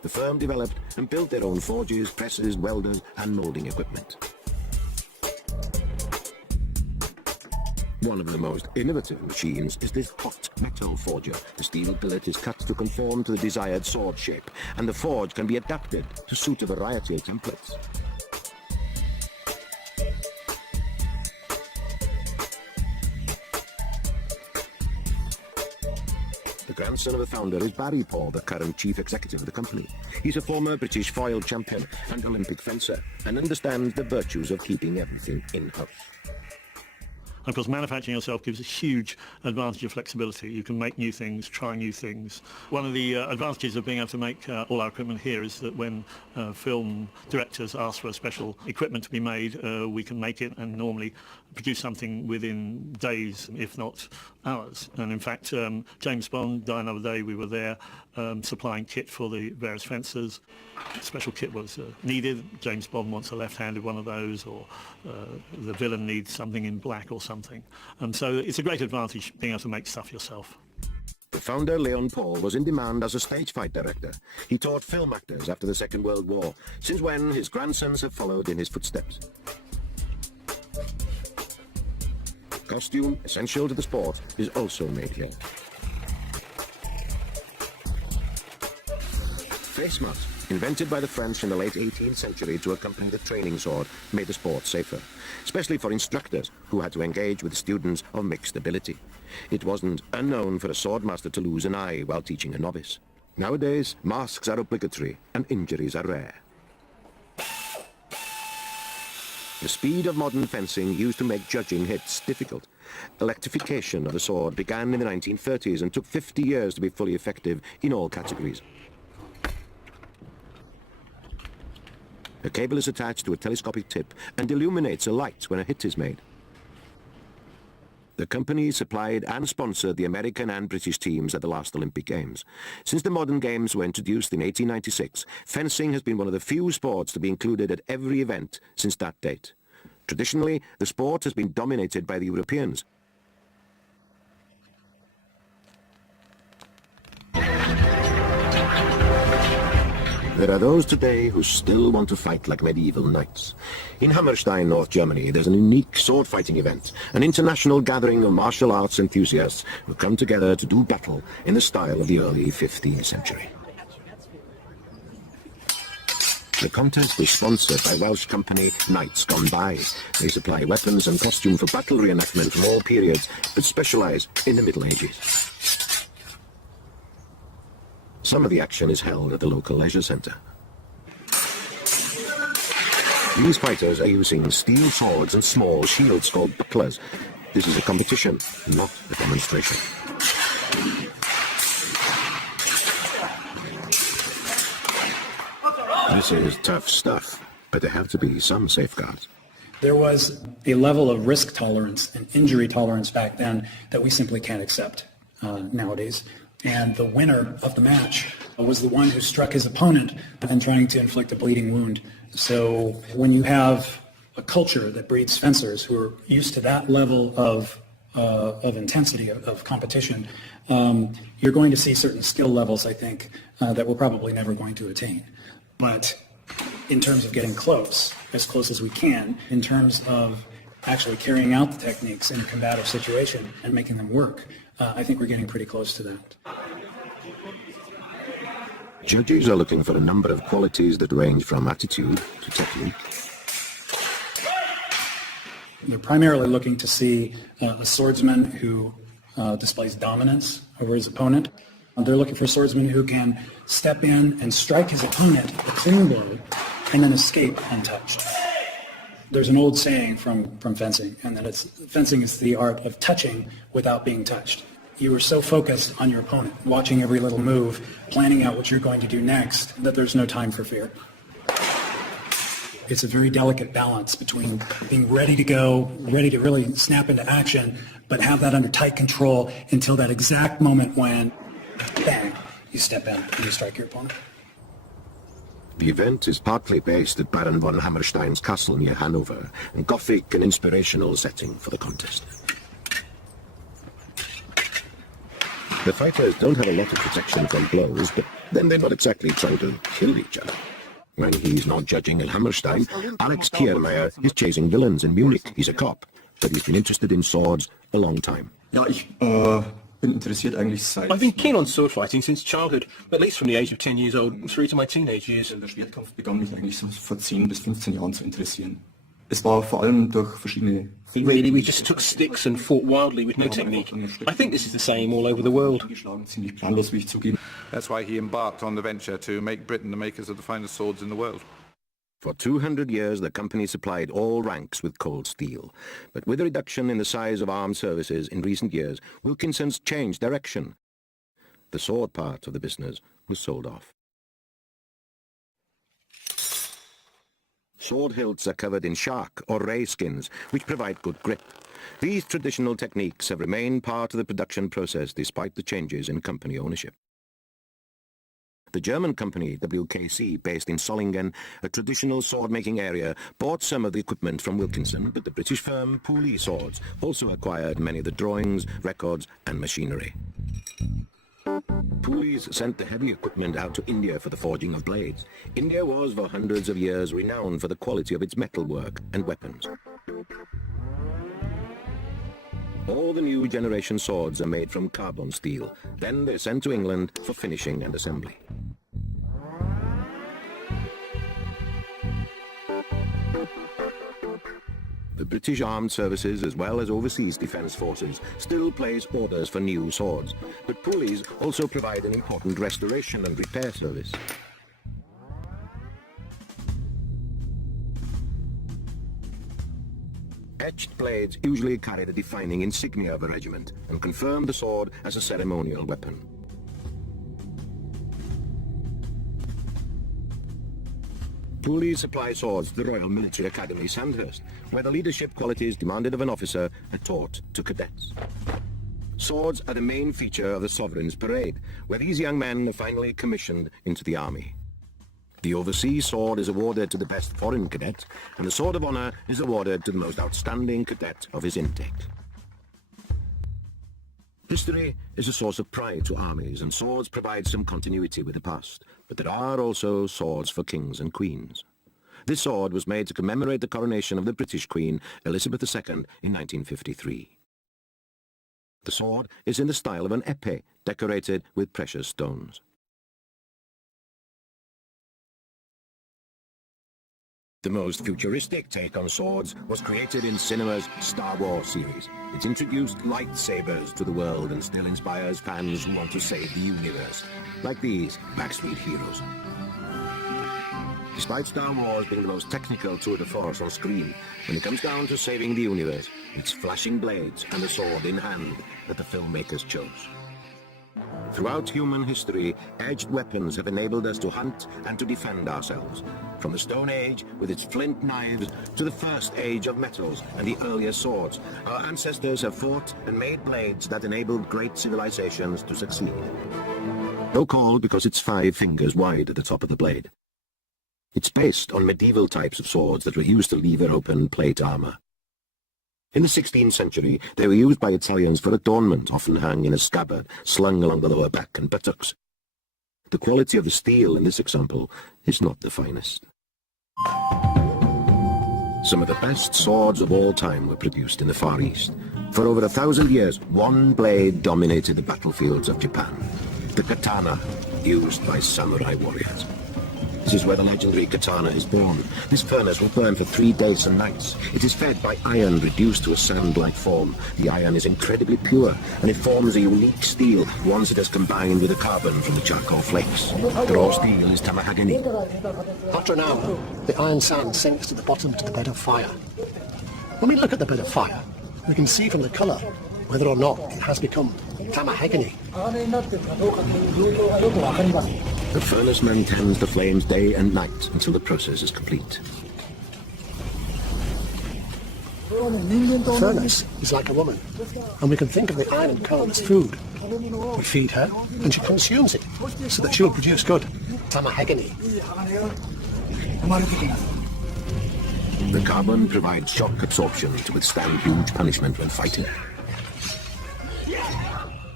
the firm developed and built their own forges, presses, welders, and moulding equipment. One of the most innovative machines is this hot metal forger. The steel billet is cut to conform to the desired sword shape, and the forge can be adapted to suit a variety of templates. The grandson of the founder is Barry Paul, the current chief executive of the company. He's a former British foil champion and Olympic fencer, and understands the virtues of keeping everything in-house. Of course, manufacturing yourself gives a huge advantage of flexibility. You can make new things, try new things. One of the advantages of being able to make all our equipment here is that when film directors ask for a special equipment to be made, we can make it and normally produce something within days, if not hours. And in fact, James Bond, Die Another Day, we were there supplying kit for the various fencers. Special kit was needed. James Bond wants a left-handed one of those, or the villain needs something in black or something. And so it's a great advantage being able to make stuff yourself. The founder, Leon Paul, was in demand as a stage fight director. He taught film actors after the Second World War, since when his grandsons have followed in his footsteps. Costume, essential to the sport, is also made here. Face masks, invented by the French in the late 18th century to accompany the training sword, made the sport safer, especially for instructors who had to engage with students of mixed ability. It wasn't unknown for a swordmaster to lose an eye while teaching a novice. Nowadays, masks are obligatory and injuries are rare. The speed of modern fencing used to make judging hits difficult. Electrification of the sword began in the 1930s and took 50 years to be fully effective in all categories. A cable is attached to a telescopic tip and illuminates a light when a hit is made. The company supplied and sponsored the American and British teams at the last Olympic Games. Since the modern games were introduced in 1896, fencing has been one of the few sports to be included at every event since that date. Traditionally, the sport has been dominated by the Europeans. There are those today who still want to fight like medieval knights. In Hammerstein, North Germany, there's an unique sword-fighting event, an international gathering of martial arts enthusiasts who come together to do battle in the style of the early 15th century. The contest is sponsored by Welsh company Knights Gone By. They supply weapons and costume for battle reenactment from all periods, but specialise in the Middle Ages. Some of the action is held at the local leisure centre. These fighters are using steel swords and small shields called bucklers. This is a competition, not a demonstration. This is tough stuff, but there have to be some safeguards. There was a level of risk tolerance and injury tolerance back then that we simply can't accept nowadays. And the winner of the match was the one who struck his opponent and trying to inflict a bleeding wound. So when you have a culture that breeds fencers who are used to that level of intensity, of competition, you're going to see certain skill levels, I think, that we're probably never going to attain. But in terms of getting close, as close as we can, in terms of actually carrying out the techniques in a combative situation and making them work, I think we're getting pretty close to that. Judges are looking for a number of qualities that range from attitude to technique. They're primarily looking to see a swordsman who displays dominance over his opponent. They're looking for a swordsman who can step in and strike his opponent a clean blow and then escape untouched. There's an old saying from fencing, and that fencing is the art of touching without being touched. You are so focused on your opponent, watching every little move, planning out what you're going to do next, that there's no time for fear. It's a very delicate balance between being ready to go, ready to really snap into action, but have that under tight control until that exact moment when, bang, you step in and you strike your opponent. The event is partly based at Baron von Hammerstein's castle near Hanover, a Gothic and inspirational setting for the contest. The fighters don't have a lot of protection from blows, but then they're not exactly trying to kill each other. When he's not judging in Hammerstein, Alex Kiermaier is chasing villains in Munich. He's a cop, but he's been interested in swords a long time. Ja, ich bin interessiert eigentlich seit... I've been keen on sword fighting since childhood, at least from the age of 10 years old through to my teenage years. Der Schwertkampf begann mich eigentlich so vor 10 bis 15 Jahren zu interessieren. Es war vor allem durch verschiedene... Really, we just took sticks and fought wildly with no technique. I think this is the same all over the world. Ziemlich planlos, wie ich zugebe. That's why he embarked on the venture to make Britain the makers of the finest swords in the world. For 200 years, the company supplied all ranks with cold steel. But with a reduction in the size of armed services in recent years, Wilkinson's changed direction. The sword part of the business was sold off. Sword hilts are covered in shark or ray skins, which provide good grip. These traditional techniques have remained part of the production process despite the changes in company ownership. The German company, WKC, based in Solingen, a traditional sword-making area, bought some of the equipment from Wilkinson, but the British firm Pooley Swords also acquired many of the drawings, records and machinery. Pooley's sent the heavy equipment out to India for the forging of blades. India was for hundreds of years renowned for the quality of its metalwork and weapons. All the new generation swords are made from carbon steel. Then they're sent to England for finishing and assembly. The British Armed Services, as well as overseas defence forces, still place orders for new swords, but Pooley's also provide an important restoration and repair service. Etched blades usually carry the defining insignia of a regiment and confirm the sword as a ceremonial weapon. Pooley supply swords to the Royal Military Academy, Sandhurst, where the leadership qualities demanded of an officer are taught to cadets. Swords are the main feature of the Sovereign's Parade, where these young men are finally commissioned into the army. The overseas sword is awarded to the best foreign cadet, and the Sword of Honour is awarded to the most outstanding cadet of his intake. History is a source of pride to armies, and swords provide some continuity with the past. But there are also swords for kings and queens. This sword was made to commemorate the coronation of the British Queen, Elizabeth II, in 1953. The sword is in the style of an épée, decorated with precious stones. The most futuristic take on swords was created in cinema's Star Wars series. It introduced lightsabers to the world and still inspires fans who want to save the universe, like these Backstreet Heroes. Despite Star Wars being the most technical tour de force on screen, when it comes down to saving the universe, it's flashing blades and a sword in hand that the filmmakers chose. Throughout human history, edged weapons have enabled us to hunt and to defend ourselves. From the Stone Age, with its flint knives, to the First Age of metals and the earlier swords, our ancestors have fought and made blades that enabled great civilizations to succeed. So called because it's 5 fingers wide at the top of the blade. It's based on medieval types of swords that were used to lever open plate armor. In the 16th century, they were used by Italians for adornment, often hung in a scabbard, slung along the lower back and buttocks. The quality of the steel in this example is not the finest. Some of the best swords of all time were produced in the Far East. For over 1,000 years, one blade dominated the battlefields of Japan. The katana, used by samurai warriors. This is where the legendary katana is born. This furnace will burn for 3 days and nights. It is fed by iron reduced to a sand-like form. The iron is incredibly pure, and it forms a unique steel once it has combined with the carbon from the charcoal flakes. The raw steel is tamahagani. After an hour, the iron sand sinks to the bottom to the bed of fire. When we look at the bed of fire, we can see from the colour whether or not it has become tamahagani. The furnace man tends the flames day and night until the process is complete. The furnace is like a woman, and we can think of the iron coal as food. We feed her, and she consumes it, so that she will produce good tamahagani. The carbon provides shock absorption to withstand huge punishment when fighting.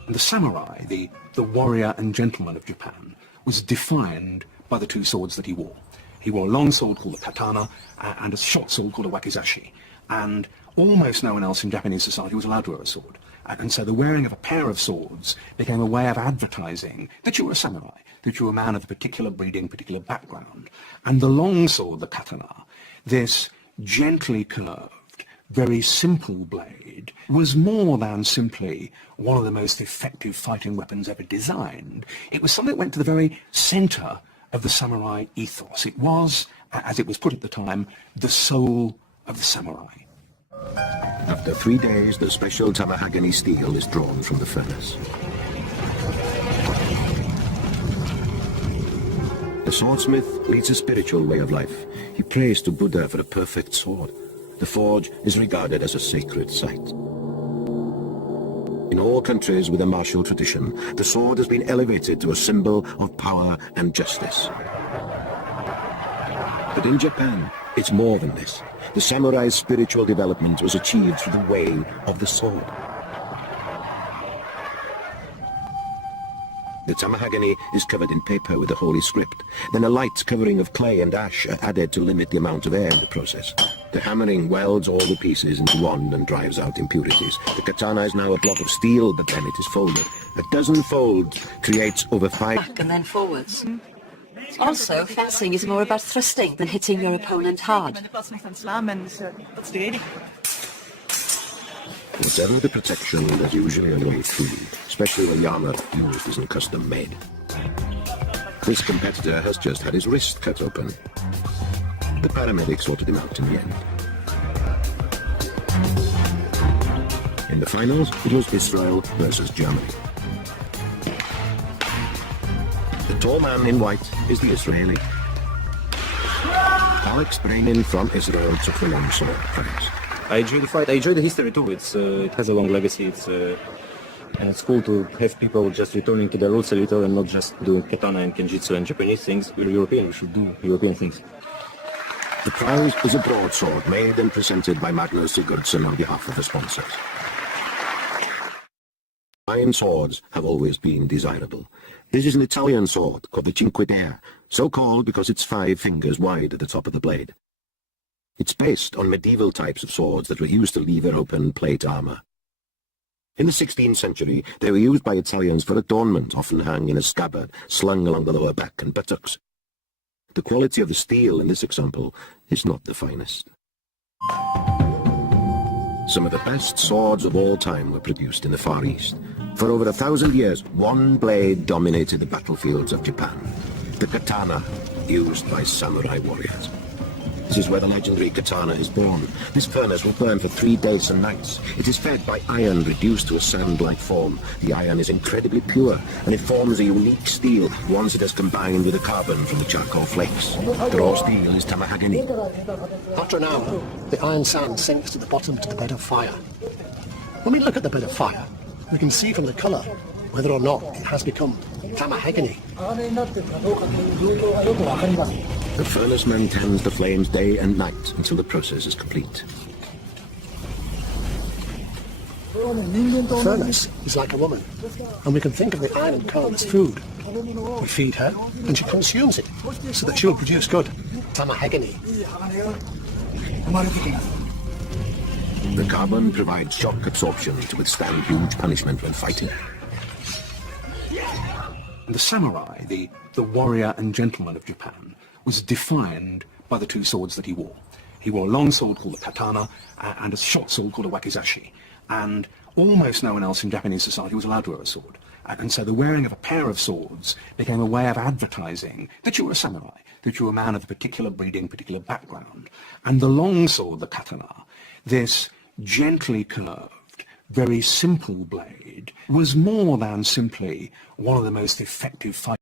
And the samurai, the warrior and gentleman of Japan, was defined by the two swords that he wore. He wore a long sword called a katana and a short sword called a wakizashi. And almost no one else in Japanese society was allowed to wear a sword. And so the wearing of a pair of swords became a way of advertising that you were a samurai, that you were a man of a particular breeding, particular background. And the long sword, the katana, this gently curved, very simple blade, was more than simply one of the most effective fighting weapons ever designed. It was something that went to the very center of the samurai ethos. It was, as it was put at the time, the soul of the samurai. After 3 days, the special Tamahagani steel is drawn from the furnace. The swordsmith leads a spiritual way of life. He prays to Buddha for a perfect sword. The forge is regarded as a sacred site. In all countries with a martial tradition, the sword has been elevated to a symbol of power and justice. But in Japan, it's more than this. The samurai's spiritual development was achieved through the way of the sword. The Tamahagani is covered in paper with the holy script. Then a light covering of clay and ash are added to limit the amount of air in the process. The hammering welds all the pieces into one and drives out impurities. The katana is now a block of steel, but then it is folded. A dozen folds creates over 5... Back and then forwards. Also, fencing is more about thrusting than hitting your opponent hard. Whatever the protection, there's usually a way through, especially when the armor used isn't custom made. This competitor has just had his wrist cut open. The paramedics sorted him out in the end. In the finals, it was Israel versus Germany. The tall man in white is the Israeli. Alex Brenin from Israel took the long sword prize. I enjoy the fight. I enjoy the history too. It has a long legacy. And it's cool to have people just returning to their roots a little and not just doing katana and kenjutsu and Japanese things. We're European. We should do European things. The prize is a broadsword made and presented by Magnus Sigurdsson on behalf of the sponsors. Iron swords have always been desirable. This is an Italian sword called the Cinque Terre, so called because it's 5 fingers wide at the top of the blade. It's based on medieval types of swords that were used to lever open plate armor. In the 16th century, they were used by Italians for adornment, often hung in a scabbard, slung along the lower back and buttocks. The quality of the steel in this example is not the finest. Some of the best swords of all time were produced in the Far East. For over 1,000 years, one blade dominated the battlefields of Japan. The katana, used by samurai warriors. This is where the legendary katana is born. This furnace will burn for 3 days and nights. It is fed by iron reduced to a sand-like form. The iron is incredibly pure, and it forms a unique steel once it has combined with the carbon from the charcoal flakes. The raw steel is Tamahagani. After an hour, the iron sand sinks to the bottom to the bed of fire. When we look at the bed of fire, we can see from the colour whether or not it has become Tamahagani. The furnace man tends the flames day and night until the process is complete. The furnace is like a woman, and we can think of the iron coal as food. We feed her, and she consumes it, so that she will produce good Tamahagani. The carbon provides shock absorption to withstand huge punishment when fighting. The samurai, the warrior and gentleman of Japan, was defined by the two swords that he wore. He wore a long sword called a katana and a short sword called a wakizashi. And almost no one else in Japanese society was allowed to wear a sword. And so the wearing of a pair of swords became a way of advertising that you were a samurai, that you were a man of a particular breeding, particular background. And the long sword, the katana, this gently curved, very simple blade, was more than simply one of the most effective fighters.